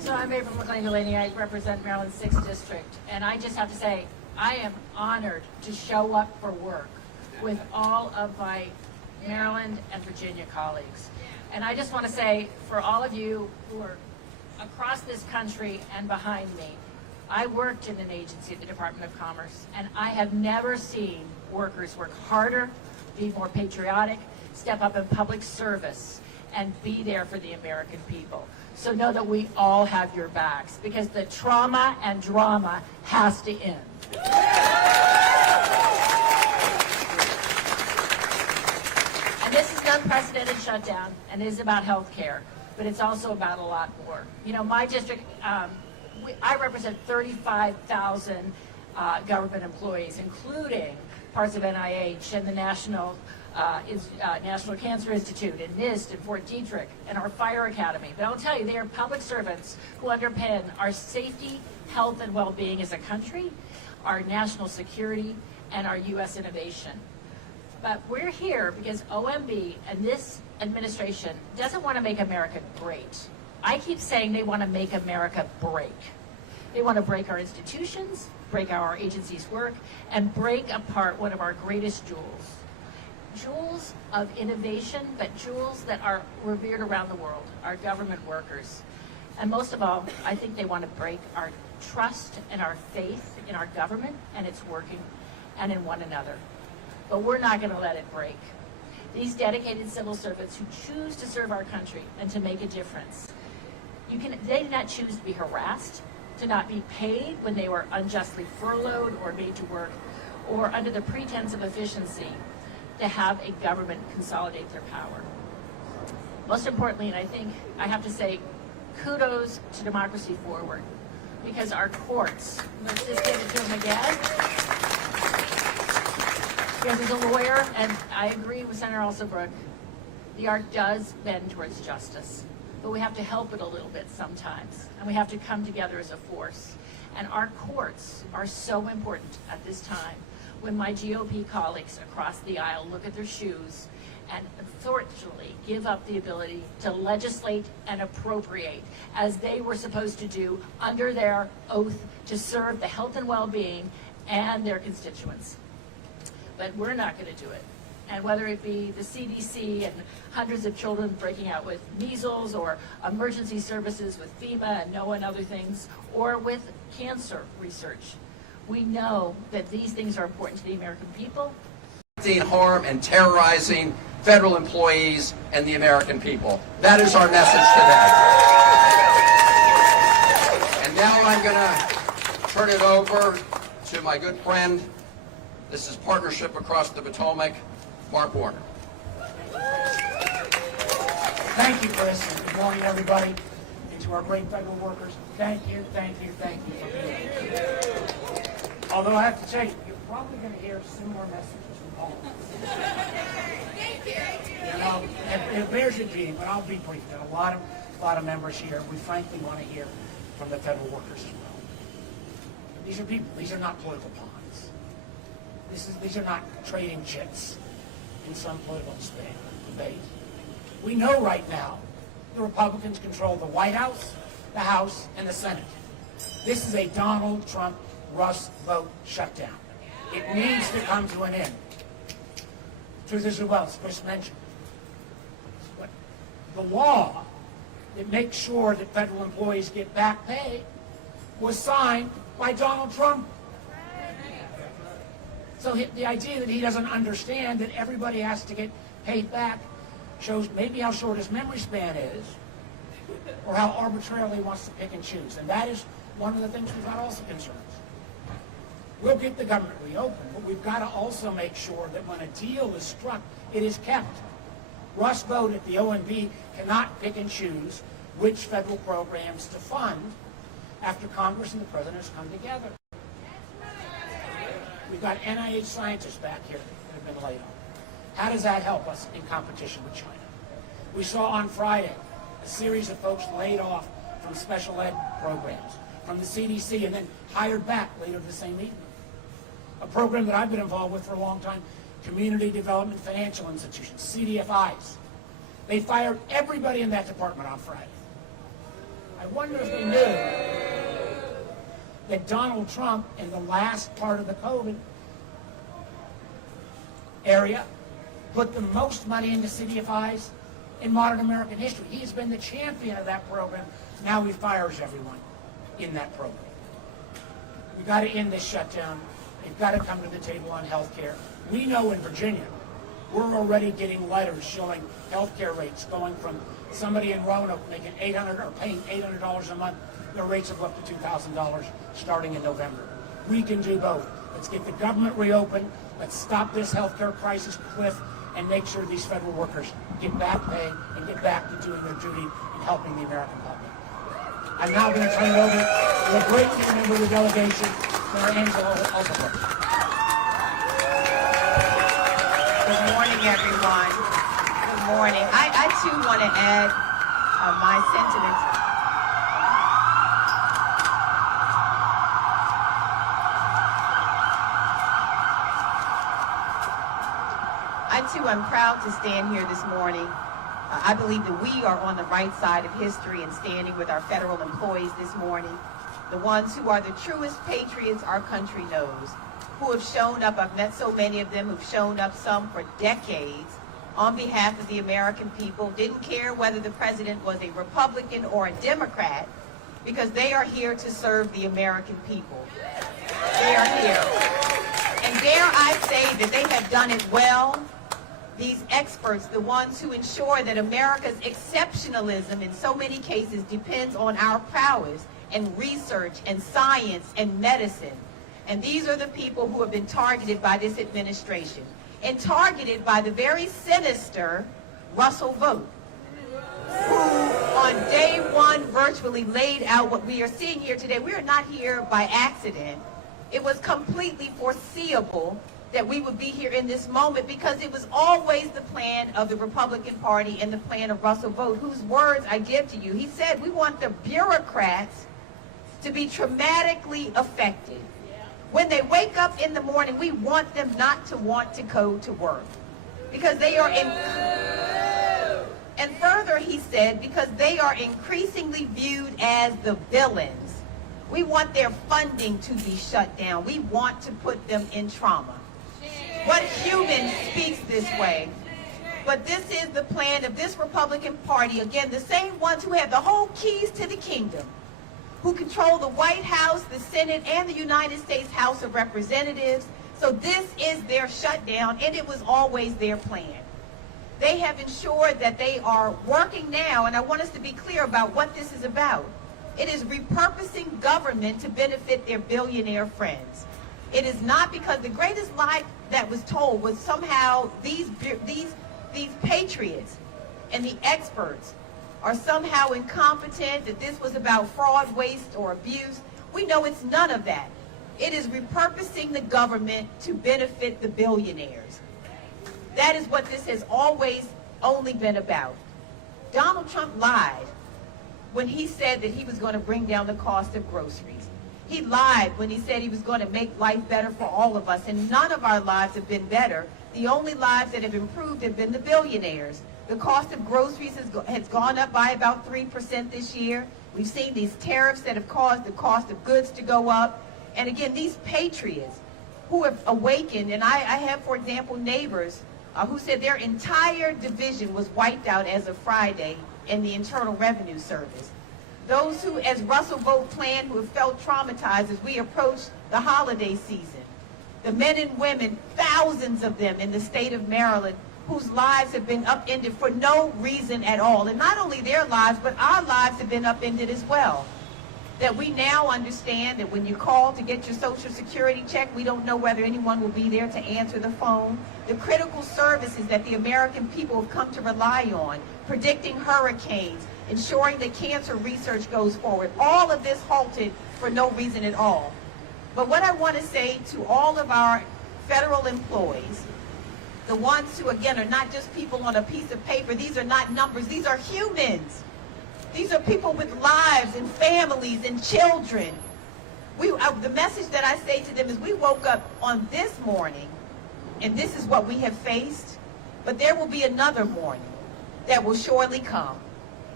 So I'm April McLean-Delaney. I represent Maryland's 6th District. And I just have to say, I am honored to show up for work with all of my Maryland and Virginia colleagues. And I just want to say, for all of you who are across this country and behind me, I worked in an agency at the Department of Commerce, and I have never seen workers work harder, be more patriotic, step up in public service, and be there for the American people. So know that we all have your backs, because the trauma and drama has to end. And this is an unprecedented shutdown, and it is about health care, but it's also about a lot more. You know, my district, I represent 35,000 government employees, including parts of NIH and the National Cancer Institute and NIST and Fort Detrick and our Fire Academy. But I'll tell you, they are public servants who underpin our safety, health, and well-being as a country, our national security, and our U.S. innovation. But we're here because OMB and this administration doesn't want to make America great. I keep saying they want to make America break. They want to break our institutions, break how our agencies work, and break apart one of our greatest jewels. Jewels of innovation, but jewels that are revered around the world, our government workers. And most of all, I think they want to break our trust and our faith in our government and its working, and in one another. But we're not going to let it break. These dedicated civil servants who choose to serve our country and to make a difference, they did not choose to be harassed, to not be paid when they were unjustly furloughed or made to work, or under the pretense of efficiency, to have a government consolidate their power. Most importantly, and I think I have to say, kudos to Democracy Forward, because our courts, let's just give it to them again. Because as a lawyer, and I agree with Senator Alsobrook, the art does bend towards justice, but we have to help it a little bit sometimes, and we have to come together as a force. And our courts are so important at this time, when my GOP colleagues across the aisle look at their shoes and unfortunately give up the ability to legislate and appropriate as they were supposed to do under their oath to serve the health and well-being and their constituents. But we're not going to do it. And whether it be the CDC and hundreds of children breaking out with measles, or emergency services with FEMA and NOAA and other things, or with cancer research, we know that these things are important to the American people. Harm and terrorizing federal employees and the American people. That is our message today. And now I'm going to turn it over to my good friend. This is Partnership Across the Potomac, Mark Warner. Thank you, Chris, and good morning, everybody. And to our great federal workers, thank you, thank you, thank you for being here. Although I have to tell you, you're probably going to hear similar messages from all of us. Thank you. You know, it bears repeating, but I'll be brief. There are a lot of members here. We frankly want to hear from the federal workers as well. These are people. These are not political pawns. These are not trading chips in some political debate. We know right now the Republicans control the White House, the House, and the Senate. This is a Donald Trump Rust vote shutdown. It needs to come to an end. Truth is, well, as Chris mentioned, but the law that makes sure that federal employees get back pay was signed by Donald Trump. So the idea that he doesn't understand that everybody has to get paid back shows maybe how short his memory span is, or how arbitrarily he wants to pick and choose. And that is one of the things we've got also concerns. We'll get the government reopened, but we've got to also make sure that when a deal is struck, it is kept. Russ Vought at the OMB cannot pick and choose which federal programs to fund after Congress and the President have come together. We've got NIH scientists back here that have been laid off. How does that help us in competition with China? We saw on Friday a series of folks laid off from special ed programs, from the CDC, and then hired back later the same evening. A program that I've been involved with for a long time, Community Development Financial Institutions, CDFIs. They fired everybody in that department on Friday. I wonder if they knew that Donald Trump, in the last part of the COVID area, put the most money into CDFIs in modern American history. He has been the champion of that program. Now he fires everyone in that program. We've got to end this shutdown. They've got to come to the table on health care. We know in Virginia, we're already getting letters showing health care rates going from somebody in Roanoke making $800 or paying $800 a month. Their rates have up to $2,000 starting in November. We can do both. Let's get the government reopened. Let's stop this health care crisis cliff and make sure these federal workers get back pay and get back to doing their duty and helping the American public. I'm now going to turn it over to a great member of the delegation, Mayor Angela Alphabet. Good morning, everyone. Good morning. I too want to add my sentiments. I'm proud to stand here this morning. I believe that we are on the right side of history and standing with our federal employees this morning, the ones who are the truest patriots our country knows, who have shown up. I've met so many of them who've shown up, some for decades, on behalf of the American people, didn't care whether the president was a Republican or a Democrat, because they are here to serve the American people. They are here. And dare I say that they have done it well. These experts, the ones who ensure that America's exceptionalism in so many cases depends on our prowess and research and science and medicine. And these are the people who have been targeted by this administration and targeted by the very sinister Russell Vogt, who on day one virtually laid out what we are seeing here today. We are not here by accident. It was completely foreseeable that we would be here in this moment, because it was always the plan of the Republican Party and the plan of Russell Vogt, whose words I give to you. He said, we want the bureaucrats to be traumatically affected. When they wake up in the morning, we want them not to want to go to work, because they are and further he said, because they are increasingly viewed as the villains. We want their funding to be shut down. We want to put them in trauma. What human speaks this way? But this is the plan of this Republican Party. Again, the same ones who have the whole keys to the kingdom, who control the White House, the Senate, and the United States House of Representatives. So this is their shutdown, and it was always their plan. They have ensured that they are working now, and I want us to be clear about what this is about. It is repurposing government to benefit their billionaire friends. It is not, because the greatest lie that was told was somehow these patriots and the experts are somehow incompetent, that this was about fraud, waste, or abuse. We know it's none of that. It is repurposing the government to benefit the billionaires. That is what this has always only been about. Donald Trump lied when he said that he was going to bring down the cost of groceries. He lied when he said he was going to make life better for all of us, and none of our lives have been better. The only lives that have improved have been the billionaires. The cost of groceries has gone up by about 3% this year. We've seen these tariffs that have caused the cost of goods to go up. And again, these patriots who have awakened, and I have, for example, neighbors who said their entire division was wiped out as of Friday in the Internal Revenue Service. Those who, as Russell Vogt planned, who have felt traumatized as we approach the holiday season. The men and women, thousands of them in the state of Maryland, whose lives have been upended for no reason at all. And not only their lives, but our lives have been upended as well. That we now understand that when you call to get your Social Security check, we don't know whether anyone will be there to answer the phone. The critical services that the American people have come to rely on, predicting hurricanes, ensuring that cancer research goes forward. All of this halted for no reason at all. But what I want to say to all of our federal employees, the ones who, again, are not just people on a piece of paper, these are not numbers, these are humans. These are people with lives and families and children. The message that I say to them is, we woke up on this morning, and this is what we have faced, but there will be another morning that will surely come.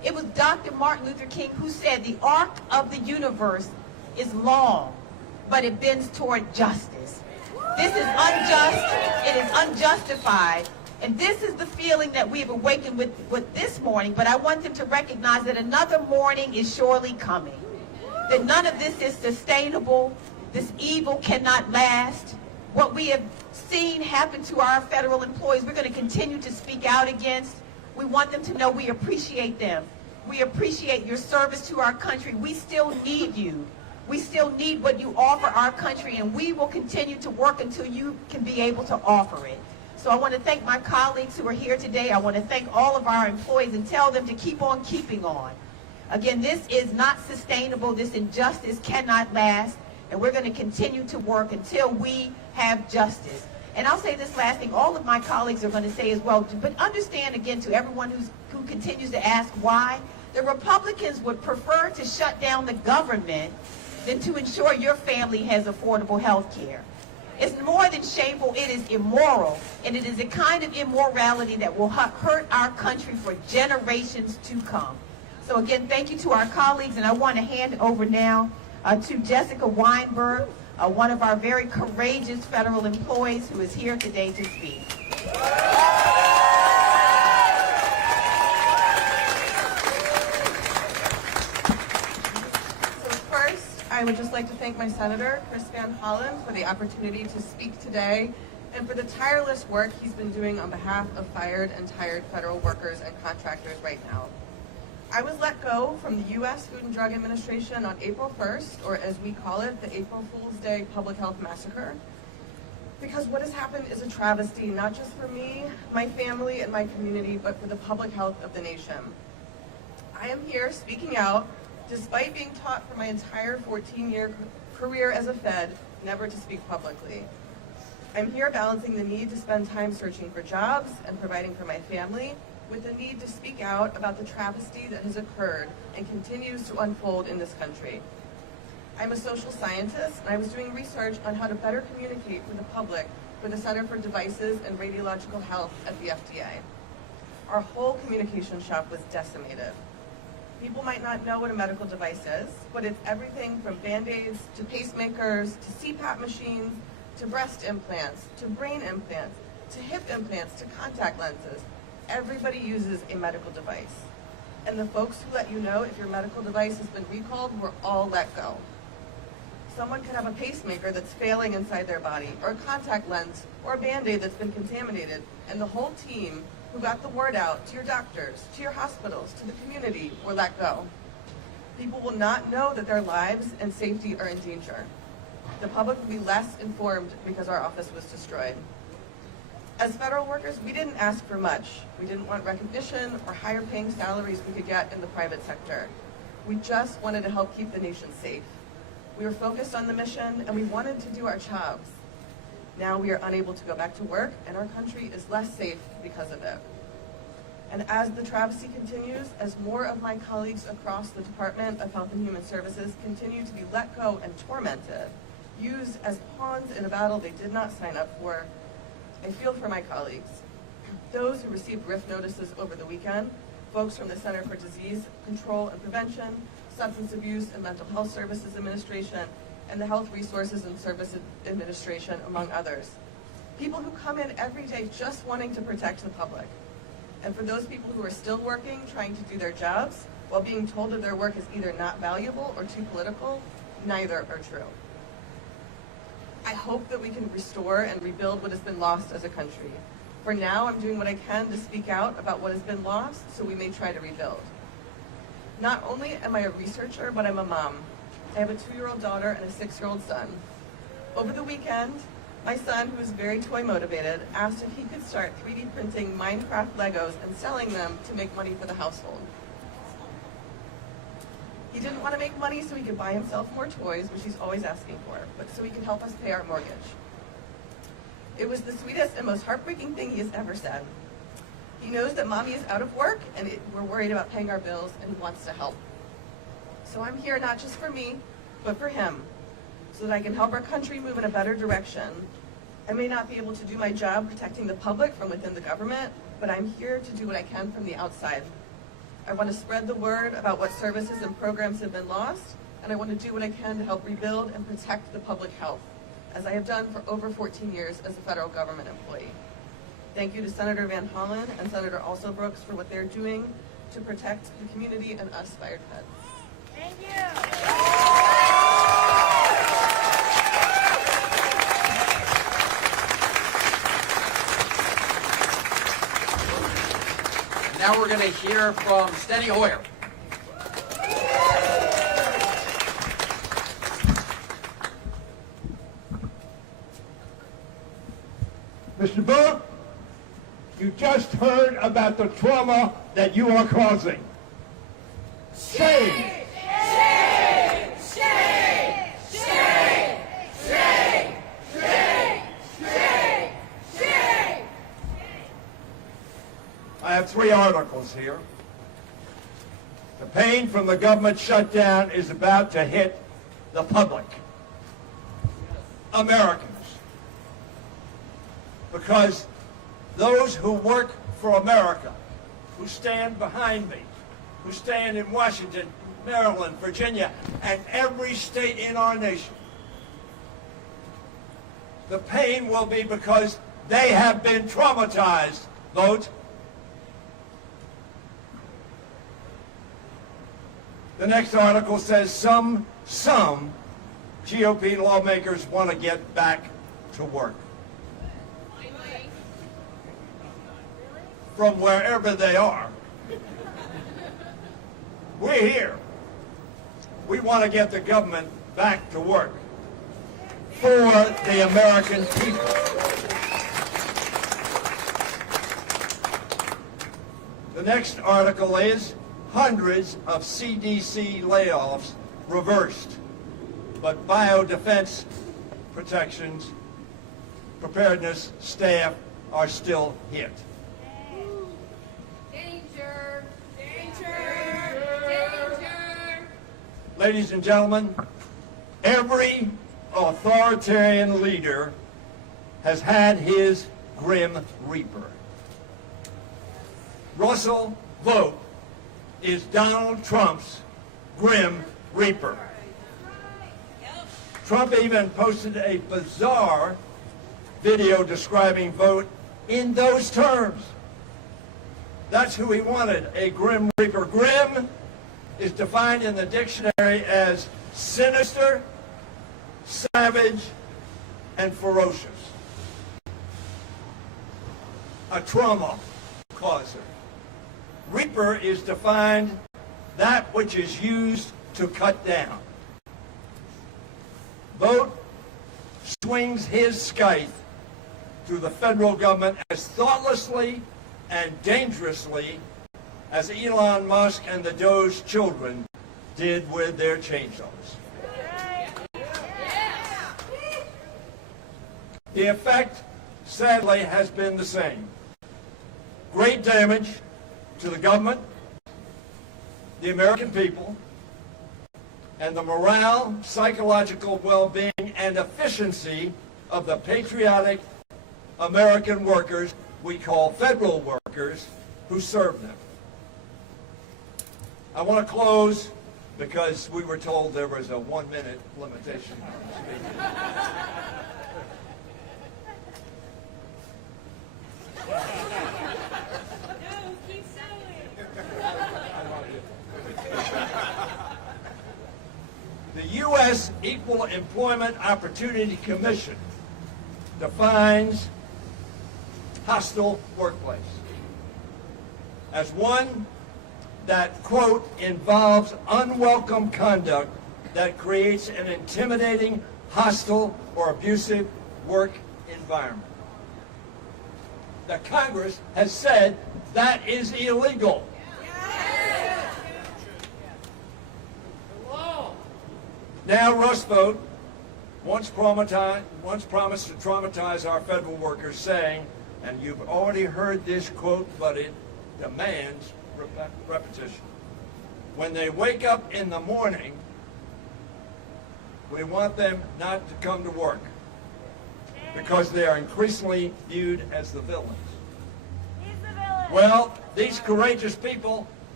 It was Dr. Martin Luther King who said the arc of the universe is long, but it bends toward justice. This is unjust, it is unjustified, and this is the feeling that we have awakened with this morning, but I want them to recognize that another morning is surely coming, that none of this is sustainable, this evil cannot last. What we have seen happen to our federal employees, we're going to continue to speak out against. We want them to know we appreciate them. We appreciate your service to our country. We still need you. We still need what you offer our country, and we will continue to work until you can be able to offer it. So I want to thank my colleagues who are here today. I want to thank all of our employees and tell them to keep on keeping on. Again, this is not sustainable. This injustice cannot last, and we're going to continue to work until we have justice. And I'll say this last thing, all of my colleagues are going to say as well, but understand again to everyone who continues to ask why, the Republicans would prefer to shut down the government than to ensure your family has affordable health care. It's more than shameful, it is immoral, and it is a kind of immorality that will hurt our country for generations to come. So again, thank you to our colleagues, and I want to hand over now to Jessica Weinberg, one of our very courageous federal employees who is here today to speak. I would just like to thank my senator, Chris Van Hollen, for the opportunity to speak today and for the tireless work he's been doing on behalf of fired and tired federal workers and contractors right now. I was let go from the U.S. Food and Drug Administration on April 1st, or as we call it, the April Fool's Day Public Health Massacre, because what has happened is a travesty, not just for me, my family, and my community, but for the public health of the nation. I am here speaking out despite being taught for my entire 14-year career as a Fed never to speak publicly. I'm here balancing the need to spend time searching for jobs and providing for my family with the need to speak out about the travesty that has occurred and continues to unfold in this country. I'm a social scientist, and I was doing research on how to better communicate with the public for the Center for Devices and Radiological Health at the FDA. Our whole communication shop was decimated. People might not know what a medical device is, but it's everything from Band-Aids to pacemakers to CPAP machines to breast implants to brain implants to hip implants to contact lenses. Everybody uses a medical device. And the folks who let you know if your medical device has been recalled were all let go. Someone could have a pacemaker that's failing inside their body, or a contact lens, or a Band-Aid that's been contaminated, and the whole team who got the word out to your doctors, to your hospitals, to the community, were let go. People will not know that their lives and safety are in danger. The public will be less informed because our office was destroyed. As federal workers, we didn't ask for much. We didn't want recognition or higher paying salaries we could get in the private sector. We just wanted to help keep the nation safe. We were focused on the mission, and we wanted to do our jobs. Now we are unable to go back to work, and our country is less safe because of it. And as the travesty continues, as more of my colleagues across the Department of Health and Human Services continue to be let go and tormented, used as pawns in a battle they did not sign up for, I feel for my colleagues. Those who received RIF notices over the weekend, folks from the Center for Disease Control and Prevention, Substance Abuse and Mental Health Services Administration, and the Health Resources and Services Administration, among others. People who come in every day just wanting to protect the public. And for those people who are still working, trying to do their jobs, while being told that their work is either not valuable or too political, neither are true. I hope that we can restore and rebuild what has been lost as a country. For now, I'm doing what I can to speak out about what has been lost so we may try to rebuild. Not only am I a researcher, but I'm a mom. I have a 2-year-old daughter and a 6-year-old son. Over the weekend, my son, who is very toy motivated, asked if he could start 3D printing Minecraft Legos and selling them to make money for the household. He didn't want to make money so he could buy himself more toys, which he's always asking for, but so he could help us pay our mortgage. It was the sweetest and most heartbreaking thing he has ever said. He knows that mommy is out of work and we're worried about paying our bills, and he wants to help. So I'm here not just for me, but for him, so that I can help our country move in a better direction. I may not be able to do my job protecting the public from within the government, but I'm here to do what I can from the outside. I want to spread the word about what services and programs have been lost, and I want to do what I can to help rebuild and protect the public health, as I have done for over 14 years as a federal government employee. Thank you to Senator Van Hollen and Senator Alsobrooks for what they're doing to protect the community and us fired feds. Thank you. Now we're going to hear from Steny Hoyer. Mr. Booth, you just heard about the trauma that you are causing. Shame! Shame! Shame! Shame! Shame! Shame! Shame! Shame! I have 3 articles here. The pain from the government shutdown is about to hit the public, Americans, because those who work for America, who stand behind me, who stand in Washington, Maryland, Virginia, and every state in our nation, the pain will be because they have been traumatized. Vote. The next article says some GOP lawmakers want to get back to work. From wherever they are. We're here. We want to get the government back to work for the American people. The next article is hundreds of CDC layoffs reversed, but biodefense protections, preparedness staff are still hit. Danger! Danger! Danger! Ladies and gentlemen, every authoritarian leader has had his grim reaper. Russell Vogt is Donald Trump's grim reaper. Trump even posted a bizarre video describing Vogt in those terms. That's who he wanted, a grim reaper. Grim is defined in the dictionary as sinister, savage, and ferocious. A trauma causer. Reaper is defined that which is used to cut down. Vogt swings his scythe through the federal government as thoughtlessly and dangerously as Elon Musk and the Doge children did with their chainsaws. The effect, sadly, has been the same. Great damage to the government, the American people, and the morale, psychological well-being, and efficiency of the patriotic American workers we call federal workers who serve them. I want to close because we were told there was a 1-minute limitation on speaking. The U.S. Equal Employment Opportunity Commission defines hostile workplace as one that, quote, involves unwelcome conduct that creates an intimidating, hostile, or abusive work environment. The Congress has said that is illegal. Now Russ Vogt once promised to traumatize our federal workers, saying, and you've already heard this quote, but it demands repetition. When they wake up in the morning, we want them not to come to work because they are increasingly viewed as the villains. He's the villain. Well, these courageous people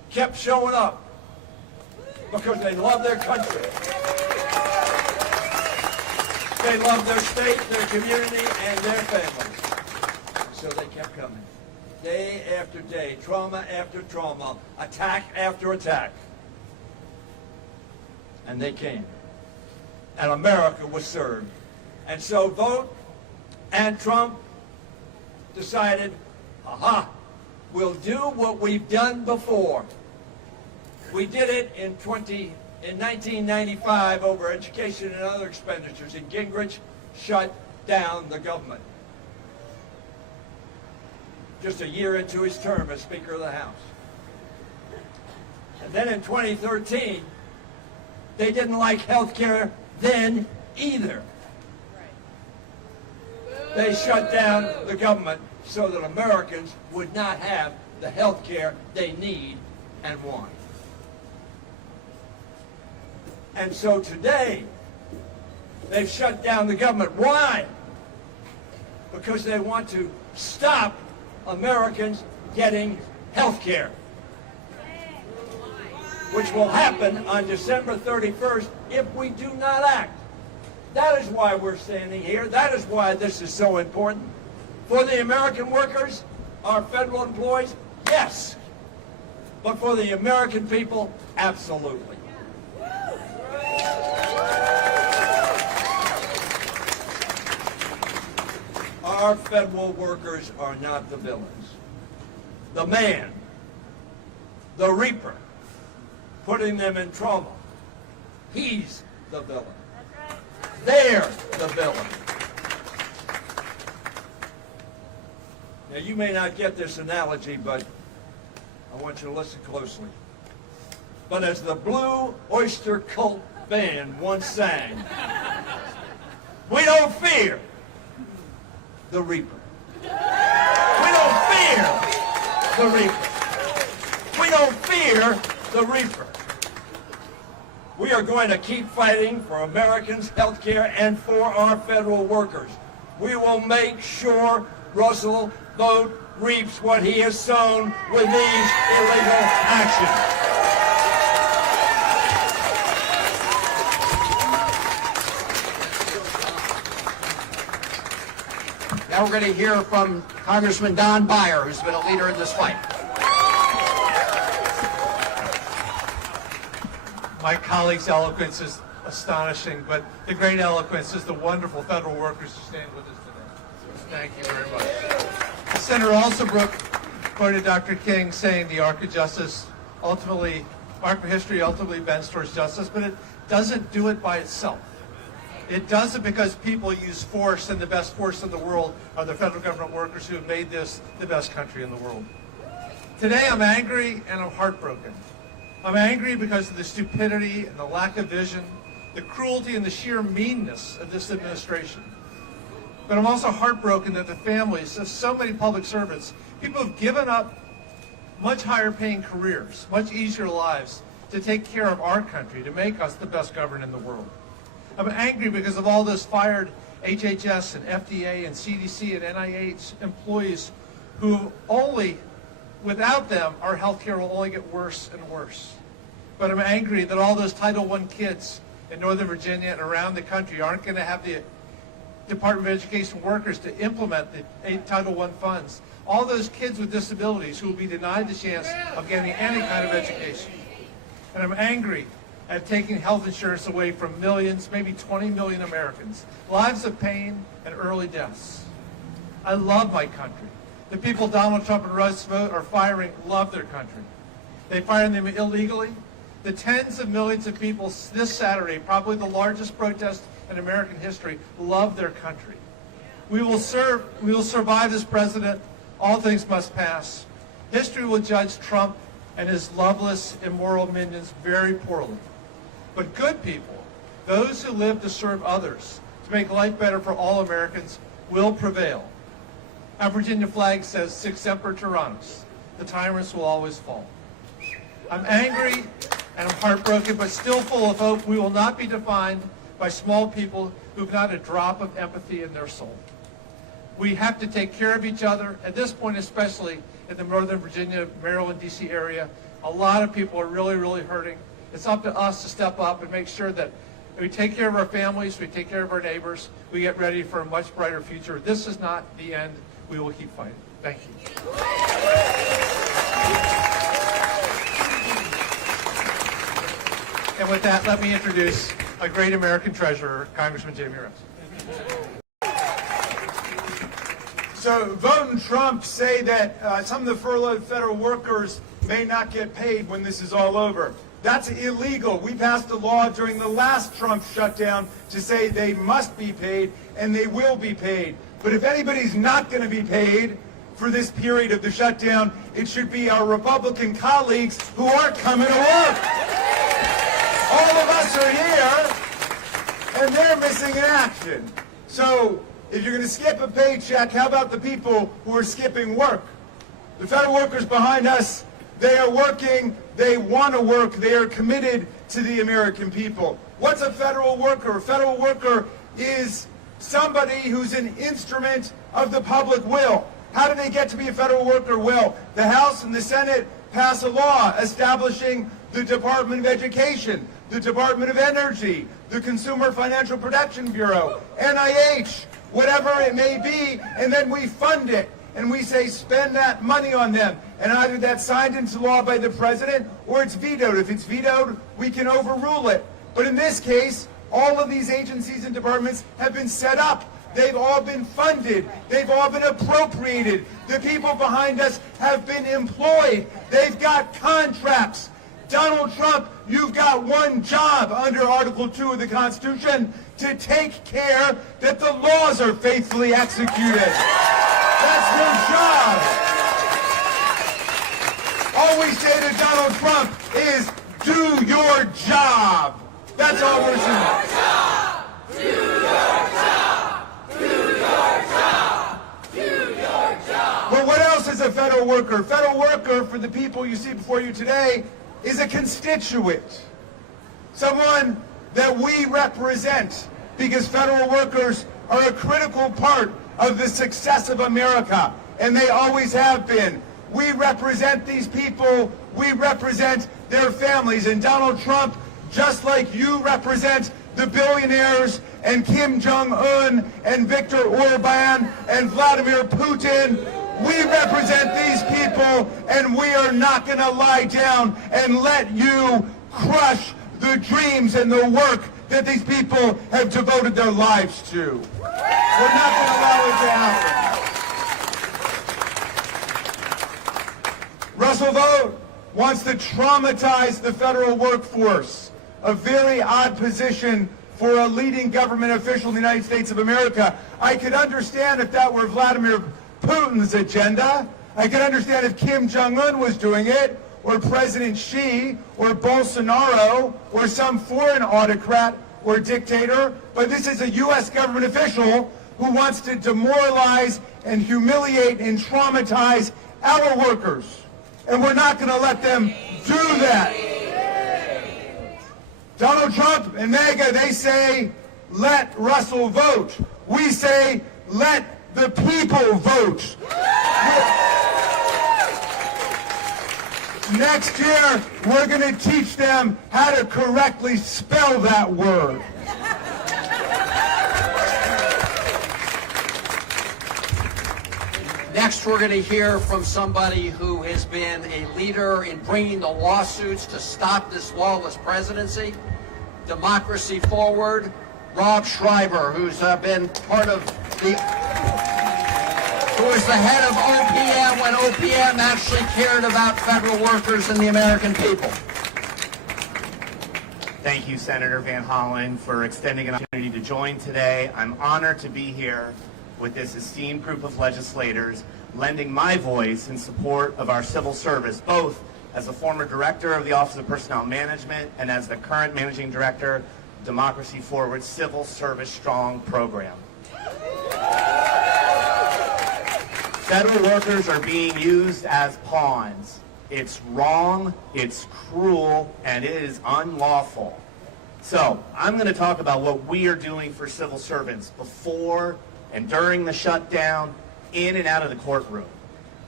kept showing up because they love their country. They love their state, their community, and their families. So they kept coming. Day after day, trauma after trauma, attack after attack. And they came. And America was served. And so vote, and Trump decided, aha, we'll do what we've done before. We did it in 1995 over education and other expenditures, and Gingrich shut down the government. Just a year into his term as Speaker of the House. And then in 2013, they didn't like health care then either. They shut down the government so that Americans would not have the health care they need and want. And so today, they've shut down the government. Why? Because they want to stop Americans getting health care, which will happen on December 31st if we do not act. That is why we're standing here. That is why this is so important. For the American workers, our federal employees, yes. But for the American people, absolutely. Our federal workers are not the villains. The man, the reaper, putting them in trouble, he's the villain. They're the villain. Now, you may not get this analogy, but I want you to listen closely. But as the Blue Oyster Cult band once sang, we don't fear the reaper. We don't fear the reaper. We don't fear the reaper. We are going to keep fighting for Americans' health care and for our federal workers. We will make sure Russell Vought reaps what he has sown with these illegal actions. Now we're going to hear from Congressman Don Beyer, who's been a leader in this fight. My colleague's eloquence is astonishing, but the great eloquence is the wonderful federal workers who stand with us today. Thank you very much. Senator Alsabrook quoted Dr. King saying the arc of justice ultimately, arc of history ultimately bends towards justice, but it doesn't do it by itself. It does it because people use force, and the best force in the world are the federal government workers who have made this the best country in the world. Today I'm angry and I'm heartbroken. I'm angry because of the stupidity and the lack of vision, the cruelty and the sheer meanness of this administration. But I'm also heartbroken that the families of so many public servants, people who've given up much higher paying careers, much easier lives to take care of our country, to make us the best governed in the world. I'm angry because of all those fired HHS and FDA and CDC and NIH employees who only, without them, our health care will only get worse and worse. But I'm angry that all those Title I kids in Northern Virginia and around the country aren't going to have the Department of Education workers to implement the Title I funds. All those kids with disabilities who will be denied the chance of getting any kind of education. And I'm angry at taking health insurance away from millions, maybe 20 million Americans. Lives of pain and early deaths. I love my country. The people Donald Trump and Russ Vought are firing love their country. They fired them illegally. The tens of millions of people this Saturday, probably the largest protest in American history, love their country. We will survive this president. All things must pass. History will judge Trump and his loveless, immoral minions very poorly. But good people, those who live to serve others, to make life better for all Americans, will prevail. Our Virginia flag says, Sic semper tyrannis. The tyrants will always fall. I'm angry and I'm heartbroken, but still full of hope. We will not be defined by small people who've not a drop of empathy in their soul. We have to take care of each other, at this point especially in the Northern Virginia, Maryland, D.C. area, A lot of people are really, really hurting. It's up to us to step up and make sure that we take care of our families, we take care of our neighbors, we get ready for a much brighter future. This is not the end. We will keep fighting. Thank you. And with that, let me introduce a great American treasurer, Congressman Jamie Rose. So voting Trump say that some of the furloughed federal workers may not get paid when this is all over. That's illegal. We passed a law during the last Trump shutdown to say they must be paid, and they will be paid. But if anybody's not going to be paid for this period of the shutdown, it should be our Republican colleagues who aren't coming to work. All of us are here, and they're missing in action. So if you're going to skip a paycheck, how about the people who are skipping work? The federal workers behind us, they are working, they want to work, they are committed to the American people. What's a federal worker? A federal worker is somebody who's an instrument of the public will. How do they get to be a federal worker? Well, the House and the Senate pass a law establishing the Department of Education, the Department of Energy, the Consumer Financial Protection Bureau, NIH, whatever it may be, and then we fund it. And we say spend that money on them. And either that's signed into law by the president or it's vetoed. If it's vetoed, we can overrule it. But in this case, all of these agencies and departments have been set up. They've all been funded. They've all been appropriated. The people behind us have been employed. They've got contracts. Donald Trump, you've got one job under Article 2 of the Constitution, to take care that the laws are faithfully executed. That's your job. All we say to Donald Trump is, do your job. That's all we're saying. Do your job! Do your job! Do your job! But what else is a federal worker? Federal worker, for the people you see before you today, is a constituent. Someone that we represent, because federal workers are a critical part of the success of America, and they always have been. We represent these people, we represent their families, and Donald Trump, just like you represent the billionaires and Kim Jong-un and Viktor Orban and Vladimir Putin, we represent these people, and we are not going to lie down and let you crush the dreams and the work that these people have devoted their lives to. We're not going to allow it to happen. Russell Vogt wants to traumatize the federal workforce, a very odd position for a leading government official in the United States of America. I could understand if that were Vladimir Putin's agenda. I could understand if Kim Jong-un was doing it, or President Xi, or Bolsonaro, or some foreign autocrat or dictator, but this is a U.S. government official who wants to demoralize and humiliate and traumatize our workers. And we're not going to let them do that. Donald Trump and MAGA, they say, let Russell vote. We say, let the people vote. Next year, we're going to teach them how to correctly spell that word. Next, we're going to hear from somebody who has been a leader in bringing the lawsuits to stop this lawless presidency. Democracy Forward, Rob Schreiber, who's been part of the... who was the head of OPM when OPM actually cared about federal workers and the American people. Thank you, Senator Van Hollen, for extending an opportunity to join today. I'm honored to be here with this esteemed group of legislators, lending my voice in support of our civil service, both as a former director of the Office of Personnel Management and as the current managing director of Democracy Forward's Civil Service Strong program. Federal workers are being used as pawns. It's wrong, it's cruel, and it is unlawful. So I'm going to talk about what we are doing for civil servants before and during the shutdown, in and out of the courtroom.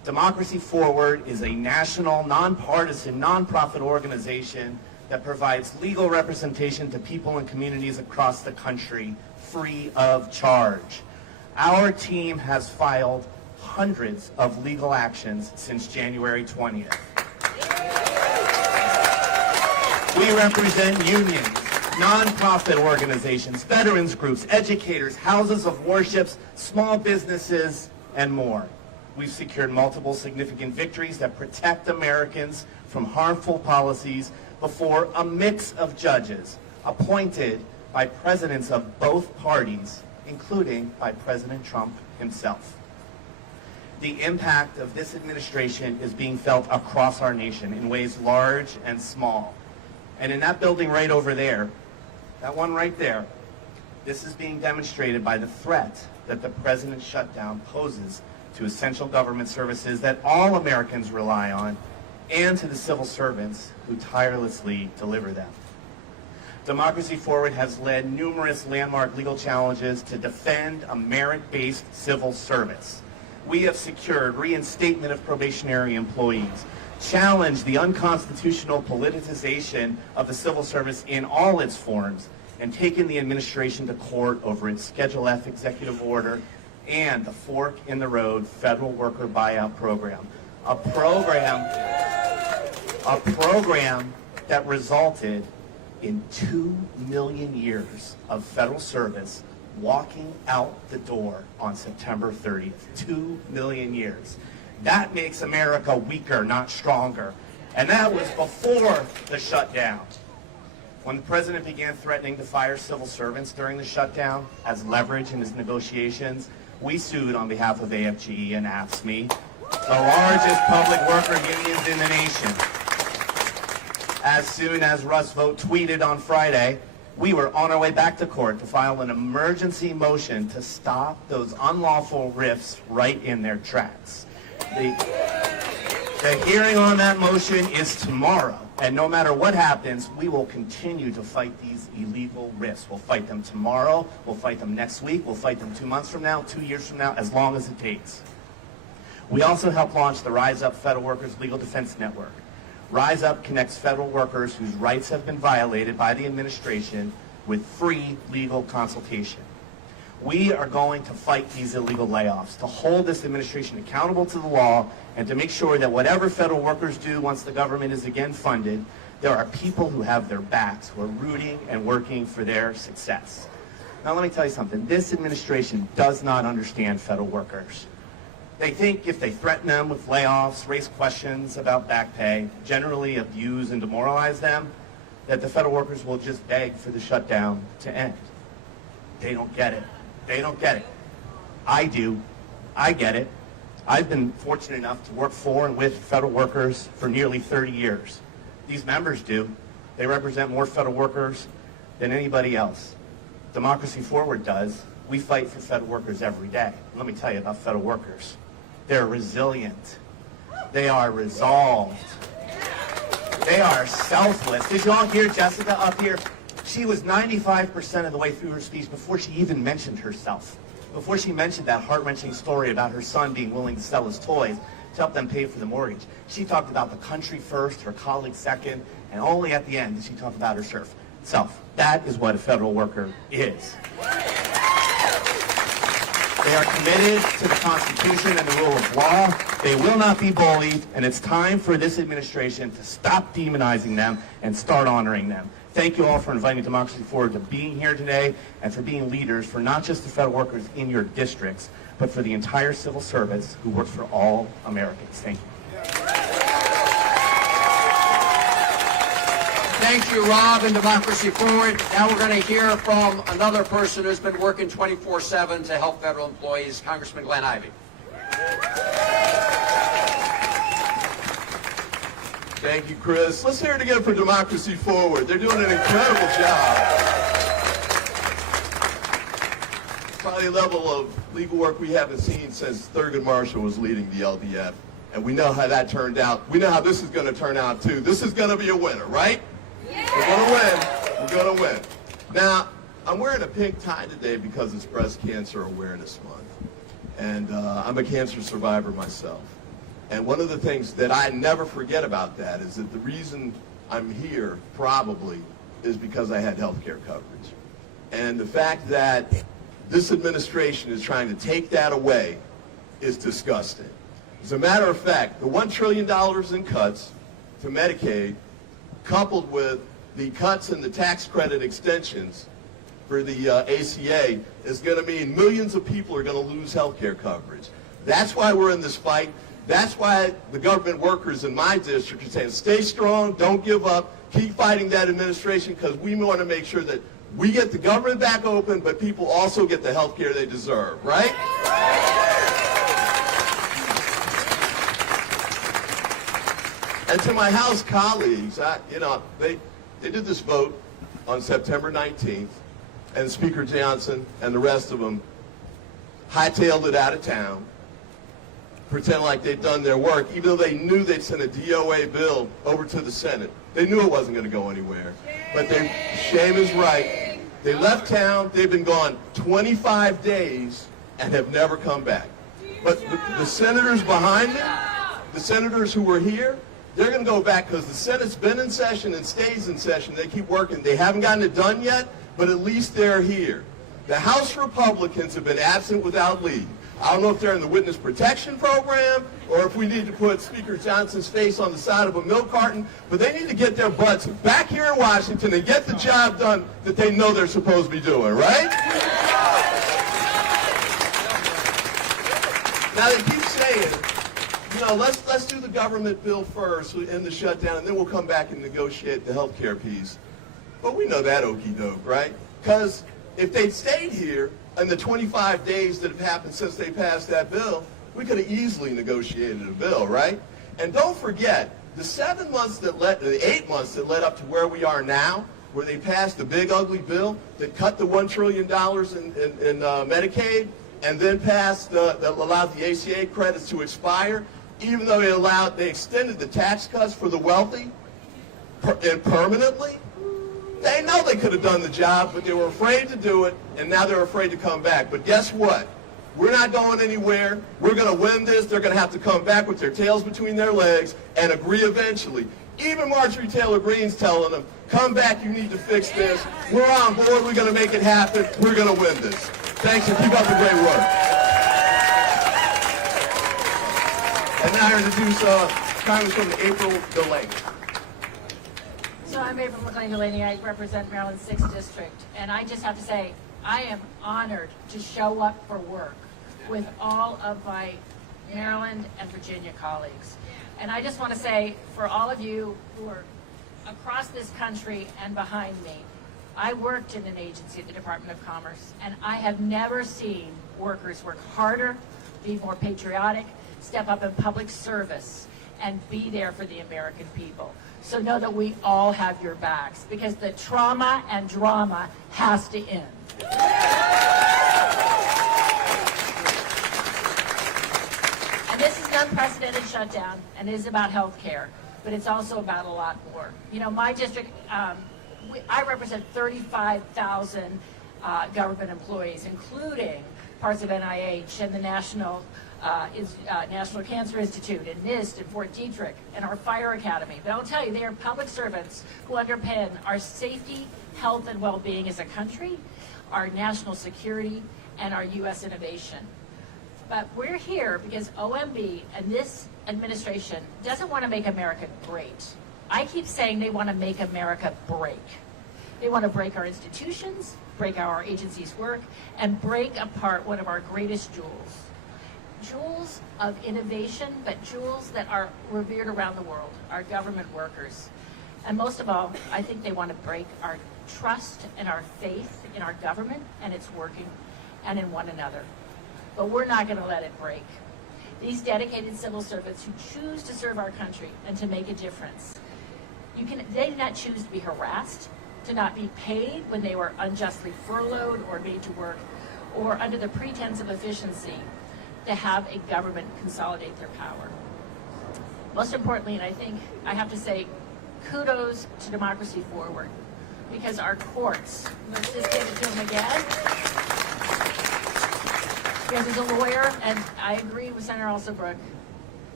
Democracy Forward is a national, nonpartisan, nonprofit organization that provides legal representation to people and communities across the country free of charge. Our team has filed hundreds of legal actions since January 20th. We represent unions, nonprofit organizations, veterans groups, educators, houses of worships, small businesses, and more. We've secured multiple significant victories that protect Americans from harmful policies before a mix of judges appointed by presidents of both parties, including by President Trump himself. The impact of this administration is being felt across our nation in ways large and small. And in that building right over there, that one right there, this is being demonstrated by the threat that the president's shutdown poses to essential government services that all Americans rely on, and to the civil servants who tirelessly deliver them. Democracy Forward has led numerous landmark legal challenges to defend a merit-based civil service. We have secured reinstatement of probationary employees, challenged the unconstitutional politicization of the civil service in all its forms, and taken the administration to court over its Schedule F executive order and the Fork in the Road federal worker buyout program. A program that resulted in 2 million years of federal service walking out the door on September 30th. 2 million years. That makes America weaker, not stronger. And that was before the shutdown. When the president began threatening to fire civil servants during the shutdown as leverage in his negotiations, we sued on behalf of AFGE and AFSCME, the largest public worker unions in the nation. As soon as Russ Vought tweeted on Friday, we were on our way back to court to file an emergency motion to stop those unlawful rifts right in their tracks. The hearing on that motion is tomorrow, and no matter what happens, we will continue to fight these illegal rifts. We'll fight them tomorrow, we'll fight them next week, we'll fight them 2 months from now, 2 years from now, as long as it takes. We also helped launch the Rise Up Federal Workers Legal Defense Network. Rise Up connects federal workers whose rights have been violated by the administration with free legal consultation. We are going to fight these illegal layoffs, to hold this administration accountable to the law, and to make sure that whatever federal workers do once the government is again funded, there are people who have their backs, who are rooting and working for their success. Now let me tell you something. This administration does not understand federal workers. They think if they threaten them with layoffs, raise questions about back pay, generally abuse and demoralize them, that the federal workers will just beg for the shutdown to end. They don't get it. They don't get it. I do. I get it. I've been fortunate enough to work for and with federal workers for nearly 30 years. These members do. They represent more federal workers than anybody else. Democracy Forward does. We fight for federal workers every day. Let me tell you about federal workers. They're resilient. They are resolved. They are selfless. Did you all hear Jessica up here? She was 95% of the way through her speech before she even mentioned herself. Before she mentioned that heart-wrenching story about her son being willing to sell his toys to help them pay for the mortgage. She talked about the country first, her colleagues second, and only at the end did she talk about herself. That is what a federal worker is. They are committed to the Constitution and the rule of law. They will not be bullied, and it's time for this administration to stop demonizing them and start honoring them. Thank you all for inviting Democracy Forward to being here today and for being leaders for not just the federal workers in your districts, but for the entire civil service who works for all Americans. Thank you. Thank you, Rob, and Democracy Forward. Now we're going to hear from another person who's been working 24/7 to help federal employees, Congressman Glenn Ivey. Thank you, Chris. Let's hear it again for Democracy Forward. They're doing an incredible job. Probably a level of legal work we haven't seen since Thurgood Marshall was leading the LDF. And we know how that turned out. We know how this is going to turn out, too. This is going to be a winner, right? Yeah. We're going to win. We're going to win. Now, I'm wearing a pink tie today because it's Breast Cancer Awareness Month. And I'm a cancer survivor myself. And one of the things that I never forget about that is that the reason I'm here probably is because I had health care coverage. And the fact that this administration is trying to take that away is disgusting. As a matter of fact, the $1 trillion in cuts to Medicaid, coupled with the cuts in the tax credit extensions for the ACA, is going to mean millions of people are going to lose health care coverage. That's why we're in this fight. That's why the government workers in my district are saying, stay strong, don't give up, keep fighting that administration, because we want to make sure that we get the government back open, but people also get the health care they deserve, right? And to my House colleagues, they did this vote on September 19th, and Speaker Johnson and the rest of them hightailed it out of town, pretend like they'd done their work, even though they knew they'd sent a DOA bill over to the Senate. They knew it wasn't going to go anywhere. But shame is right. They left town. They've been gone 25 days and have never come back. But the senators behind me, the senators who were here, they're going to go back because the Senate's been in session and stays in session. They keep working. They haven't gotten it done yet, but at least they're here. The House Republicans have been absent without leave. I don't know if they're in the witness protection program or if we need to put Speaker Johnson's face on the side of a milk carton, but they need to get their butts back here in Washington and get the job done that they know they're supposed to be doing, right? Now they keep saying, let's do the government bill first in the shutdown, and then we'll come back and negotiate the health care piece. But we know that okey doke, right? Because if they'd stayed here in the 25 days that have happened since they passed that bill, we could have easily negotiated a bill, right? And don't forget, the 8 months that led up to where we are now, where they passed the big ugly bill that cut the $1 trillion in Medicaid, and then passed that allowed the ACA credits to expire, even though they extended the tax cuts for the wealthy and permanently. They know they could have done the job, but they were afraid to do it, and now they're afraid to come back. But guess what? We're not going anywhere. We're going to win this. They're going to have to come back with their tails between their legs and agree eventually. Even Marjorie Taylor Greene's telling them, come back, you need to fix this. We're on board. We're going to make it happen. We're going to win this. Thanks, and keep up the great work. And now I introduce Congresswoman April Delaney. So I'm April McLean-Delaney. I represent Maryland's 6th District. And I just have to say, I am honored to show up for work with all of my Maryland and Virginia colleagues. And I just want to say, for all of you who are across this country and behind me, I worked in an agency at the Department of Commerce, and I have never seen workers work harder, be more patriotic, step up in public service, and be there for the American people. So know that we all have your backs, because the trauma and drama has to end. And this is an unprecedented shutdown, and it is about health care, but it's also about a lot more. My district, I represent 35,000 government employees, including parts of NIH and the National Cancer Institute and NIST and Fort Detrick and our Fire Academy. But I'll tell you, they are public servants who underpin our safety, health, and well-being as a country, our national security, and our U.S. innovation. But we're here because OMB and this administration doesn't want to make America great. I keep saying they want to make America break. They want to break our institutions, break how our agencies work, and break apart one of our greatest jewels. Jewels of innovation, but jewels that are revered around the world, our government workers. And most of all, I think they want to break our trust and our faith in our government and its working, and in one another. But we're not going to let it break. These dedicated civil servants who choose to serve our country and to make a difference, they did not choose to be harassed, to not be paid when they were unjustly furloughed or made to work, or under the pretense of efficiency, to have a government consolidate their power. Most importantly, and I think I have to say, kudos to Democracy Forward, because our courts, let's just give it to them again, because as a lawyer, and I agree with Senator Alsobrook,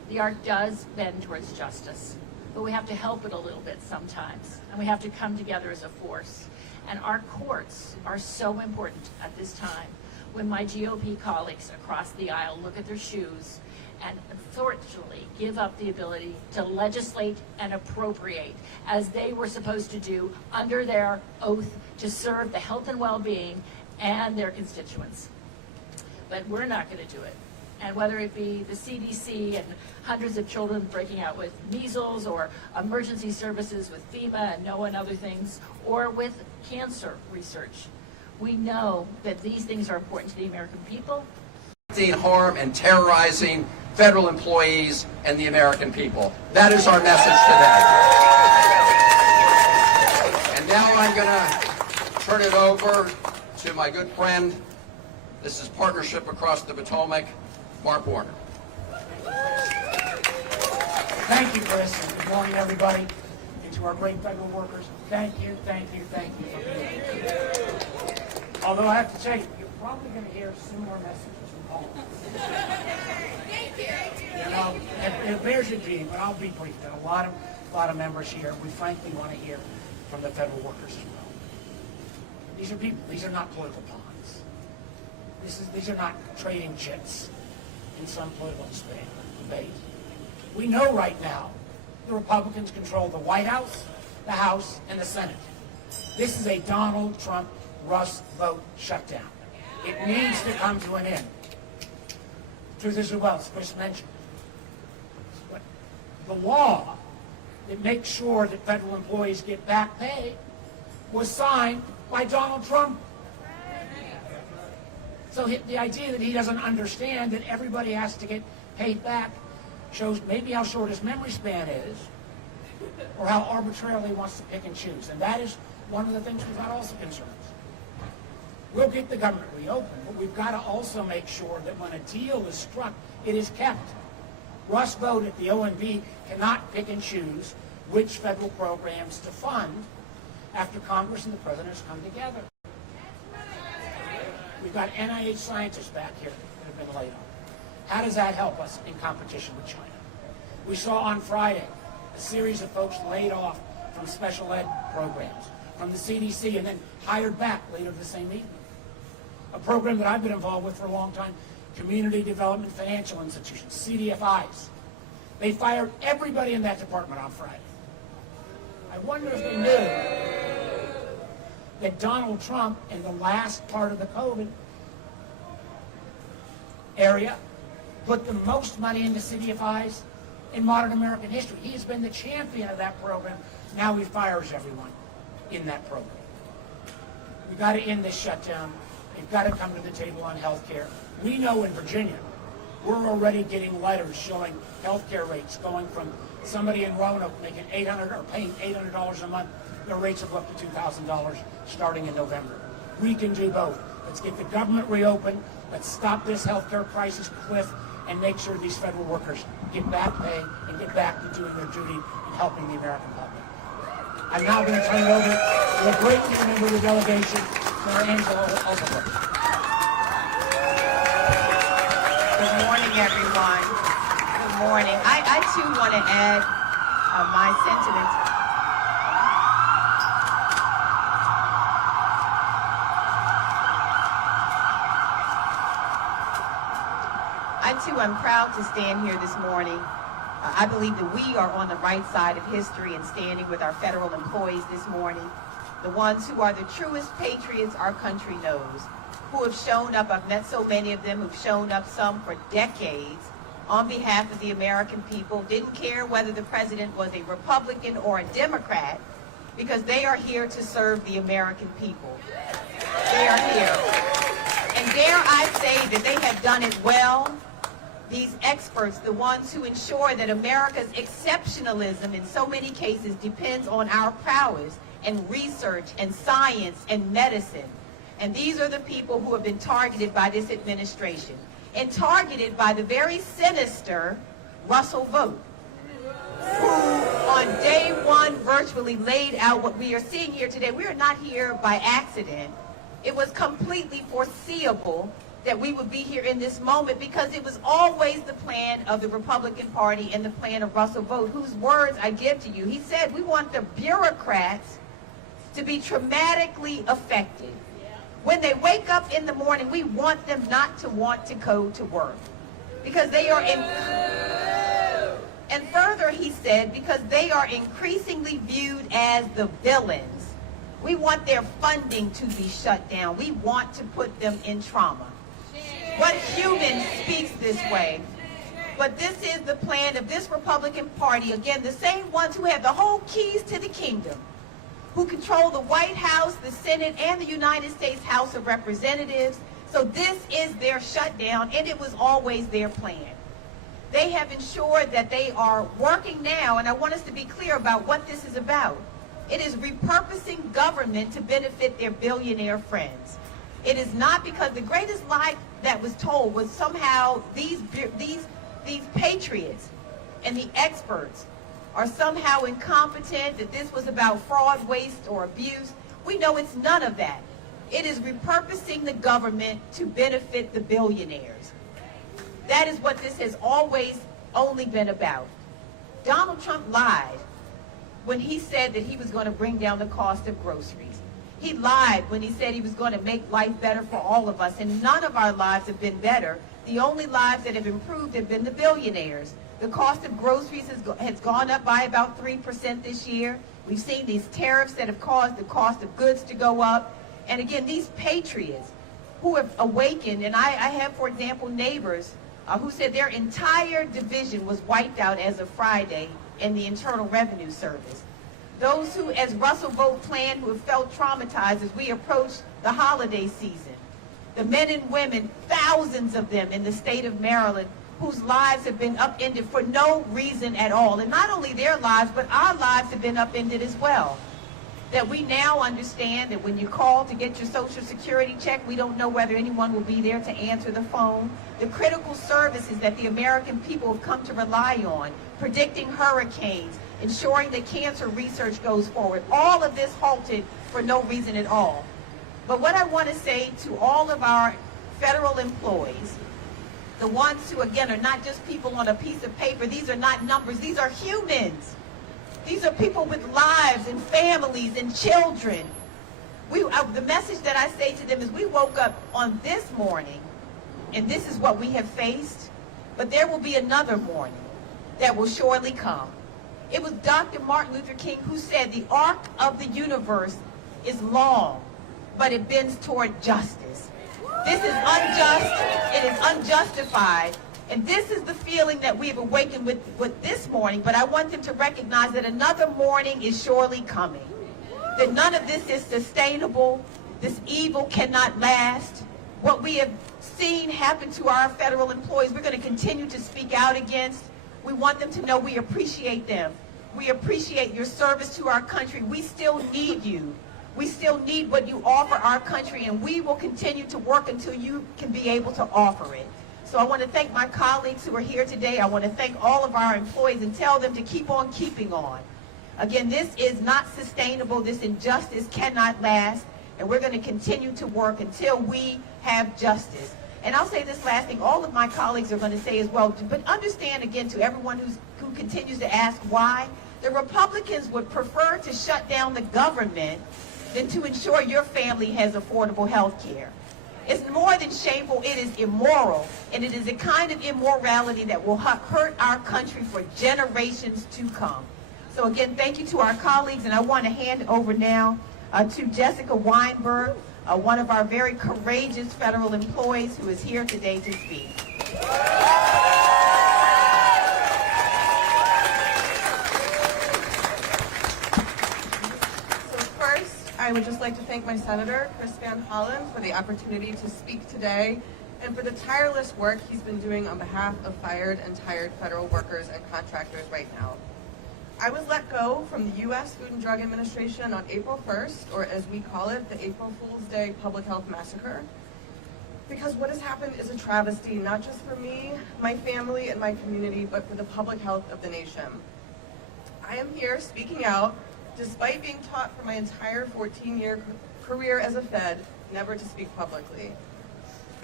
The art does bend towards justice, but we have to help it a little bit sometimes, and we have to come together as a force. And our courts are so important at this time when my GOP colleagues across the aisle look at their shoes and unfortunately give up the ability to legislate and appropriate as they were supposed to do under their oath to serve the health and well-being and their constituents. But we're not going to do it. And whether it be the CDC and hundreds of children breaking out with measles, or emergency services with FEMA and NOAA and other things, or with cancer research, we know that these things are important to the American people. Harm and terrorizing federal employees and the American people. That is our message today. And now I'm going to turn it over to my good friend. This is Partnership Across the Potomac, Mark Warner. Thank you, Chris, and good morning, everybody. And to our great federal workers, thank you, thank you, thank you for being here. Although I have to tell you, you're probably going to hear similar messages from all of us. Thank you. You know, it bears repeating, but I'll be brief. There are a lot of members here. We frankly want to hear from the federal workers as well. These are people. These are not political pawns. These are not trading chits in some political debate. We know right now the Republicans control the White House, the House, and the Senate. This is a Donald Trump Rust vote shutdown. It needs to come to an end. Truth is, well, as Chris mentioned, but the law that makes sure that federal employees get back pay was signed by Donald Trump. So the idea that he doesn't understand that everybody has to get paid back shows maybe how short his memory span is, or how arbitrarily he wants to pick and choose. And that is one of the things we've got also concerns. We'll get the government reopened, but we've got to also make sure that when a deal is struck, it is kept. Russ Vogt at the OMB cannot pick and choose which federal programs to fund after Congress and the President has come together. We've got NIH scientists back here that have been laid off. How does that help us in competition with China? We saw on Friday a series of folks laid off from special ed programs, from the CDC, and then hired back later the same evening. A program that I've been involved with for a long time, Community Development Financial Institutions, CDFIs. They fired everybody in that department on Friday. I wonder if they knew that Donald Trump, in the last part of the COVID area, put the most money into CDFIs in modern American history. He has been the champion of that program. Now he fires everyone in that program. We've got to end this shutdown. They've got to come to the table on health care. We know in Virginia, we're already getting letters showing health care rates going from somebody in Roanoke making $800 or paying $800 a month. Their rates have up to $2,000 starting in November. We can do both. Let's get the government reopened. Let's stop this health care crisis cliff and make sure these federal workers get back pay and get back to doing their duty and helping the American public. I'm now going to turn it over to a great member of the delegation, Senator Angela Altabrook. Good morning, everyone. Good morning. I too want to add my sentiments. I'm proud to stand here this morning. I believe that we are on the right side of history and standing with our federal employees this morning, the ones who are the truest patriots our country knows, who have shown up. I've met so many of them who've shown up, some for decades, on behalf of the American people, didn't care whether the president was a Republican or a Democrat, because they are here to serve the American people. They are here. And dare I say that they have done it well. These experts, the ones who ensure that America's exceptionalism in so many cases depends on our prowess and research and science and medicine. And these are the people who have been targeted by this administration and targeted by the very sinister Russell Vogt, who on day one virtually laid out what we are seeing here today. We are not here by accident. It was completely foreseeable that we would be here in this moment, because it was always the plan of the Republican Party and the plan of Russell Vought, whose words I give to you. He said, we want the bureaucrats to be traumatically affected. When they wake up in the morning, we want them not to want to go to work, because they are and further, he said, because they are increasingly viewed as the villains. We want their funding to be shut down. We want to put them in trauma. What human speaks this way? But this is the plan of this Republican Party. Again, the same ones who have the whole keys to the kingdom, who control the White House, the Senate, and the United States House of Representatives. So this is their shutdown, and it was always their plan. They have ensured that they are working now, and I want us to be clear about what this is about. It is repurposing government to benefit their billionaire friends. It is not, because the greatest lie that was told was somehow these patriots and the experts are somehow incompetent, that this was about fraud, waste, or abuse. We know it's none of that. It is repurposing the government to benefit the billionaires. That is what this has always only been about. Donald Trump lied when he said that he was going to bring down the cost of groceries. He lied when he said he was going to make life better for all of us, and none of our lives have been better. The only lives that have improved have been the billionaires. The cost of groceries has gone up by about 3% this year. We've seen these tariffs that have caused the cost of goods to go up. And again, these patriots who have awakened, and I have, for example, neighbors who said their entire division was wiped out as of Friday in the Internal Revenue Service. Those who, as Russell Vought planned, who have felt traumatized as we approach the holiday season. The men and women, thousands of them in the state of Maryland, whose lives have been upended for no reason at all. And not only their lives, but our lives have been upended as well. That we now understand that when you call to get your Social Security check, we don't know whether anyone will be there to answer the phone. The critical services that the American people have come to rely on, predicting hurricanes, ensuring that cancer research goes forward, all of this halted for no reason at all. But what I want to say to all of our federal employees, the ones who, again, are not just people on a piece of paper, these are not numbers, these are humans. These are people with lives and families and children. The message that I say to them is, we woke up on this morning, and this is what we have faced, but there will be another morning that will surely come. It was Dr. Martin Luther King who said, the arc of the universe is long, but it bends toward justice. This is unjust, it is unjustified, and this is the feeling that we've awakened with this morning, but I want them to recognize that another morning is surely coming. That none of this is sustainable, this evil cannot last. What we have seen happen to our federal employees, we're going to continue to speak out against. We want them to know we appreciate them. We appreciate your service to our country. We still need you. We still need what you offer our country, and we will continue to work until you can be able to offer it. So I want to thank my colleagues who are here today. I want to thank all of our employees and tell them to keep on keeping on. Again, this is not sustainable. This injustice cannot last, and we're going to continue to work until we have justice. And I'll say this last thing, all of my colleagues are going to say as well, but understand again to everyone who continues to ask why, the Republicans would prefer to shut down the government than to ensure your family has affordable health care. It's more than shameful, it is immoral, and it is a kind of immorality that will hurt our country for generations to come. So again, thank you to our colleagues, and I want to hand over now to Jessica Weinberg, one of our very courageous federal employees who is here today to speak. I would just like to thank my senator, Chris Van Hollen, for the opportunity to speak today and for the tireless work he's been doing on behalf of fired and tired federal workers and contractors right now. I was let go from the U.S. Food and Drug Administration on April 1st, or as we call it, the April Fool's Day Public Health Massacre, because what has happened is a travesty, not just for me, my family, and my community, but for the public health of the nation. I am here speaking out despite being taught for my entire 14-year career as a Fed never to speak publicly.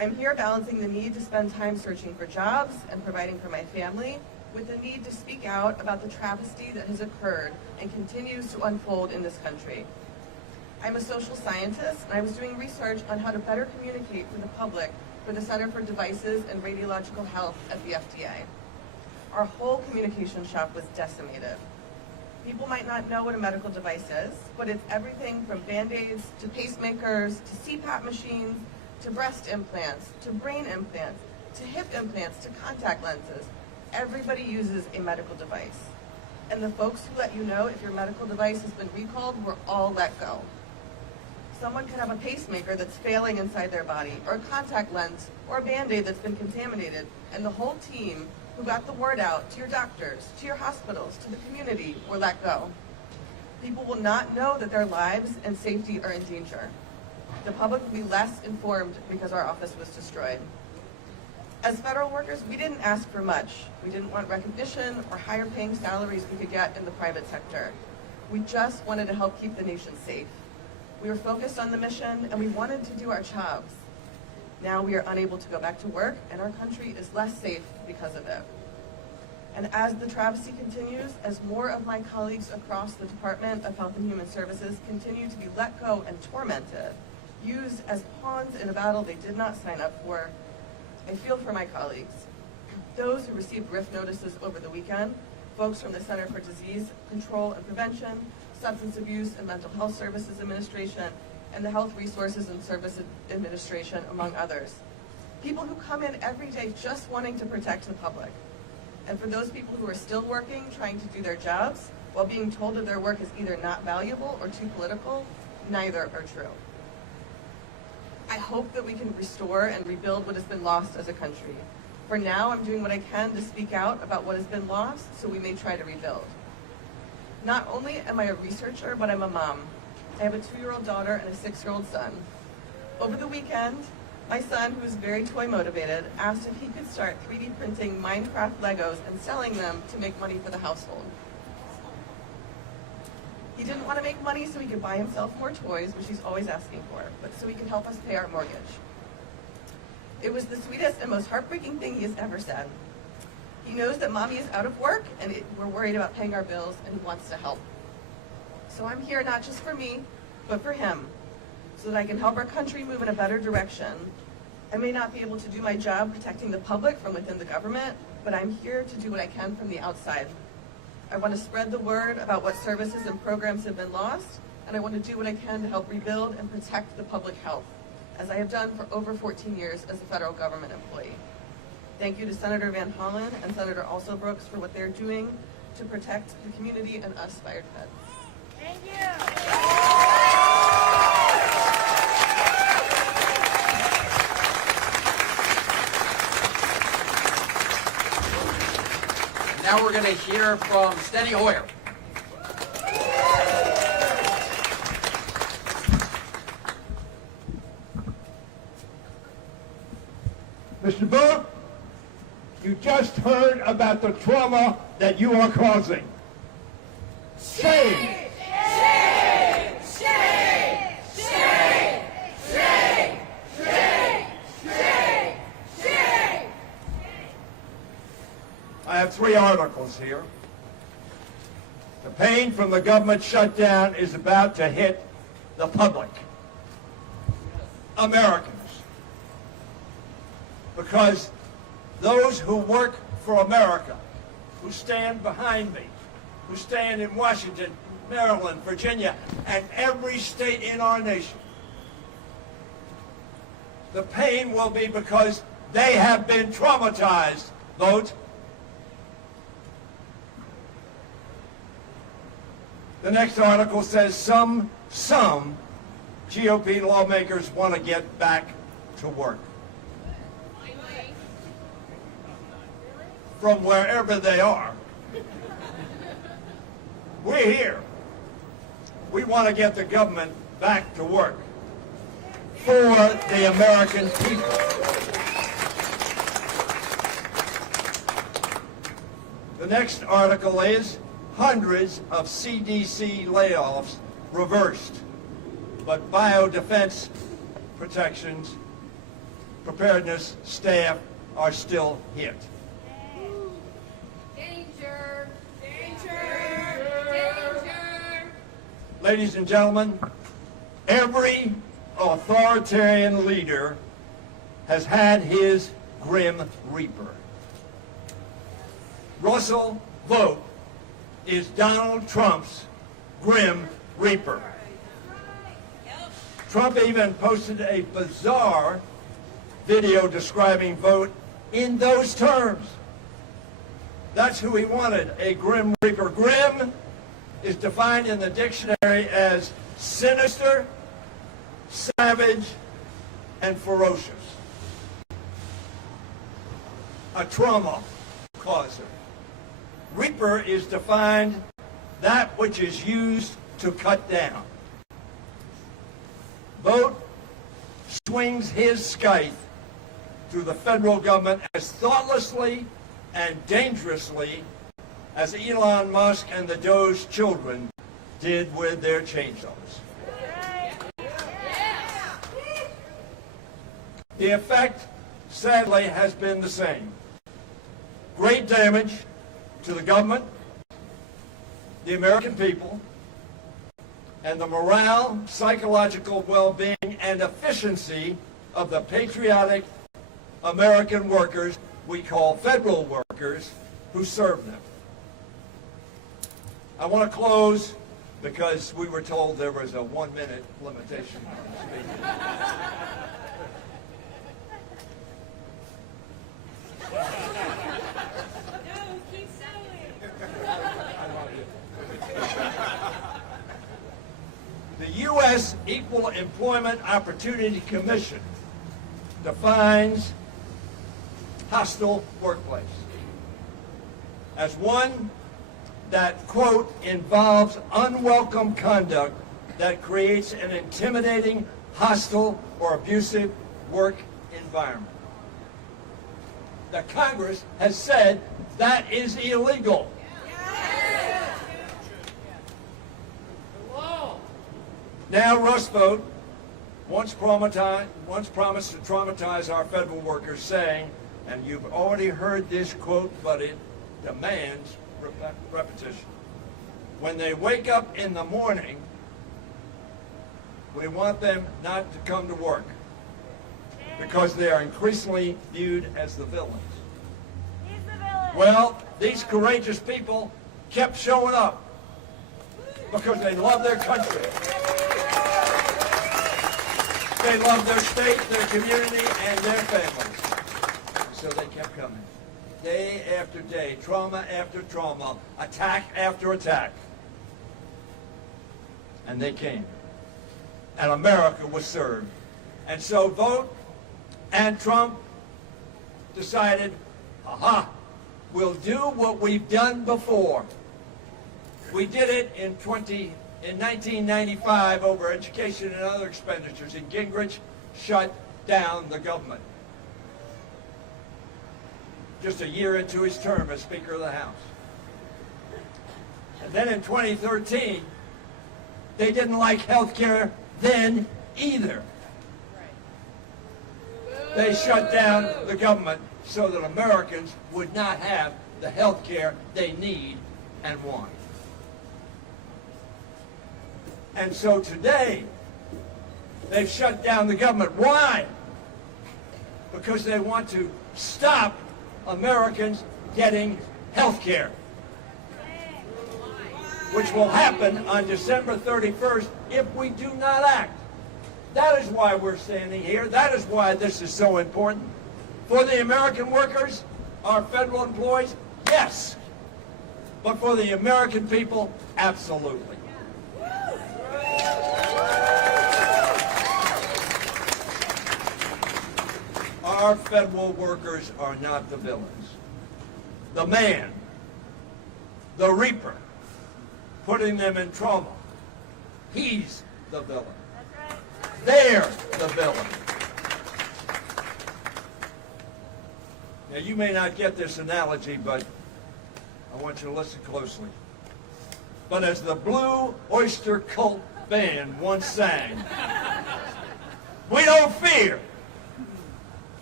I'm here balancing the need to spend time searching for jobs and providing for my family with the need to speak out about the travesty that has occurred and continues to unfold in this country. I'm a social scientist, and I was doing research on how to better communicate with the public for the Center for Devices and Radiological Health at the FDA. Our whole communication shop was decimated. People might not know what a medical device is, but it's everything from Band-Aids to pacemakers to CPAP machines to breast implants to brain implants to hip implants to contact lenses. Everybody uses a medical device. And the folks who let you know if your medical device has been recalled were all let go. Someone could have a pacemaker that's failing inside their body, or a contact lens, or a Band-Aid that's been contaminated, and the whole team who got the word out to your doctors, to your hospitals, to the community were let go. People will not know that their lives and safety are in danger. The public will be less informed because our office was destroyed. As federal workers, we didn't ask for much. We didn't want recognition or higher paying salaries we could get in the private sector. We just wanted to help keep the nation safe. We were focused on the mission and we wanted to do our jobs. Now we are unable to go back to work and our country is less safe because of it. And as the travesty continues, as more of my colleagues across the Department of Health and Human Services continue to be let go and tormented, used as pawns in a battle they did not sign up for, I feel for my colleagues. Those who received RIF notices over the weekend, folks from the Center for Disease Control and Prevention, Substance Abuse and Mental Health Services Administration, and the Health Resources and Services Administration, among others. People who come in every day just wanting to protect the public. And for those people who are still working, trying to do their jobs, while being told that their work is either not valuable or too political, neither are true. I hope that we can restore and rebuild what has been lost as a country. For now, I'm doing what I can to speak out about what has been lost so we may try to rebuild. Not only am I a researcher, but I'm a mom. I have a 2-year-old daughter and a 6-year-old son. Over the weekend, my son, who is very toy motivated, asked if he could start 3D printing Minecraft Legos and selling them to make money for the household. He didn't want to make money so he could buy himself more toys, which he's always asking for, but so he could help us pay our mortgage. It was the sweetest and most heartbreaking thing he has ever said. He knows that mommy is out of work and we're worried about paying our bills and he wants to help. So I'm here not just for me, but for him, so that I can help our country move in a better direction. I may not be able to do my job protecting the public from within the government, but I'm here to do what I can from the outside. I want to spread the word about what services and programs have been lost, and I want to do what I can to help rebuild and protect the public health, as I have done for over 14 years as a federal government employee. Thank you to Senator Van Hollen and Senator Alsobrooks for what they're doing to protect the community and us fired feds. Thank you. Now we're going to hear from Steny Hoyer. Mr. Burke, you just heard about the trauma that you are causing. Shame! Shame! Shame! Shame! Shame! Shame! Shame! Shame! I have 3 articles here. The pain from the government shutdown is about to hit the public, Americans, because those who work for America, who stand behind me, who stand in Washington, Maryland, Virginia, and every state in our nation, the pain will be because they have been traumatized. Vote. The next article says some GOP lawmakers want to get back to work. From wherever they are. We're here. We want to get the government back to work for the American people. The next article is hundreds of CDC layoffs reversed, but biodefense protections preparedness staff are still hit. Danger! Danger! Danger! Ladies and gentlemen, every authoritarian leader has had his grim reaper. Russell Vogt is Donald Trump's grim reaper. Trump even posted a bizarre video describing Vogt in those terms. That's who he wanted, a grim reaper. Grim is defined in the dictionary as sinister, savage, and ferocious. A trauma causer. Reaper is defined that which is used to cut down. Vogt swings his scythe through the federal government as thoughtlessly and dangerously as Elon Musk and the Doge children did with their chainsaws. The effect, sadly, has been the same. Great damage to the government, the American people, and the morale, psychological well-being, and efficiency of the patriotic American workers we call federal workers who serve them. I want to close because we were told there was a 1-minute limitation on speaking. The U.S. Equal Employment Opportunity Commission defines hostile workplace as one that, quote, involves unwelcome conduct that creates an intimidating, hostile, or abusive work environment. The Congress has said that is illegal. Now Russ Vogt once promised to traumatize our federal workers, saying, and you've already heard this quote, but it demands repetition. When they wake up in the morning, we want them not to come to work because they are increasingly viewed as the villains. He's the villain. Well, these courageous people kept showing up because they love their country. They love their state, their community, and their families. So they kept coming. Day after day, trauma after trauma, attack after attack. And they came. And America was served. And so Vogt and Trump decided, aha, we'll do what we've done before. We did it in 1995 over education and other expenditures, and Gingrich shut down the government. Just a year into his term as Speaker of the House. And then in 2013, they didn't like health care then either. They shut down the government so that Americans would not have the health care they need and want. And so today, they've shut down the government. Why? Because they want to stop Americans getting health care, which will happen on December 31st if we do not act. That is why we're standing here. That is why this is so important. For the American workers, our federal employees, yes. But for the American people, absolutely. Our federal workers are not the villains. The man, the reaper, putting them in trouble, he's the villain. They're the villain. Now, you may not get this analogy, but I want you to listen closely. But as the Blue Oyster Cult Band once sang, we don't fear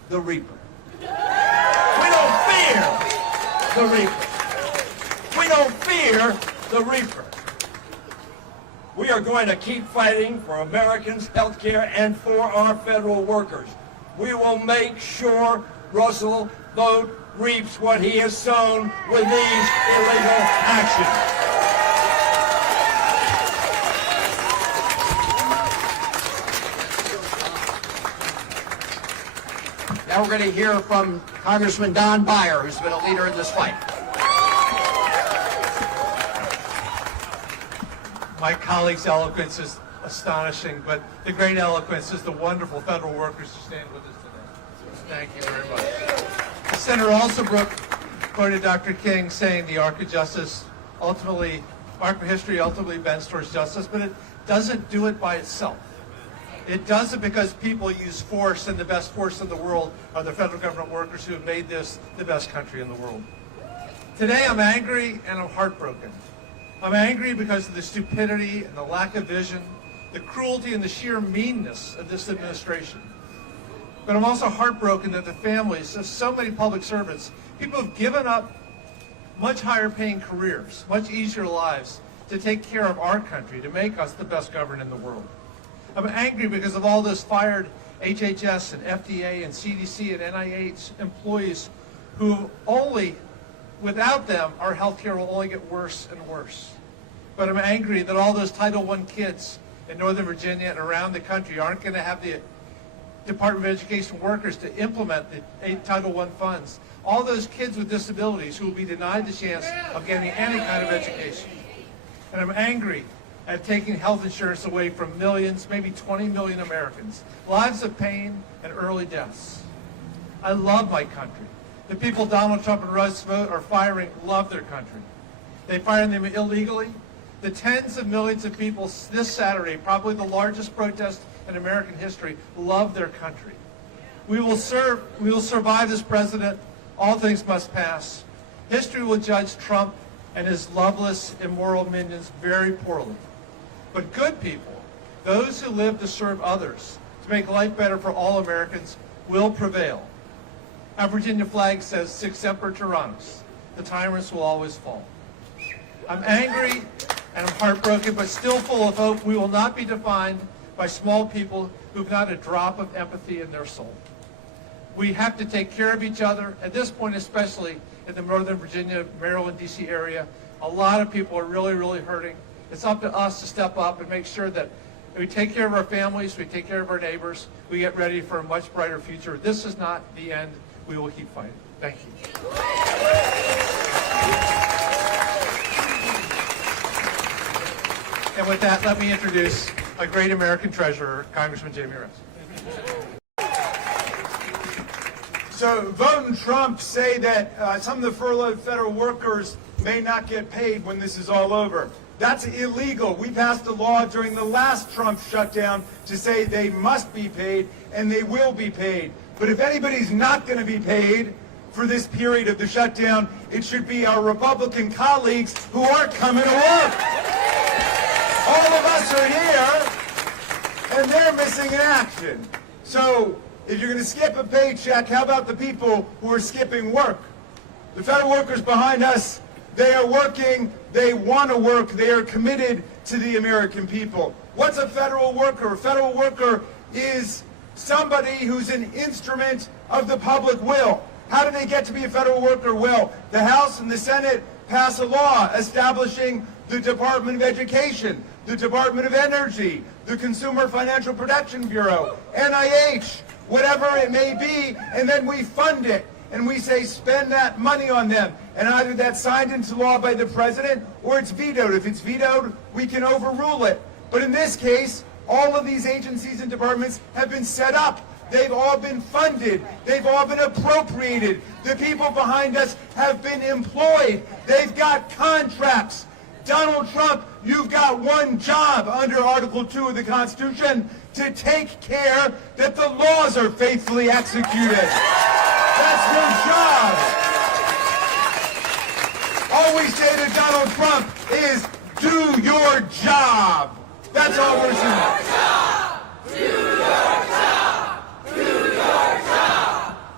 the reaper. We don't fear the reaper. We don't fear the reaper. We are going to keep fighting for Americans' health care and for our federal workers. We will make sure Russell Vogt reaps what he has sown with these illegal actions. Now we're going to hear from Congressman Don Beyer, who's been a leader in this fight. My colleague's eloquence is astonishing, but the great eloquence is the wonderful federal workers who stand with us today. Thank you very much. Senator Alsabrook quoted Dr. King saying the arc of justice ultimately, arc of history ultimately bends towards justice, but it doesn't do it by itself. It does it because people use force, and the best force in the world are the federal government workers who have made this the best country in the world. Today I'm angry and I'm heartbroken. I'm angry because of the stupidity and the lack of vision, the cruelty and the sheer meanness of this administration. But I'm also heartbroken that the families of so many public servants, people who've given up much higher paying careers, much easier lives to take care of our country, to make us the best governed in the world. I'm angry because of all those fired HHS and FDA and CDC and NIH employees who only, without them, our healthcare will only get worse and worse. But I'm angry that all those Title I kids in Northern Virginia and around the country aren't going to have the Department of Education workers to implement the Title I funds. All those kids with disabilities who will be denied the chance of getting any kind of education. And I'm angry at taking health insurance away from millions, maybe 20 million Americans. Lives of pain and early deaths. I love my country. The people Donald Trump and Russ Vogt are firing love their country. They fired them illegally. The tens of millions of people this Saturday, probably the largest protest in American history, love their country. We will survive this president. All things must pass. History will judge Trump and his loveless, immoral minions very poorly. But good people, those who live to serve others, to make life better for all Americans, will prevail. Our Virginia flag says, Sic semper tyrannis. The tyrants will always fall. I'm angry and I'm heartbroken, but still full of hope. We will not be defined by small people who've not a drop of empathy in their soul. We have to take care of each other. At this point, especially in the Northern Virginia, Maryland, D.C. area, a lot of people are really, really hurting. It's up to us to step up and make sure that we take care of our families, we take care of our neighbors, we get ready for a much brighter future. This is not the end. We will keep fighting. Thank you. And with that, let me introduce a great American treasurer, Congressman Jamie Rose. So Vogt and Trump say that some of the furloughed federal workers may not get paid when this is all over. That's illegal. We passed a law during the last Trump shutdown to say they must be paid, and they will be paid. But if anybody's not going to be paid for this period of the shutdown, it should be our Republican colleagues who aren't coming to work. All of us are here, and they're missing in action. So if you're going to skip a paycheck, how about the people who are skipping work? The federal workers behind us, they are working, they want to work, they are committed to the American people. What's a federal worker? A federal worker is somebody who's an instrument of the public will. How do they get to be a federal worker? Well, the House and the Senate pass a law establishing the Department of Education, the Department of Energy, the Consumer Financial Protection Bureau, NIH, whatever it may be, and then we fund it. And we say spend that money on them. And either that's signed into law by the president or it's vetoed. If it's vetoed, we can overrule it. But in this case, all of these agencies and departments have been set up. They've all been funded. They've all been appropriated. The people behind us have been employed. They've got contracts. Donald Trump, you've got one job under Article 2 of the Constitution, to take care that the laws are faithfully executed. That's your job. All we say to Donald Trump is, do your job. That's all we're saying. Do your job. Do your job.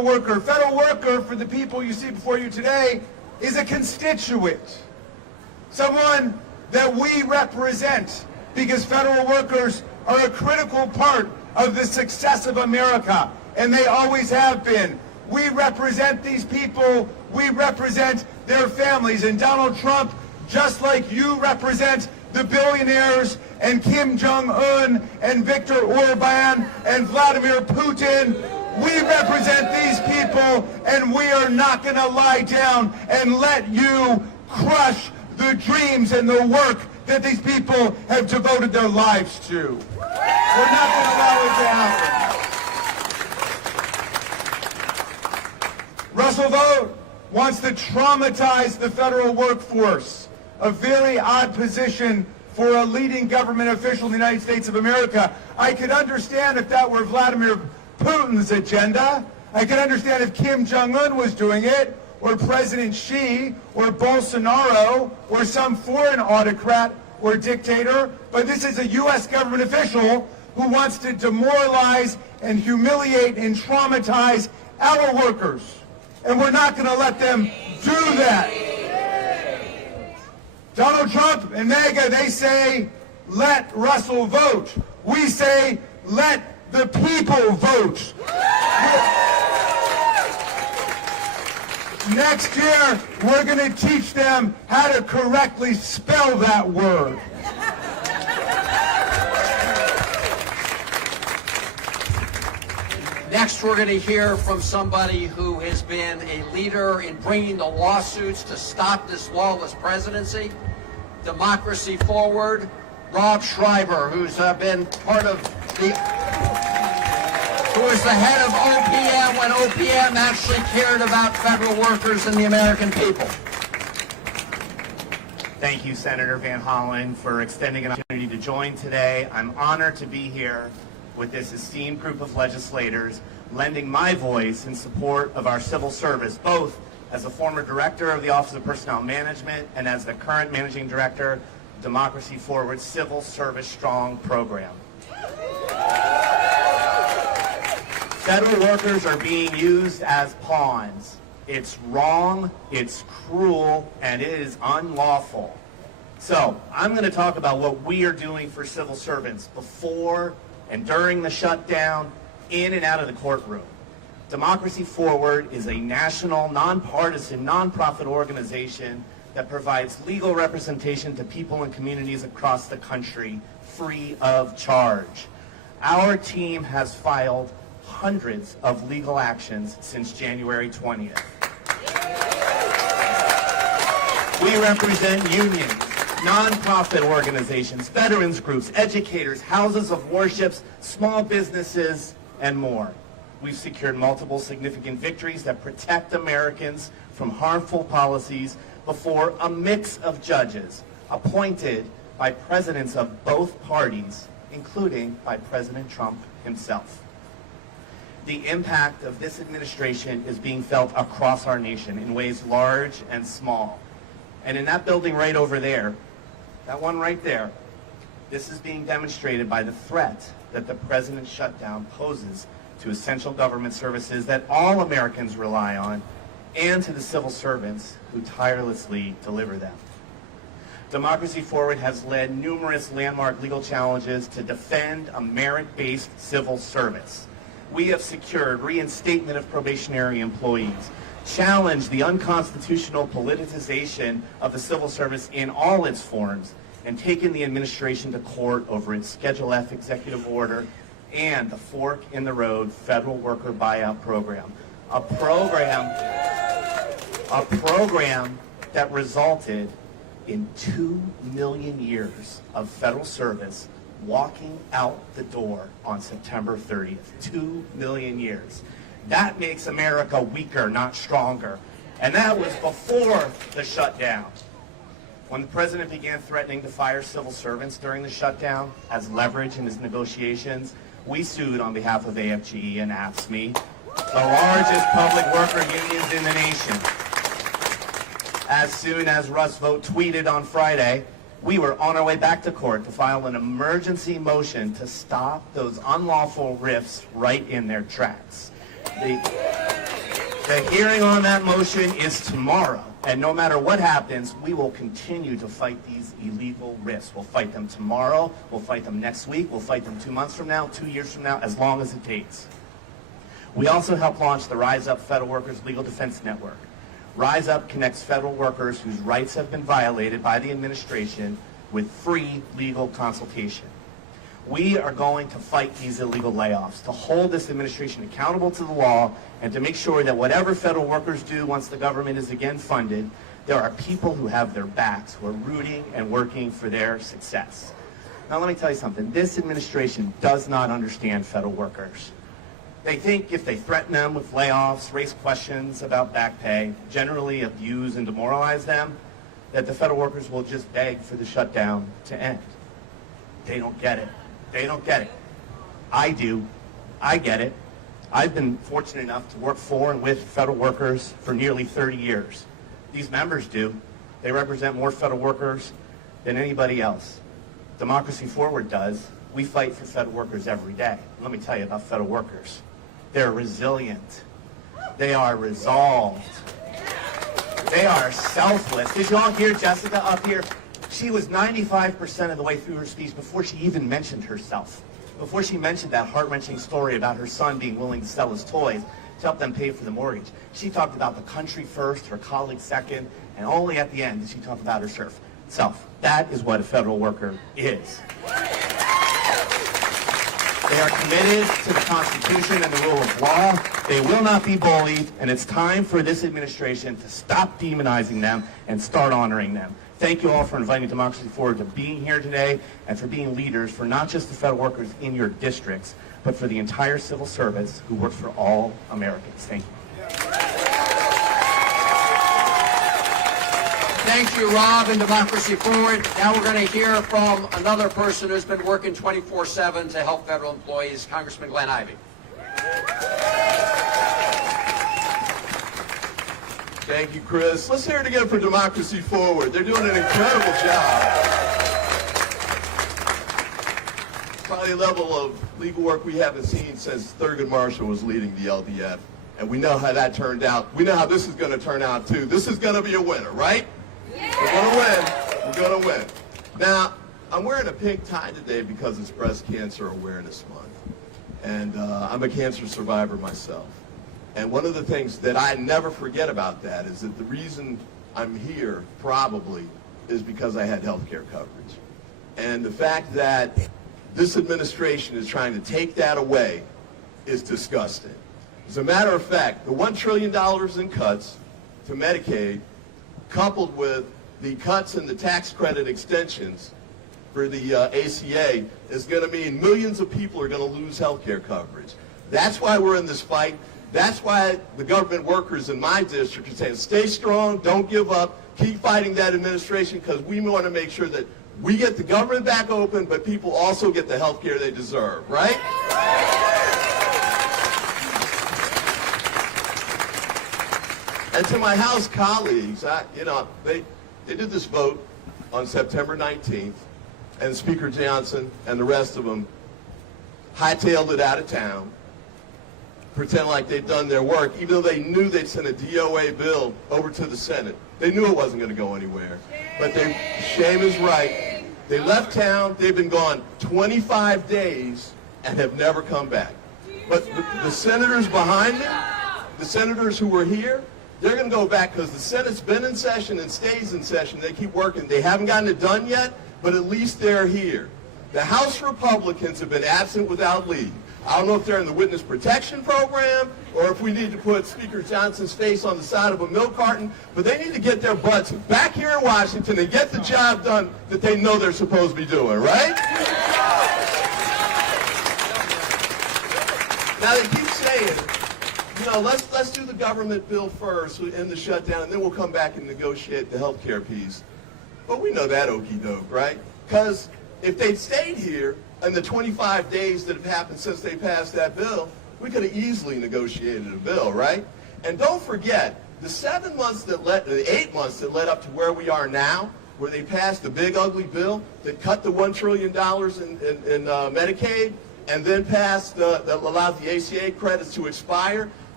federal worker? Federal worker, for the people you see before you today, is a constituent. Someone that we represent, because federal workers are a critical part of the success of America, and they always have been. We represent these people, we represent their families, and Donald Trump, just like you represent the billionaires and Kim Jong-un and Viktor Orban and Vladimir Putin, we represent these people, and we are not going to lie down and let you crush the dreams and the work that these people have devoted their lives to. We're not going to allow it to happen. Russell Vogt wants to traumatize the federal workforce, a very odd position for a leading government official in the United States of America. I could understand if that were Vladimir Putin's agenda. I could understand if Kim Jong-un was doing it, or President Xi, or Bolsonaro, or some foreign autocrat or dictator, but this is a U.S. government official who wants to demoralize and humiliate and traumatize our workers. And we're not going to let them do that. Donald Trump and MAGA, they say, let Russell vote. We say, let the people vote. Next year, we're going to teach them how to correctly spell that word. Next, we're going to hear from somebody who has been a leader in bringing the lawsuits to stop this lawless presidency. Democracy Forward, Rob Schreiber, who's been part of the... who was the head of OPM when OPM actually cared about federal workers and the American people. Thank you, Senator Van Hollen, for extending an opportunity to join today. I'm honored to be here with this esteemed group of legislators, lending my voice in support of our civil service, both as a former director of the Office of Personnel Management and as the current managing director of Democracy Forward's Civil Service Strong program. Federal workers are being used as pawns. It's wrong, it's cruel, and it is unlawful. So, I'm going to talk about what we are doing for civil servants before and during the shutdown, in and out of the courtroom. Democracy Forward is a national, nonpartisan, nonprofit organization that provides legal representation to people and communities across the country, free of charge. Our team has filed hundreds of legal actions since January 20th. We represent unions, nonprofit organizations, veterans groups, educators, houses of worships, small businesses, and more. We've secured multiple significant victories that protect Americans from harmful policies before a mix of judges appointed by presidents of both parties, including by President Trump himself. The impact of this administration is being felt across our nation in ways large and small. And in that building right over there, that one right there, this is being demonstrated by the threat that the president's shutdown poses to essential government services that all Americans rely on, and to the civil servants who tirelessly deliver them. Democracy Forward has led numerous landmark legal challenges to defend a merit-based civil service. We have secured reinstatement of probationary employees, challenged the unconstitutional politicization of the civil service in all its forms, and taken the administration to court over its Schedule F executive order and the Fork in the Road federal worker buyout program. A program that resulted in 2 million years of federal service walking out the door on September 30th. 2 million years. That makes America weaker, not stronger. And that was before the shutdown. When the president began threatening to fire civil servants during the shutdown as leverage in his negotiations, we sued on behalf of AFGE and AFSCME, the largest public worker unions in the nation. As soon as Russ Vogt tweeted on Friday, we were on our way back to court to file an emergency motion to stop those unlawful rifts right in their tracks. The hearing on that motion is tomorrow, and no matter what happens, we will continue to fight these illegal risks. We'll fight them tomorrow, we'll fight them next week, we'll fight them 2 months from now, 2 years from now, as long as it takes. We also helped launch the Rise Up Federal Workers Legal Defense Network. Rise Up connects federal workers whose rights have been violated by the administration with free legal consultation. We are going to fight these illegal layoffs, to hold this administration accountable to the law, and to make sure that whatever federal workers do once the government is again funded, there are people who have their backs, who are rooting and working for their success. Now let me tell you something. This administration does not understand federal workers. They think if they threaten them with layoffs, raise questions about back pay, generally abuse and demoralize them, that the federal workers will just beg for the shutdown to end. They don't get it. They don't get it. I do. I get it. I've been fortunate enough to work for and with federal workers for nearly 30 years. These members do. They represent more federal workers than anybody else. Democracy Forward does. We fight for federal workers every day. Let me tell you about federal workers. They're resilient. They are resolved. They are selfless. Did you all hear Jessica up here? She was 95% of the way through her speech before she even mentioned herself. Before she mentioned that heart-wrenching story about her son being willing to sell his toys to help them pay for the mortgage. She talked about the country first, her colleagues second, and only at the end did she talk about herself. That is what a federal worker is. They are committed to the Constitution and the rule of law. They will not be bullied, and it's time for this administration to stop demonizing them and start honoring them. Thank you all for inviting Democracy Forward to being here today and for being leaders for not just the federal workers in your districts, but for the entire civil service who works for all Americans. Thank you. Thank you, Rob, and Democracy Forward. Now we're going to hear from another person who's been working 24/7 to help federal employees, Congressman Glenn Ivey. Thank you, Chris. Let's hear it again for Democracy Forward. They're doing an incredible job. Probably a level of legal work we haven't seen since Thurgood Marshall was leading the LDF. And we know how that turned out. We know how this is going to turn out, too. This is going to be a winner, right? Yeah. We're going to win. We're going to win. Now, I'm wearing a pink tie today because it's Breast Cancer Awareness Month. And I'm a cancer survivor myself. And one of the things that I never forget about that is that the reason I'm here probably is because I had health care coverage. And the fact that this administration is trying to take that away is disgusting. As a matter of fact, the $1 trillion in cuts to Medicaid, coupled with the cuts in the tax credit extensions for the ACA, is going to mean millions of people are going to lose health care coverage. That's why we're in this fight. That's why the government workers in my district are saying, stay strong, don't give up, keep fighting that administration, because we want to make sure that we get the government back open, but people also get the health care they deserve, right? And to my House colleagues, they did this vote on September 19th, and Speaker Johnson and the rest of them hightailed it out of town, pretend like they'd done their work, even though they knew they'd sent a DOA bill over to the Senate. They knew it wasn't going to go anywhere. But shame is right. They left town. They've been gone 25 days and have never come back. But the senators behind them, the senators who were here, they're going to go back because the Senate's been in session and stays in session. They keep working. They haven't gotten it done yet, but at least they're here. The House Republicans have been absent without leave. I don't know if they're in the witness protection program or if we need to put Speaker Johnson's face on the side of a milk carton, but they need to get their butts back here in Washington and get the job done that they know they're supposed to be doing, right? Now they keep saying, let's do the government bill first and the shutdown, and then we'll come back and negotiate the health care piece. But we know that okie doke, right? Because if they'd stayed here in the 25 days that have happened since they passed that bill, we could have easily negotiated a bill, right? And don't forget, the 8 months that led up to where we are now, where they passed the big ugly bill that cut the $1 trillion in Medicaid, and then passed that allowed the ACA credits to expire,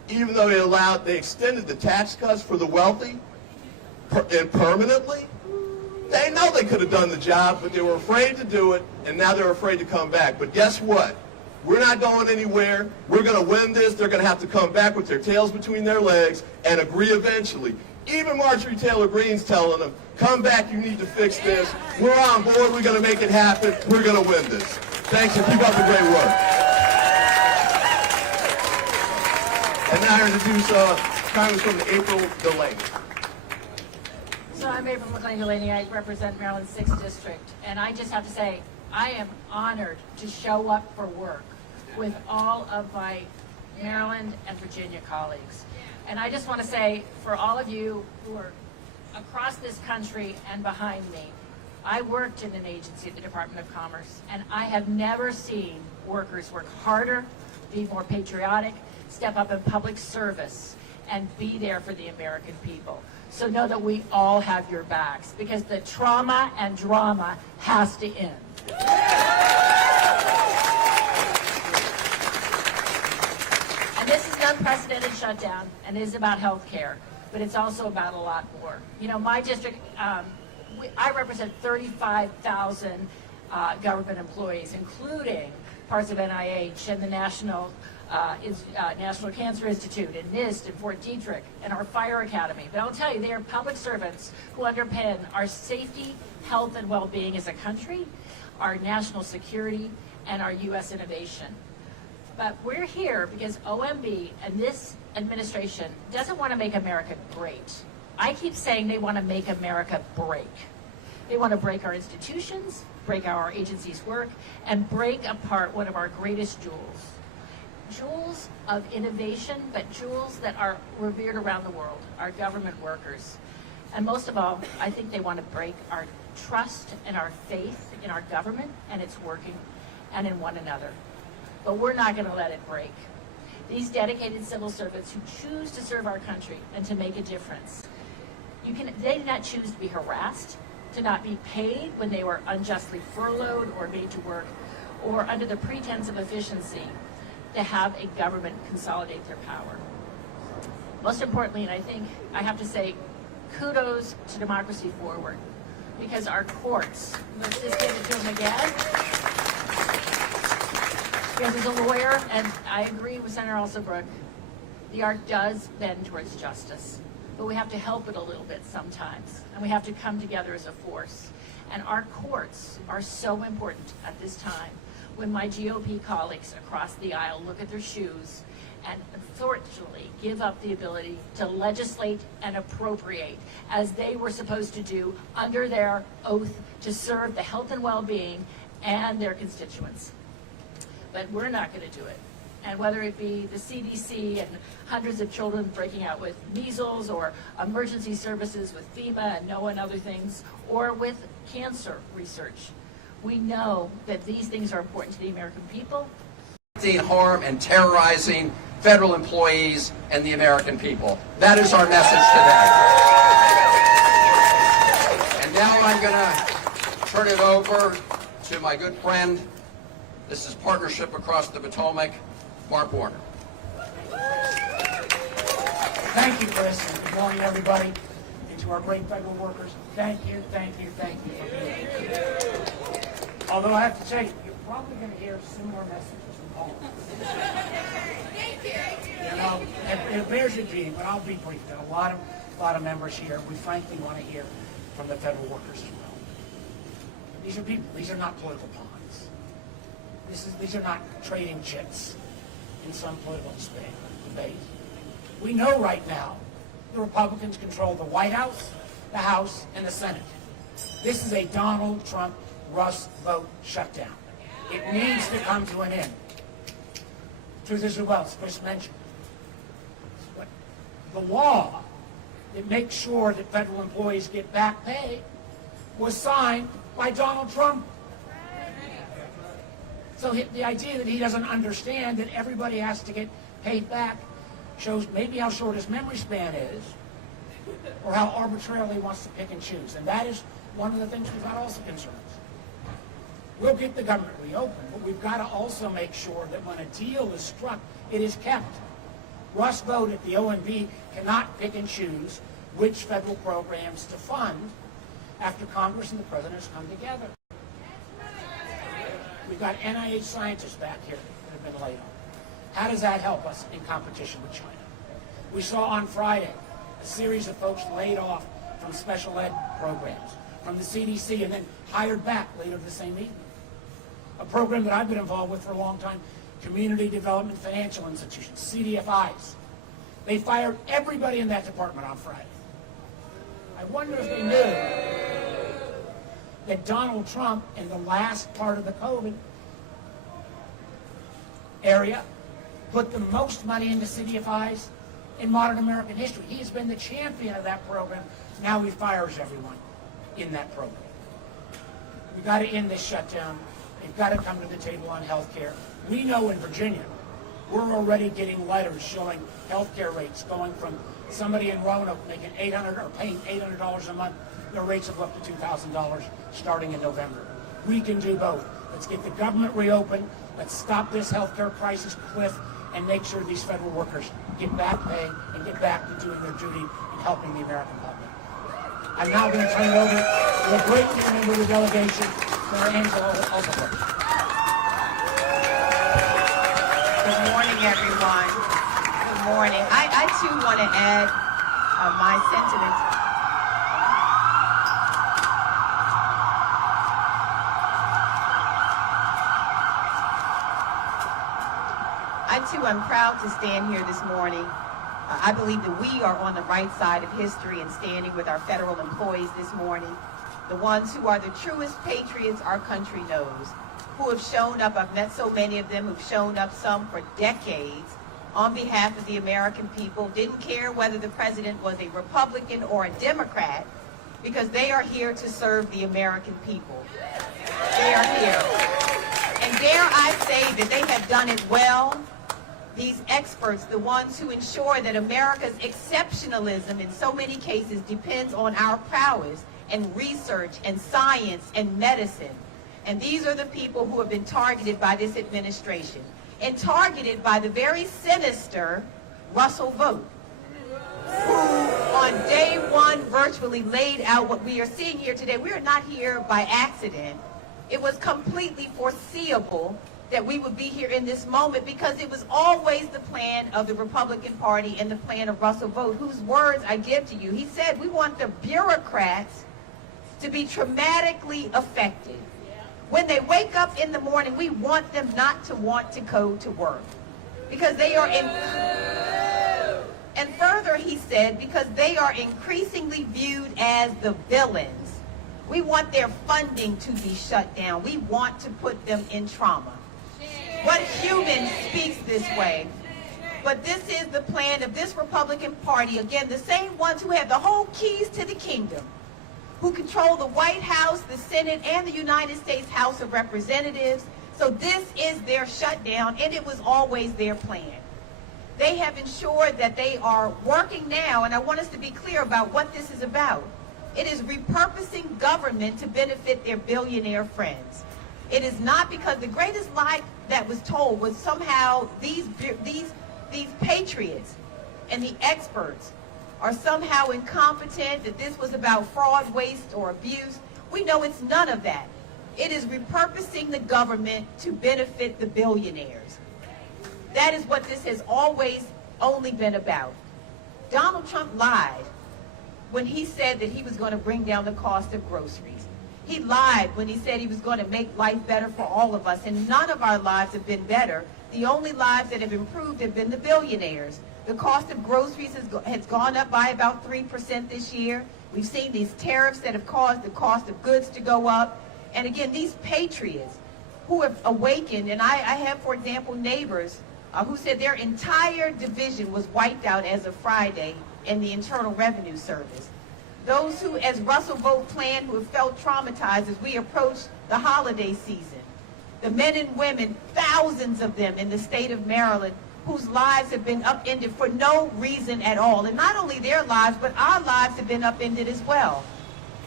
even though they extended the tax cuts for the wealthy and permanently. They know they could have done the job, but they were afraid to do it, and now they're afraid to come back. But guess what? We're not going anywhere. We're going to win this. They're going to have to come back with their tails between their legs and agree eventually. Even Marjorie Taylor Greene's telling them, come back, you need to fix this. We're on board. We're going to make it happen. We're going to win this. Thanks, and keep up the great work. And now I introduce Congresswoman April Delaney. So I'm April McLean-Delaney. I represent Maryland's 6th District. And I just have to say, I am honored to show up for work with all of my Maryland and Virginia colleagues. And I just want to say, for all of you who are across this country and behind me, I worked in an agency at the Department of Commerce, and I have never seen workers work harder, be more patriotic, step up in public service, and be there for the American people. So know that we all have your backs, because the trauma and drama has to end. And this is an unprecedented shutdown, and it is about health care, but it's also about a lot more. You know, my district, I represent 35,000 government employees, including parts of NIH and the National Cancer Institute and NIST and Fort Detrick and our Fire Academy. But I'll tell you, they are public servants who underpin our safety, health, and well-being as a country, our national security, and our U.S. innovation. But we're here because OMB and this administration doesn't want to make America great. I keep saying they want to make America break. They want to break our institutions, break how our agencies work, and break apart one of our greatest jewels. Jewels of innovation, but jewels that are revered around the world, our government workers. And most of all, I think they want to break our trust and our faith in our government and its working, and in one another. But we're not going to let it break. These dedicated civil servants who choose to serve our country and to make a difference, they did not choose to be harassed, to not be paid when they were unjustly furloughed or made to work, or under the pretense of efficiency, to have a government consolidate their power. Most importantly, and I think I have to say, kudos to Democracy Forward, because our courts, let's just give it to them again, because as a lawyer, and I agree with Senator Alsobrook, the art does bend towards justice, but we have to help it a little bit sometimes, and we have to come together as a force. And our courts are so important at this time, when my GOP colleagues across the aisle look at their shoes and unfortunately give up the ability to legislate and appropriate as they were supposed to do under their oath to serve the health and well-being and their constituents. But we're not going to do it. And whether it be the CDC and hundreds of children breaking out with measles, or emergency services with FEMA and NOAA and other things, or with cancer research, we know that these things are important to the American people. Harm and terrorizing federal employees and the American people. That is our message today. And now I'm going to turn it over to my good friend. This is Partnership Across the Potomac, Mark Warner. Thank you, Chris. Good morning, everybody. And to our great federal workers, thank you, thank you, thank you for being here. Although I have to tell you, you're probably going to hear similar messages from all of us. You know, it bears repeating, but I'll be brief. There are a lot of members here. We frankly want to hear from the federal workers as well. These are people. These are not political pawns. These are not trading chips in some political debate. We know right now the Republicans control the White House, the House, and the Senate. This is a Donald Trump Rust vote shutdown. It needs to come to an end. Truth is, well, as Chris mentioned, but the law that makes sure that federal employees get back pay was signed by Donald Trump. So the idea that he doesn't understand that everybody has to get paid back shows maybe how short his memory span is, or how arbitrarily he wants to pick and choose. And that is one of the things we've got also concerns. We'll get the government reopened, but we've got to also make sure that when a deal is struck, it is kept. Russ Vought at the OMB cannot pick and choose which federal programs to fund after Congress and the President has come together. We've got NIH scientists back here that have been laid off. How does that help us in competition with China? We saw on Friday a series of folks laid off from special ed programs, from the CDC, and then hired back later the same evening. A program that I've been involved with for a long time, Community Development Financial Institutions, CDFIs. They fired everybody in that department on Friday. I wonder if they knew that Donald Trump, in the last part of the COVID area, put the most money into CDFIs in modern American history. He has been the champion of that program. Now he fires everyone in that program. We've got to end this shutdown. They've got to come to the table on health care. We know in Virginia, we're already getting letters showing health care rates going from somebody in Roanoke making $800 or paying $800 a month. Their rates have up to $2,000 starting in November. We can do both. Let's get the government reopened. Let's stop this health care crisis cliff and make sure these federal workers get back pay and get back to doing their duty and helping the American public. I'm now going to turn it over to a great member of the delegation, Senator Angela Altabrook. Good morning, everyone. Good morning. I too want to add my sentiments. I'm proud to stand here this morning. I believe that we are on the right side of history and standing with our federal employees this morning, the ones who are the truest patriots our country knows, who have shown up. I've met so many of them who've shown up, some for decades, on behalf of the American people, didn't care whether the president was a Republican or a Democrat, because they are here to serve the American people. They are here. And dare I say that they have done it well. These experts, the ones who ensure that America's exceptionalism in so many cases depends on our prowess and research and science and medicine. And these are the people who have been targeted by this administration and targeted by the very sinister Russell Vought, who on day one virtually laid out what we are seeing here today. We are not here by accident. It was completely foreseeable that we would be here in this moment, because it was always the plan of the Republican Party and the plan of Russell Vought, whose words I give to you. He said, we want the bureaucrats to be traumatically affected. When they wake up in the morning, we want them not to want to go to work, because they are in... And further, he said, because they are increasingly viewed as the villains. We want their funding to be shut down. We want to put them in trauma. What human speaks this way? But this is the plan of this Republican Party. Again, the same ones who have the whole keys to the kingdom, who control the White House, the Senate, and the United States House of Representatives. So this is their shutdown, and it was always their plan. They have ensured that they are working now, and I want us to be clear about what this is about. It is repurposing government to benefit their billionaire friends. It is not, because the greatest lie that was told was somehow these patriots and the experts are somehow incompetent, that this was about fraud, waste, or abuse. We know it's none of that. It is repurposing the government to benefit the billionaires. That is what this has always only been about. Donald Trump lied when he said that he was going to bring down the cost of groceries. He lied when he said he was going to make life better for all of us, and none of our lives have been better. The only lives that have improved have been the billionaires. The cost of groceries has gone up by about 3% this year. We've seen these tariffs that have caused the cost of goods to go up. And again, these patriots who have awakened, and I have, for example, neighbors who said their entire division was wiped out as of Friday in the Internal Revenue Service. Those who, as Russell Vought planned, who have felt traumatized as we approach the holiday season. The men and women, thousands of them in the state of Maryland, whose lives have been upended for no reason at all. And not only their lives, but our lives have been upended as well.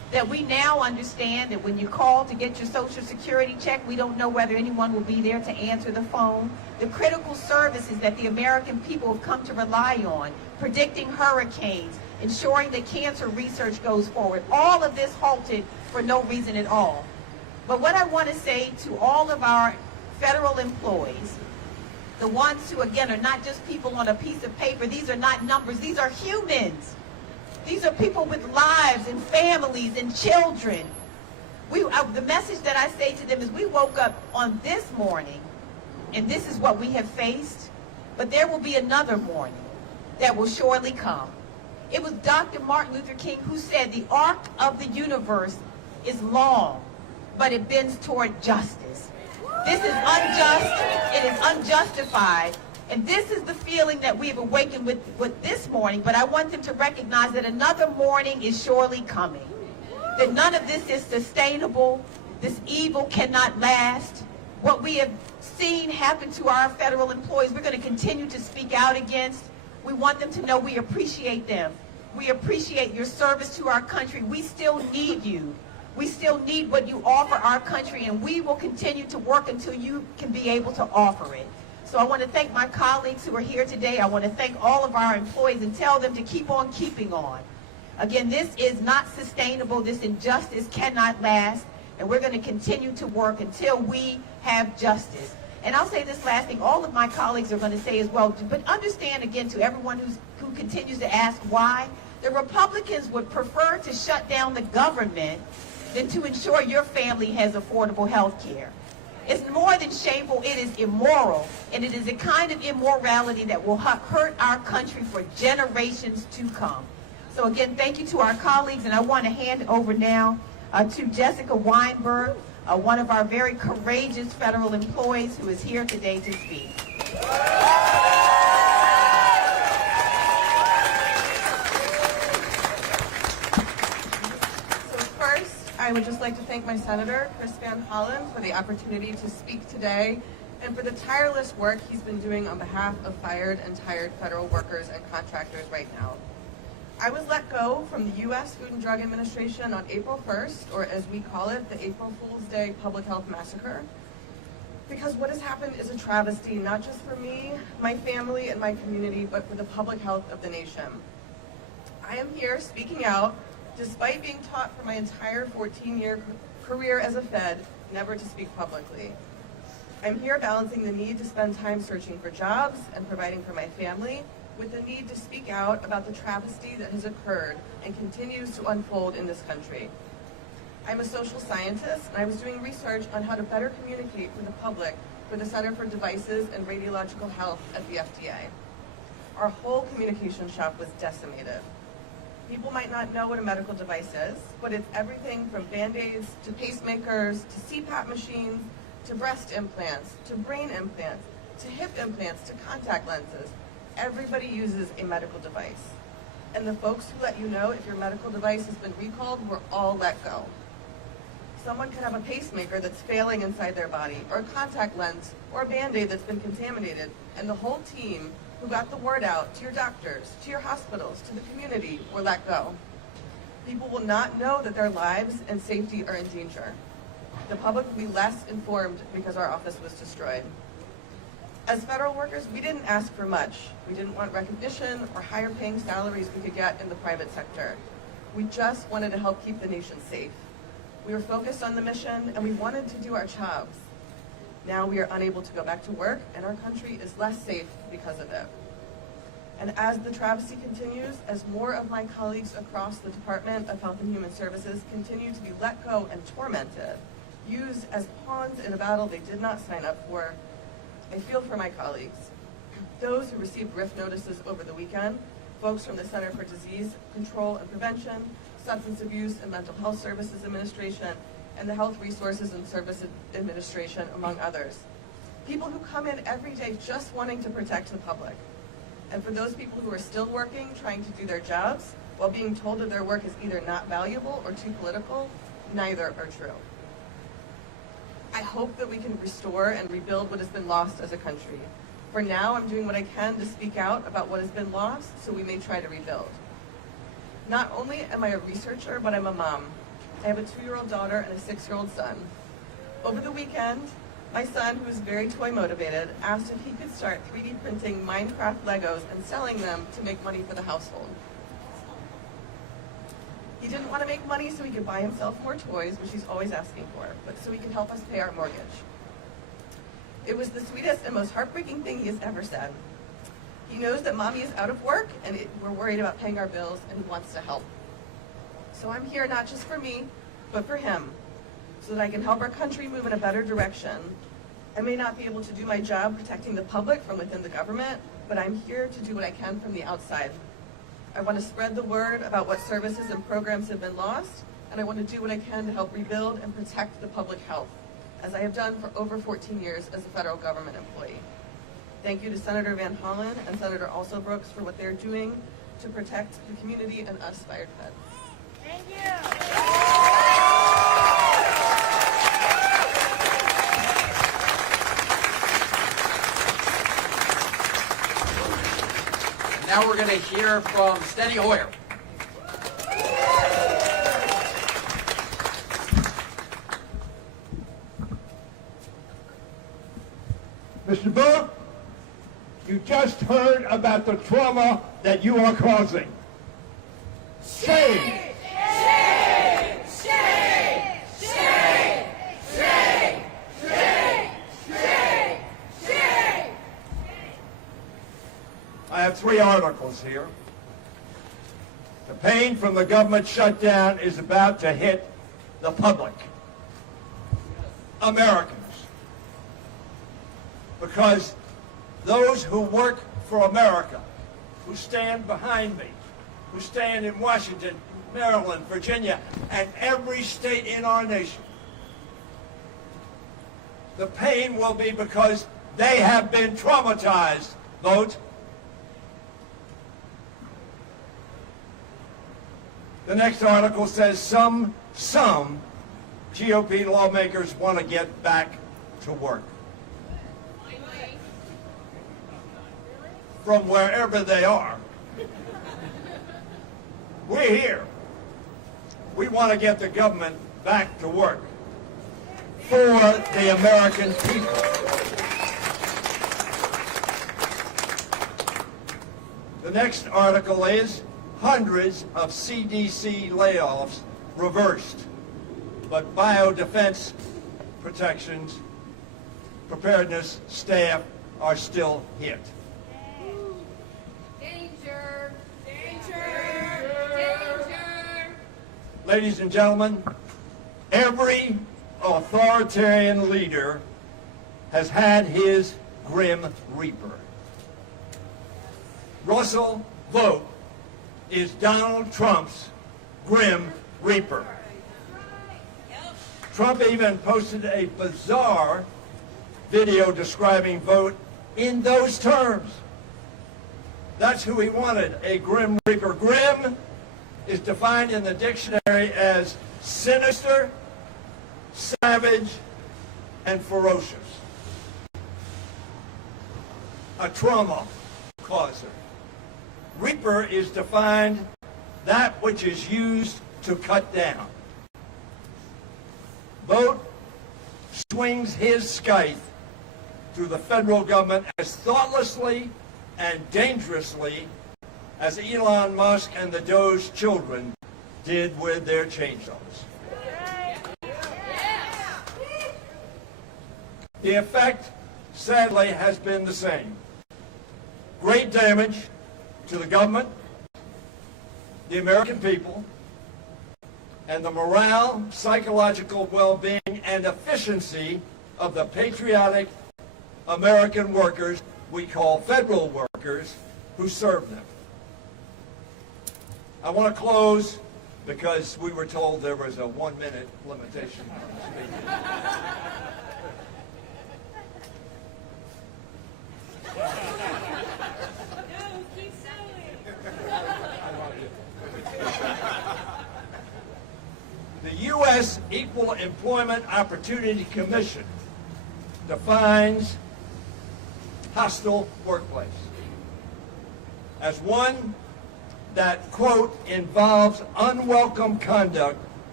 that we now understand that when you call to get your Social Security check, we don't know whether anyone will be there to answer the phone. The critical services that the American people have come to rely on, predicting hurricanes, ensuring that cancer research goes forward, all of this halted for no reason at all. But what I want to say to all of our federal employees, the ones who, again, are not just people on a piece of paper, these are not numbers, these are humans. These are people with lives and families and children. The message that I say to them is we woke up on this morning, and this is what we have faced, but there will be another morning that will surely come. It was Dr. Martin Luther King who said the arc of the universe is long, but it bends toward justice. This is unjust, it is unjustified, and this is the feeling that we've awakened with this morning, but I want them to recognize that another morning is surely coming. That none of this is sustainable, this evil cannot last. What we have seen happen to our federal employees, we're going to continue to speak out against. We want them to know we appreciate them. We appreciate your service to our country. We still need you. We still need what you offer our country, and we will continue to work until you can be able to offer it. So I want to thank my colleagues who are here today. I want to thank all of our employees and tell them to keep on keeping on. Again, this is not sustainable. This injustice cannot last, and we're going to continue to work until we have justice. And I'll say this last thing, all of my colleagues are going to say as well, but understand again to everyone who continues to ask why, the Republicans would prefer to shut down the government than to ensure your family has affordable health care. It's more than shameful, it is immoral, and it is a kind of immorality that will hurt our country for generations to come. So again, thank you to our colleagues, and I want to hand over now to Jessica Weinberg, one of our very courageous federal employees who is here today to speak. I would just like to thank my Senator, Chris Van Hollen, for the opportunity to speak today and for the tireless work he's been doing on behalf of fired and tired federal workers and contractors right now. I was let go from the U.S. Food and Drug Administration on April 1st, or as we call it, the April Fool's Day Public Health Massacre, because what has happened is a travesty, not just for me, my family, and my community, but for the public health of the nation. I am here speaking out despite being taught for my entire 14-year career as a Fed never to speak publicly. I'm here balancing the need to spend time searching for jobs and providing for my family with the need to speak out about the travesty that has occurred and continues to unfold in this country. I'm a social scientist, and I was doing research on how to better communicate with the public for the Center for Devices and Radiological Health at the FDA. Our whole communication shop was decimated. People might not know what a medical device is, but it's everything from Band-Aids to pacemakers to CPAP machines to breast implants to brain implants to hip implants to contact lenses. Everybody uses a medical device. And the folks who let you know if your medical device has been recalled were all let go. Someone could have a pacemaker that's failing inside their body, or a contact lens, or a Band-Aid that's been contaminated, and the whole team who got the word out to your doctors, to your hospitals, to the community, were let go. People will not know that their lives and safety are in danger. The public will be less informed because our office was destroyed. As federal workers, we didn't ask for much. We didn't want recognition or higher paying salaries we could get in the private sector. We just wanted to help keep the nation safe. We were focused on the mission, and we wanted to do our jobs. Now we are unable to go back to work, and our country is less safe because of it. And as the travesty continues, as more of my colleagues across the Department of Health and Human Services continue to be let go and tormented, used as pawns in a battle they did not sign up for, I feel for my colleagues. Those who received RIF notices over the weekend, folks from the Center for Disease Control and Prevention, Substance Abuse and Mental Health Services Administration, and the Health Resources and Service Administration, among others. People who come in every day just wanting to protect the public. And for those people who are still working, trying to do their jobs, while being told that their work is either not valuable or too political, neither are true. I hope that we can restore and rebuild what has been lost as a country. For now, I'm doing what I can to speak out about what has been lost so we may try to rebuild. Not only am I a researcher, but I'm a mom. I have a 2-year-old daughter and a 6-year-old son. Over the weekend, my son, who is very toy motivated, asked if he could start 3D printing Minecraft Legos and selling them to make money for the household. He didn't want to make money so he could buy himself more toys, which he's always asking for, but so he could help us pay our mortgage. It was the sweetest and most heartbreaking thing he has ever said. He knows that mommy is out of work and we're worried about paying our bills, and he wants to help. So I'm here not just for me, but for him, so that I can help our country move in a better direction. I may not be able to do my job protecting the public from within the government, but I'm here to do what I can from the outside. I want to spread the word about what services and programs have been lost, and I want to do what I can to help rebuild and protect the public health, as I have done for over 14 years as a federal government employee. Thank you to Senator Van Hollen and Senator Also Brooks for what they're doing to protect the community and us fired feds. Thank you. Now we're going to hear from Steny Hoyer. Mr. Burke, you just heard about the trauma that you are causing. Shame! Shame! Shame! Shame! Shame! Shame! Shame! Shame! I have 3 articles here. The pain from the government shutdown is about to hit the public, Americans, because those who work for America, who stand behind me, who stand in Washington, Maryland, Virginia, and every state in our nation, the pain will be because they have been traumatized. Vote. The next article says some GOP lawmakers want to get back to work. From wherever they are. We're here. We want to get the government back to work for the American people. The next article is hundreds of CDC layoffs reversed, but biodefense protections, preparedness staff are still hit. Danger! Danger! Danger! Ladies and gentlemen, every authoritarian leader has had his grim reaper. Russell Vogt is Donald Trump's grim reaper. Trump even posted a bizarre video describing Vogt in those terms. That's who he wanted, a grim reaper. Grim is defined in the dictionary as sinister, savage, and ferocious. A trauma causer. Reaper is defined that which is used to cut down. Vogt swings his scythe through the federal government as thoughtlessly and dangerously as Elon Musk and the Doge children did with their chainsaws. The effect, sadly, has been the same. Great damage to the government, the American people, and the morale, psychological well-being, and efficiency of the patriotic American workers we call federal workers who serve them. I want to close because we were told there was a 1-minute limitation on speaking. No, keep sewing. The U.S. Equal Employment Opportunity Commission defines hostile workplace as one that, quote, involves unwelcome conduct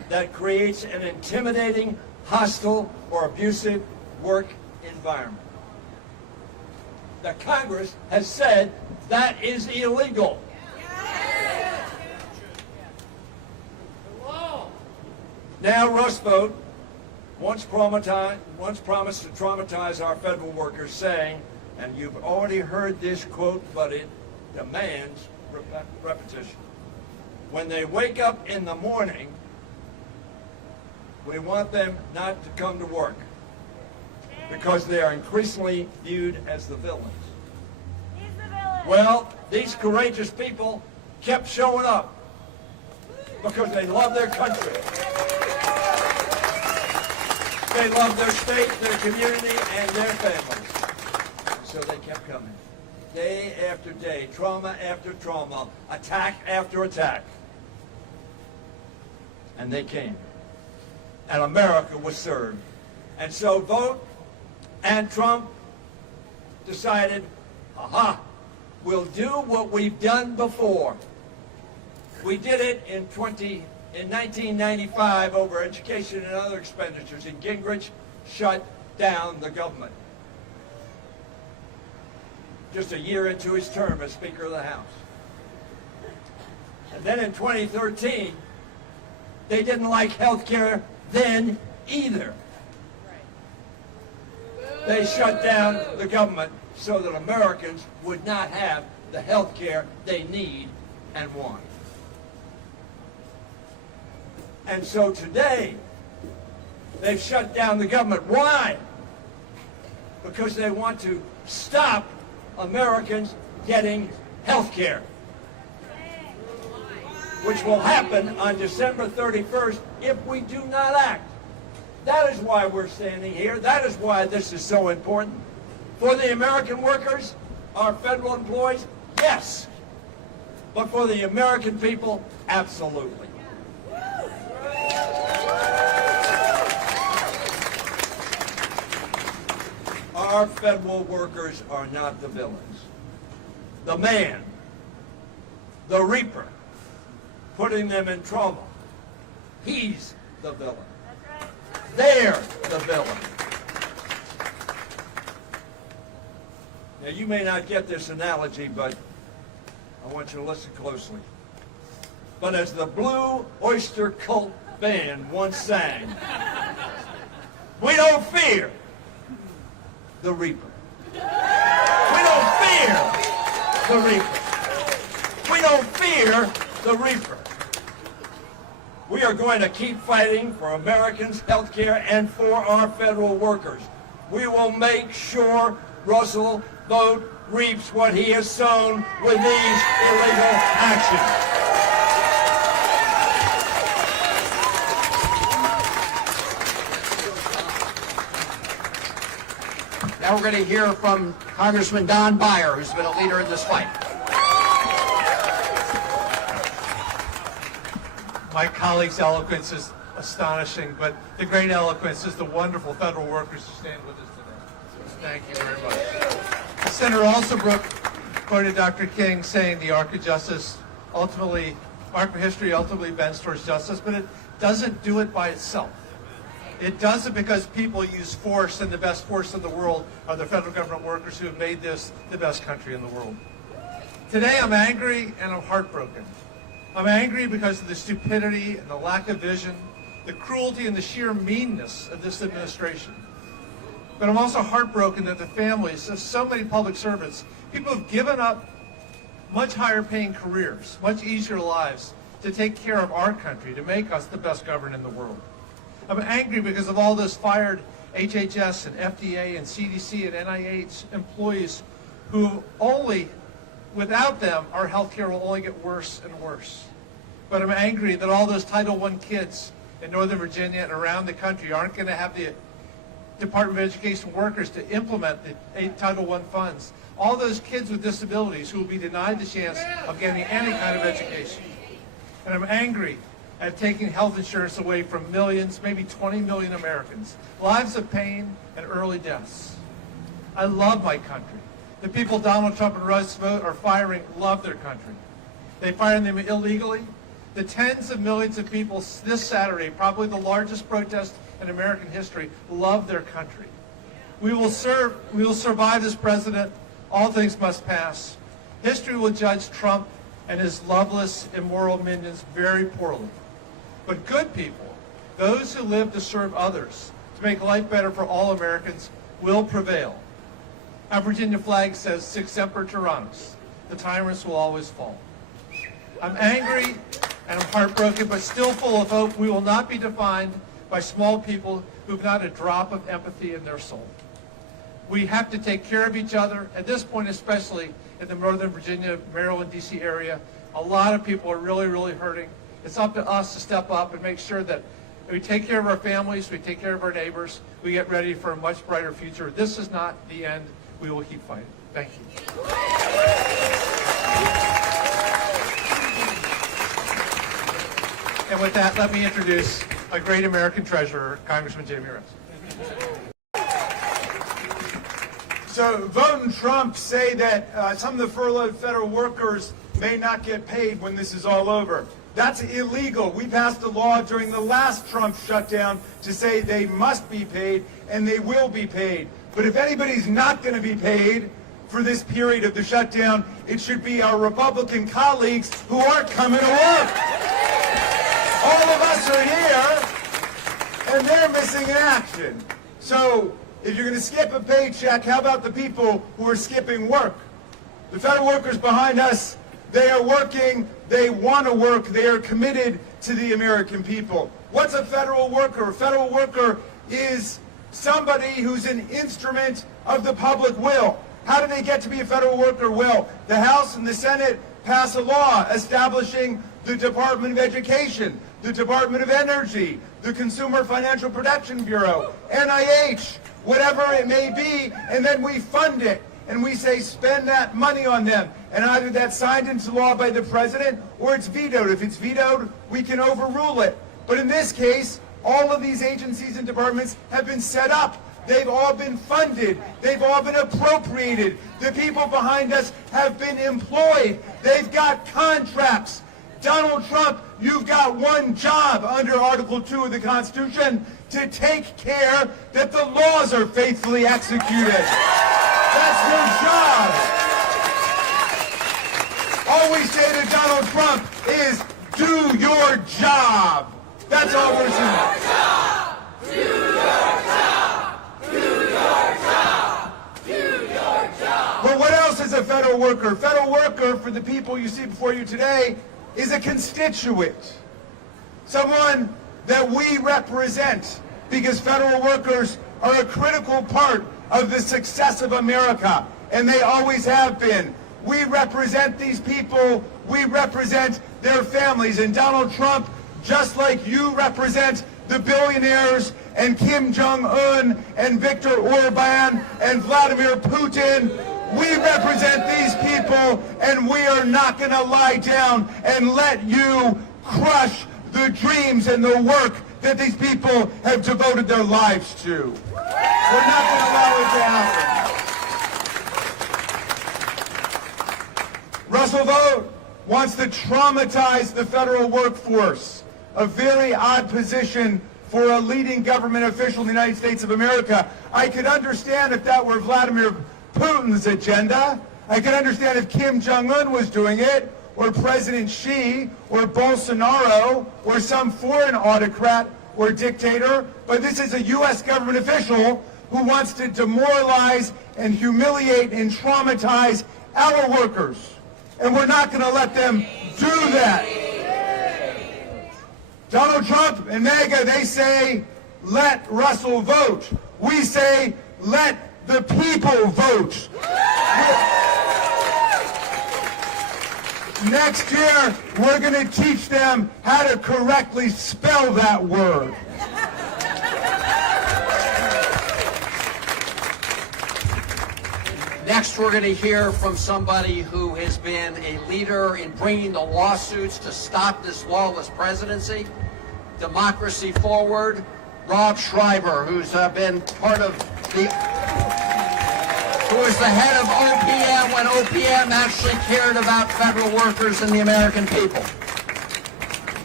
that creates an intimidating, hostile, or abusive work environment. The Congress has said that is illegal. Now Rust Vote once promised to traumatize our federal workers, saying, and you've already heard this quote, but it demands repetition. When they wake up in the morning, we want them not to come to work because they are increasingly viewed as the villains. Well, these courageous people kept showing up because they love their country. They love their state, their community, and their families. So they kept coming. Day after day, trauma after trauma, attack after attack. And they came. And America was served. And so Vote and Trump decided, aha, we'll do what we've done before. We did it in 1995 over education and other expenditures, and Gingrich shut down the government. Just a year into his term as Speaker of the House. And then in 2013, they didn't like health care then either. They shut down the government so that Americans would not have the health care they need and want. And so today, they've shut down the government. Why? Because they want to stop Americans getting health care, which will happen on December 31st if we do not act. That is why we're standing here. That is why this is so important. For the American workers, our federal employees, yes. But for the American people, absolutely. Our federal workers are not the villains. The man, the reaper, putting them in trouble, he's the villain. They're the villain. Now, you may not get this analogy, but I want you to listen closely. But as the Blue Oyster Cult band once sang, we don't fear the reaper. We don't fear the reaper. We don't fear the reaper. We are going to keep fighting for Americans' health care and for our federal workers. We will make sure Russell Vote reaps what he has sown with these illegal actions. Now we're going to hear from Congressman Don Beyer, who's been a leader in this fight. My colleague's eloquence is astonishing, but the great eloquence is the wonderful federal workers who stand with us today. Thank you very much. Senator Alsabrook quoted Dr. King saying the arc of justice ultimately, arc of history ultimately bends towards justice, but it doesn't do it by itself. It does it because people use force, and the best force in the world are the federal government workers who have made this the best country in the world. Today I'm angry and I'm heartbroken. I'm angry because of the stupidity and the lack of vision, the cruelty and the sheer meanness of this administration. But I'm also heartbroken that the families of so many public servants, people who've given up much higher paying careers, much easier lives to take care of our country, to make us the best government in the world. I'm angry because of all those fired HHS and FDA and CDC and NIH employees who only, without them, our health care will only get worse and worse. But I'm angry that all those Title I kids in Northern Virginia and around the country aren't going to have the Department of Education workers to implement the Title I funds. All those kids with disabilities who will be denied the chance of getting any kind of education. And I'm angry at taking health insurance away from millions, maybe 20 million Americans. Lives of pain and early deaths. I love my country. The people Donald Trump and Rust Vote are firing love their country. They fired them illegally. The tens of millions of people this Saturday, probably the largest protest in American history, love their country. We will survive this president. All things must pass. History will judge Trump and his loveless, immoral minions very poorly. But good people, those who live to serve others, to make life better for all Americans, will prevail. Our Virginia flag says, Sic semper tyrannis. The tyrants will always fall. I'm angry and I'm heartbroken, but still full of hope. We will not be defined by small people who've not a drop of empathy in their soul. We have to take care of each other. At this point, especially in the Northern Virginia, Maryland, D.C. area, a lot of people are really, really hurting. It's up to us to step up and make sure that we take care of our families, we take care of our neighbors, we get ready for a much brighter future. This is not the end. We will keep fighting. Thank you. And with that, let me introduce a great American treasurer, Congressman Jamie Rose. So voting Trump say that some of the furloughed federal workers may not get paid when this is all over. That's illegal. We passed a law during the last Trump shutdown to say they must be paid, and they will be paid. But if anybody's not going to be paid for this period of the shutdown, it should be our Republican colleagues who aren't coming to work. All of us are here, and they're missing in action. So if you're going to skip a paycheck, how about the people who are skipping work? The federal workers behind us, they are working, they want to work, they are committed to the American people. What's a federal worker? A federal worker is somebody who's an instrument of the public will. How do they get to be a federal worker? Well, the House and the Senate pass a law establishing the Department of Education, the Department of Energy, the Consumer Financial Protection Bureau, NIH, whatever it may be, and then we fund it. And we say spend that money on them. And either that's signed into law by the president or it's vetoed. If it's vetoed, we can overrule it. But in this case, all of these agencies and departments have been set up. They've all been funded. They've all been appropriated. The people behind us have been employed. They've got contracts. Donald Trump, you've got one job under Article 2 of the Constitution, to take care that the laws are faithfully executed. That's your job. All we say to Donald Trump is, do your job. That's all we're saying. Do your job! Do your job! Do your job! But what else is a federal worker? Federal worker, for the people you see before you today, is a constituent. Someone that we represent, because federal workers are a critical part of the success of America, and they always have been. We represent these people, we represent their families, and Donald Trump, just like you represent the billionaires and Kim Jong-un and Viktor Orban and Vladimir Putin, we represent these people, and we are not going to lie down and let you crush the dreams and the work that these people have devoted their lives to. We're not going to allow it to happen. Russell Vogt wants to traumatize the federal workforce, a very odd position for a leading government official in the United States of America. I could understand if that were Vladimir Putin's agenda. I could understand if Kim Jong-un was doing it, or President Xi, or Bolsonaro, or some foreign autocrat or dictator, but this is a U.S. government official who wants to demoralize and humiliate and traumatize our workers. And we're not going to let them do that. Donald Trump and MAGA, they say, let Russell vote. We say, let the people vote. Next year, we're going to teach them how to correctly spell that word. Next, we're going to hear from somebody who has been a leader in bringing the lawsuits to stop this lawless presidency. Democracy Forward, Rob Schreiber, who's been part of the... who was the head of OPM when OPM actually cared about federal workers and the American people.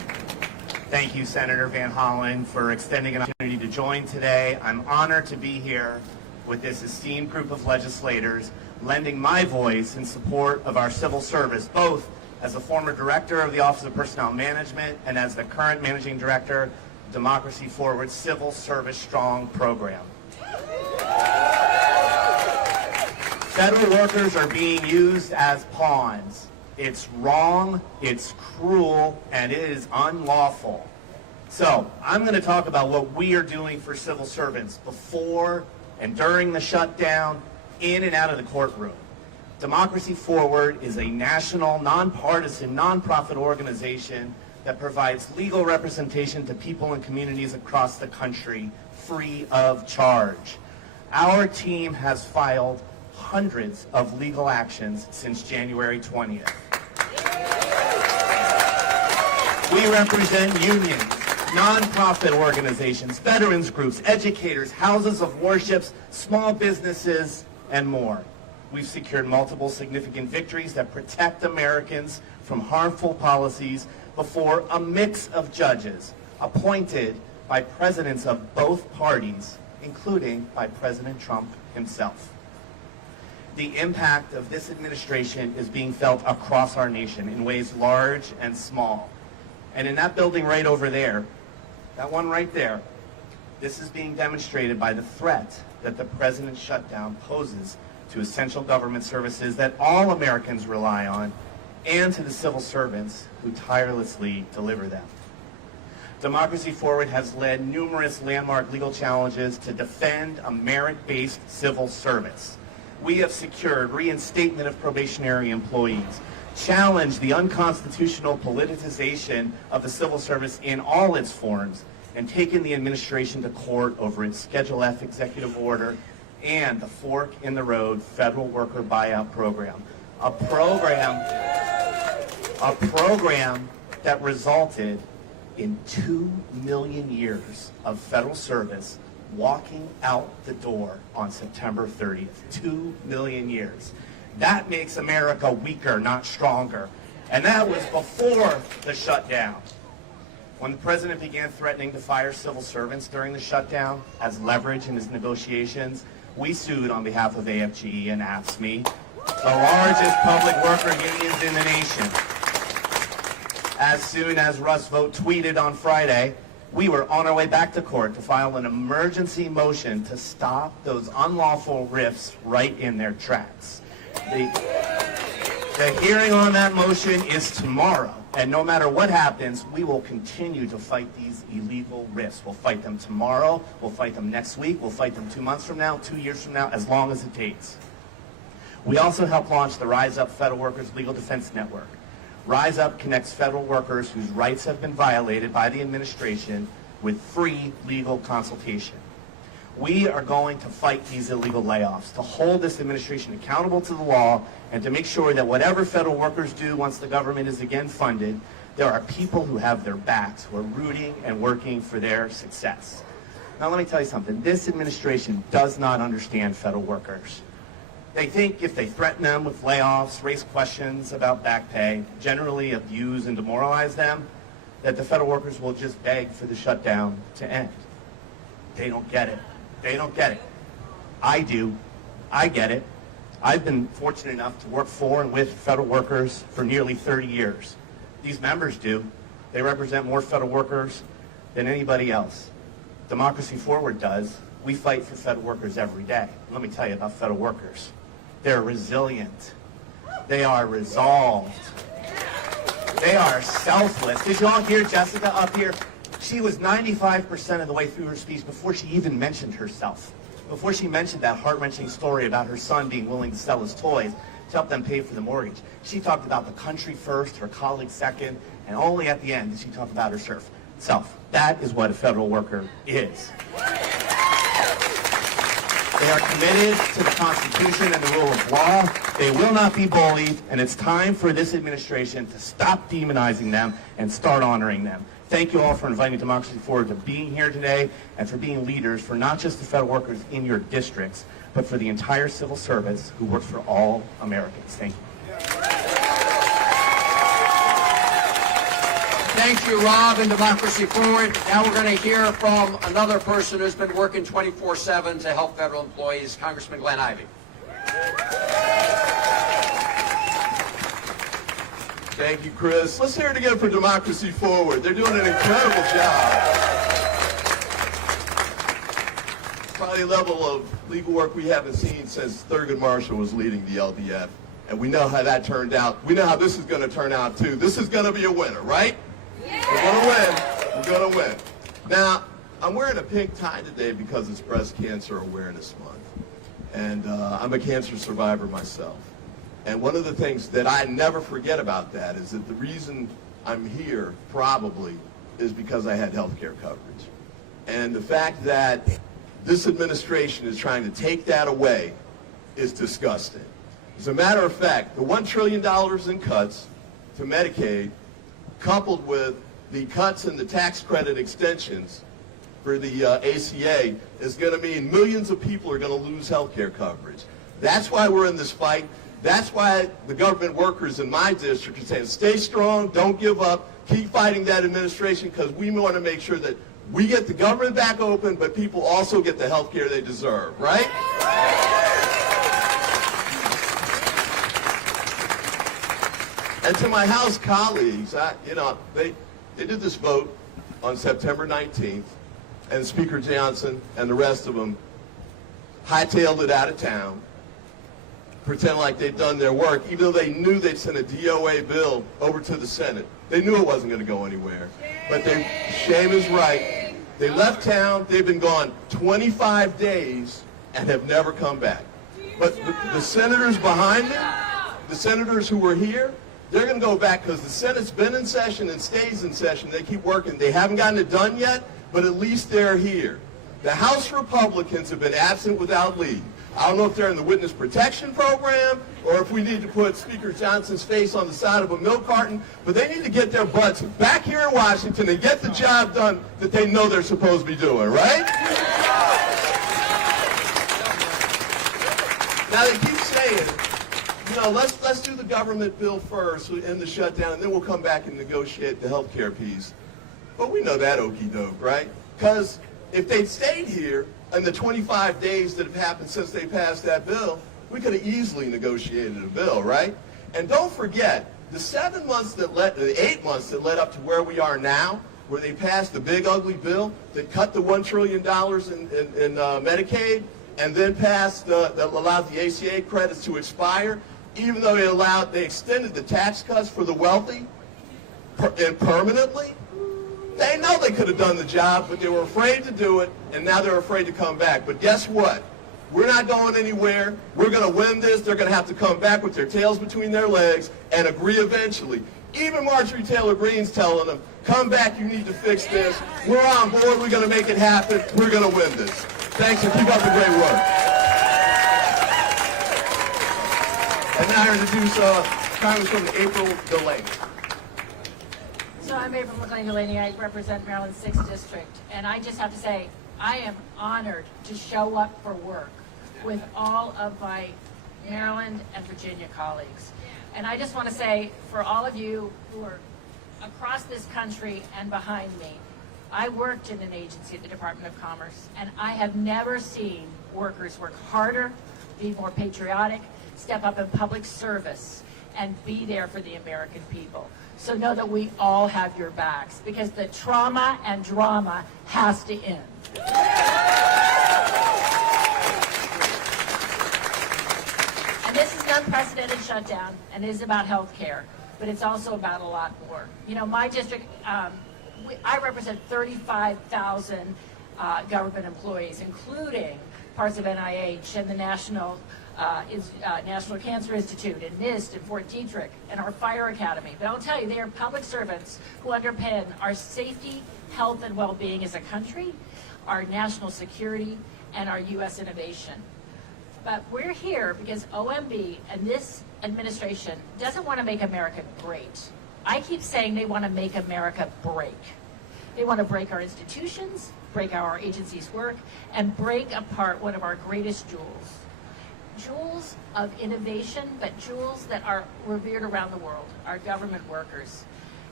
Thank you, Senator Van Hollen, for extending an opportunity to join today. I'm honored to be here with this esteemed group of legislators, lending my voice in support of our civil service, both as a former director of the Office of Personnel Management and as the current managing director of Democracy Forward's Civil Service Strong program. Federal workers are being used as pawns. It's wrong, it's cruel, and it is unlawful. So I'm going to talk about what we are doing for civil servants before and during the shutdown, in and out of the courtroom. Democracy Forward is a national, nonpartisan, nonprofit organization that provides legal representation to people and communities across the country free of charge. Our team has filed hundreds of legal actions since January 20th. We represent unions, nonprofit organizations, veterans groups, educators, houses of worships, small businesses, and more. We've secured multiple significant victories that protect Americans from harmful policies before a mix of judges appointed by presidents of both parties, including by President Trump himself. The impact of this administration is being felt across our nation in ways large and small. And in that building right over there, that one right there, this is being demonstrated by the threat that the president's shutdown poses to essential government services that all Americans rely on, and to the civil servants who tirelessly deliver them. Democracy Forward has led numerous landmark legal challenges to defend a merit-based civil service. We have secured reinstatement of probationary employees, challenged the unconstitutional politicization of the civil service in all its forms, and taken the administration to court over its Schedule F executive order and the Fork in the Road federal worker buyout program. A program that resulted in 2 million years of federal service walking out the door on September 30th. 2 million years. That makes America weaker, not stronger. And that was before the shutdown. When the president began threatening to fire civil servants during the shutdown as leverage in his negotiations, we sued on behalf of AFGE and AFSCME, the largest public worker unions in the nation. As soon as Russ Vought tweeted on Friday, we were on our way back to court to file an emergency motion to stop those unlawful rifts right in their tracks. The hearing on that motion is tomorrow, and no matter what happens, we will continue to fight these illegal rifts. We'll fight them tomorrow, we'll fight them next week, we'll fight them 2 months from now, 2 years from now, as long as it takes. We also helped launch the Rise Up Federal Workers Legal Defense Network. Rise Up connects federal workers whose rights have been violated by the administration with free legal consultation. We are going to fight these illegal layoffs, to hold this administration accountable to the law, and to make sure that whatever federal workers do once the government is again funded, there are people who have their backs, who are rooting and working for their success. Now let me tell you something. This administration does not understand federal workers. They think if they threaten them with layoffs, raise questions about back pay, generally abuse and demoralize them, that the federal workers will just beg for the shutdown to end. They don't get it. They don't get it. I do. I get it. I've been fortunate enough to work for and with federal workers for nearly 30 years. These members do. They represent more federal workers than anybody else. Democracy Forward does. We fight for federal workers every day. Let me tell you about federal workers. They're resilient. They are resolved. They are selfless. Did you all hear Jessica up here? She was 95% of the way through her speech before she even mentioned herself. Before she mentioned that heart-wrenching story about her son being willing to sell his toys to help them pay for the mortgage. She talked about the country first, her colleagues second, and only at the end did she talk about herself. That is what a federal worker is. They are committed to the Constitution and the rule of law. They will not be bullied, and it's time for this administration to stop demonizing them and start honoring them. Thank you all for inviting Democracy Forward to being here today and for being leaders for not just the federal workers in your districts, but for the entire civil service who works for all Americans. Thank you. Thank you, Rob, and Democracy Forward. Now we're going to hear from another person who's been working 24/7 to help federal employees, Congressman Glenn Ivey. Thank you, Chris. Let's hear it again for Democracy Forward. They're doing an incredible job. Probably a level of legal work we haven't seen since Thurgood Marshall was leading the LDF. And we know how that turned out. We know how this is going to turn out, too. This is going to be a winner, right? Yeah. We're going to win. We're going to win. Now, I'm wearing a pink tie today because it's Breast Cancer Awareness Month. And I'm a cancer survivor myself. And one of the things that I never forget about that is that the reason I'm here, probably, is because I had health care coverage. And the fact that this administration is trying to take that away is disgusting. As a matter of fact, the $1 trillion in cuts to Medicaid, coupled with the cuts in the tax credit extensions for the ACA, is going to mean millions of people are going to lose health care coverage. That's why we're in this fight. That's why the government workers in my district are saying, stay strong, don't give up, keep fighting that administration, because we want to make sure that we get the government back open, but people also get the health care they deserve, right? And to my House colleagues, they did this vote on September 19th, and Speaker Johnson and the rest of them hightailed it out of town, pretend like they'd done their work, even though they knew they'd sent a DOA bill over to the Senate. They knew it wasn't going to go anywhere. But shame is right. They left town. They've been gone 25 days and have never come back. But the senators behind them, the senators who were here, they're going to go back because the Senate's been in session and stays in session. They keep working. They haven't gotten it done yet, but at least they're here. The House Republicans have been absent without leave. I don't know if they're in the witness protection program or if we need to put Speaker Johnson's face on the side of a milk carton, but they need to get their butts back here in Washington and get the job done that they know they're supposed to be doing, right? Now they keep saying, let's do the government bill first and the shutdown, and then we'll come back and negotiate the health care piece. But we know that okie doke, right? Because if they'd stayed here in the 25 days that have happened since they passed that bill, we could have easily negotiated a bill, right? And don't forget, the 8 months that led up to where we are now, where they passed the big ugly bill that cut the $1 trillion in Medicaid, and then passed that allowed the ACA credits to expire, even though they extended the tax cuts for the wealthy and permanently. They know they could have done the job, but they were afraid to do it, and now they're afraid to come back. But guess what? We're not going anywhere. We're going to win this. They're going to have to come back with their tails between their legs and agree eventually. Even Marjorie Taylor Greene's telling them, come back, you need to fix this. We're on board. We're going to make it happen. We're going to win this. Thanks, and keep up the great work. And now I introduce Congresswoman April Delaney. So I'm April McLean-Delaney. I represent Maryland's 6th District. And I just have to say, I am honored to show up for work with all of my Maryland and Virginia colleagues. And I just want to say, for all of you who are across this country and behind me, I worked in an agency at the Department of Commerce, and I have never seen workers work harder, be more patriotic, step up in public service, and be there for the American people. So know that we all have your backs, because the trauma and drama has to end. And this is an unprecedented shutdown, and it is about health care, but it's also about a lot more. My district, I represent 35,000 government employees, including parts of NIH and the National Cancer Institute and NIST and Fort Detrick and our Fire Academy. But I'll tell you, they are public servants who underpin our safety, health, and well-being as a country, our national security, and our U.S. innovation. But we're here because OMB and this administration doesn't want to make America great. I keep saying they want to make America break. They want to break our institutions, break how our agencies work, and break apart one of our greatest jewels. Jewels of innovation, but jewels that are revered around the world, our government workers.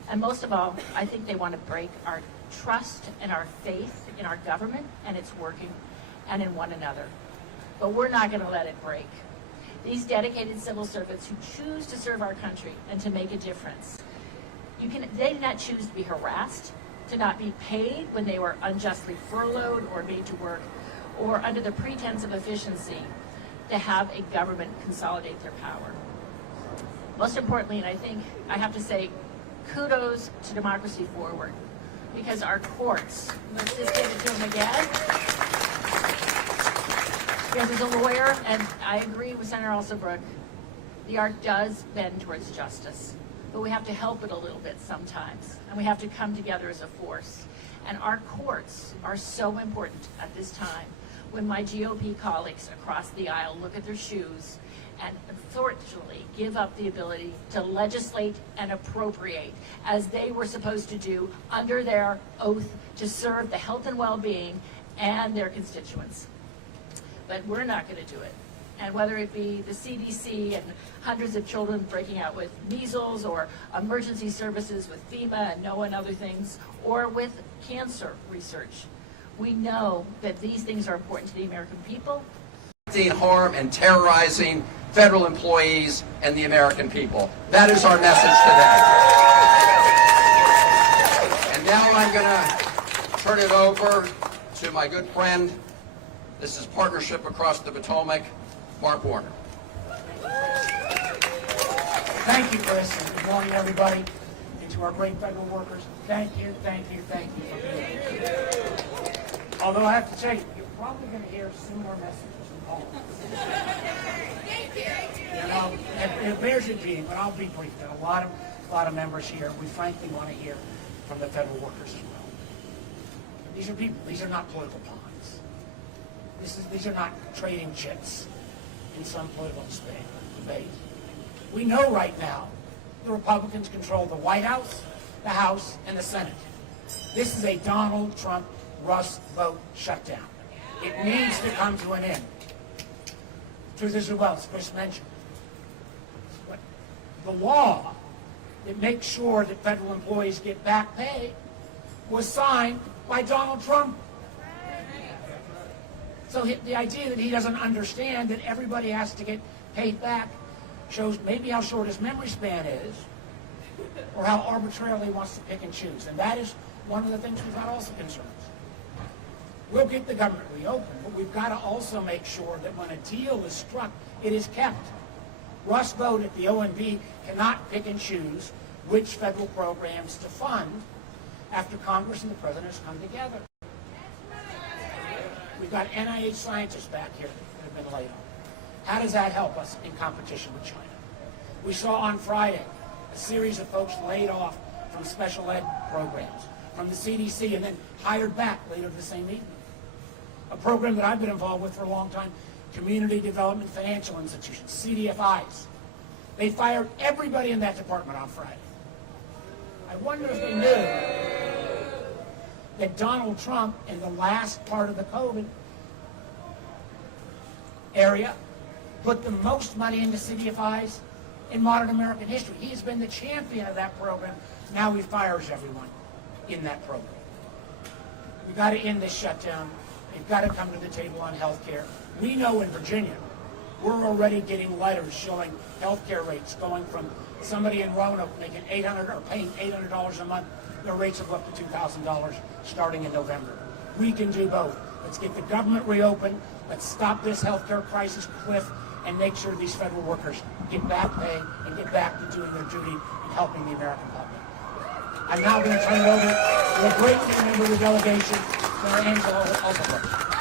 And most of all, I think they want to break our trust and our faith in our government and its working and in one another. But we're not going to let it break. These dedicated civil servants who choose to serve our country and to make a difference, they did not choose to be harassed, to not be paid when they were unjustly furloughed or made to work, or under the pretense of efficiency, to have a government consolidate their power. Most importantly, and I think I have to say, kudos to Democracy Forward, because our courts, let's just give it to them again. Because as a lawyer, and I agree with Senator Alsobrook, the arc does bend towards justice, but we have to help it a little bit sometimes, and we have to come together as a force. And our courts are so important at this time, when my GOP colleagues across the aisle look at their shoes and unfortunately give up the ability to legislate and appropriate as they were supposed to do under their oath to serve the health and well-being and their constituents. But we're not going to do it. And whether it be the CDC and hundreds of children breaking out with measles, or emergency services with FEMA and NOAA and other things, or with cancer research, we know that these things are important to the American people. Harm and terrorizing federal employees and the American people. That is our message today. And now I'm going to turn it over to my good friend. This is Partnership Across the Potomac, Mark Warner. Thank you, Chris, and good morning, everybody. And to our great federal workers, thank you, thank you, thank you for being here. Although I have to tell you, you're probably going to hear similar messages from all of us. You know, it bears repeating, but I'll be brief. There are a lot of members here. We frankly want to hear from the federal workers as well. These are people. These are not political pawns. These are not trading chips in some political debate. We know right now the Republicans control the White House, the House, and the Senate. This is a Donald Trump Rust vote shutdown. It needs to come to an end. Truth is, well, as Chris mentioned, but the law that makes sure that federal employees get back pay was signed by Donald Trump. So the idea that he doesn't understand that everybody has to get paid back shows maybe how short his memory span is, or how arbitrarily he wants to pick and choose. And that is one of the things we've got also concerns. We'll get the government reopened, but we've got to also make sure that when a deal is struck, it is kept. Russ Vought at the OMB cannot pick and choose which federal programs to fund after Congress and the President has come together. We've got NIH scientists back here that have been laid off. How does that help us in competition with China? We saw on Friday a series of folks laid off from special ed programs, from the CDC, and then hired back later the same evening. A program that I've been involved with for a long time, Community Development Financial Institutions, CDFIs. They fired everybody in that department on Friday. I wonder if they knew that Donald Trump, in the last part of the COVID area, put the most money into CDFIs in modern American history. He has been the champion of that program. Now he fires everyone in that program. We've got to end this shutdown. They've got to come to the table on health care. We know in Virginia, we're already getting letters showing health care rates going from somebody in Roanoke making $800 or paying $800 a month. Their rates have up to $2,000 starting in November. We can do both. Let's get the government reopened. Let's stop this health care crisis cliff and make sure these federal workers get back pay and get back to doing their duty and helping the American public. I'm now going to turn it over to a great member of the delegation, Senator Angela Alsobrook.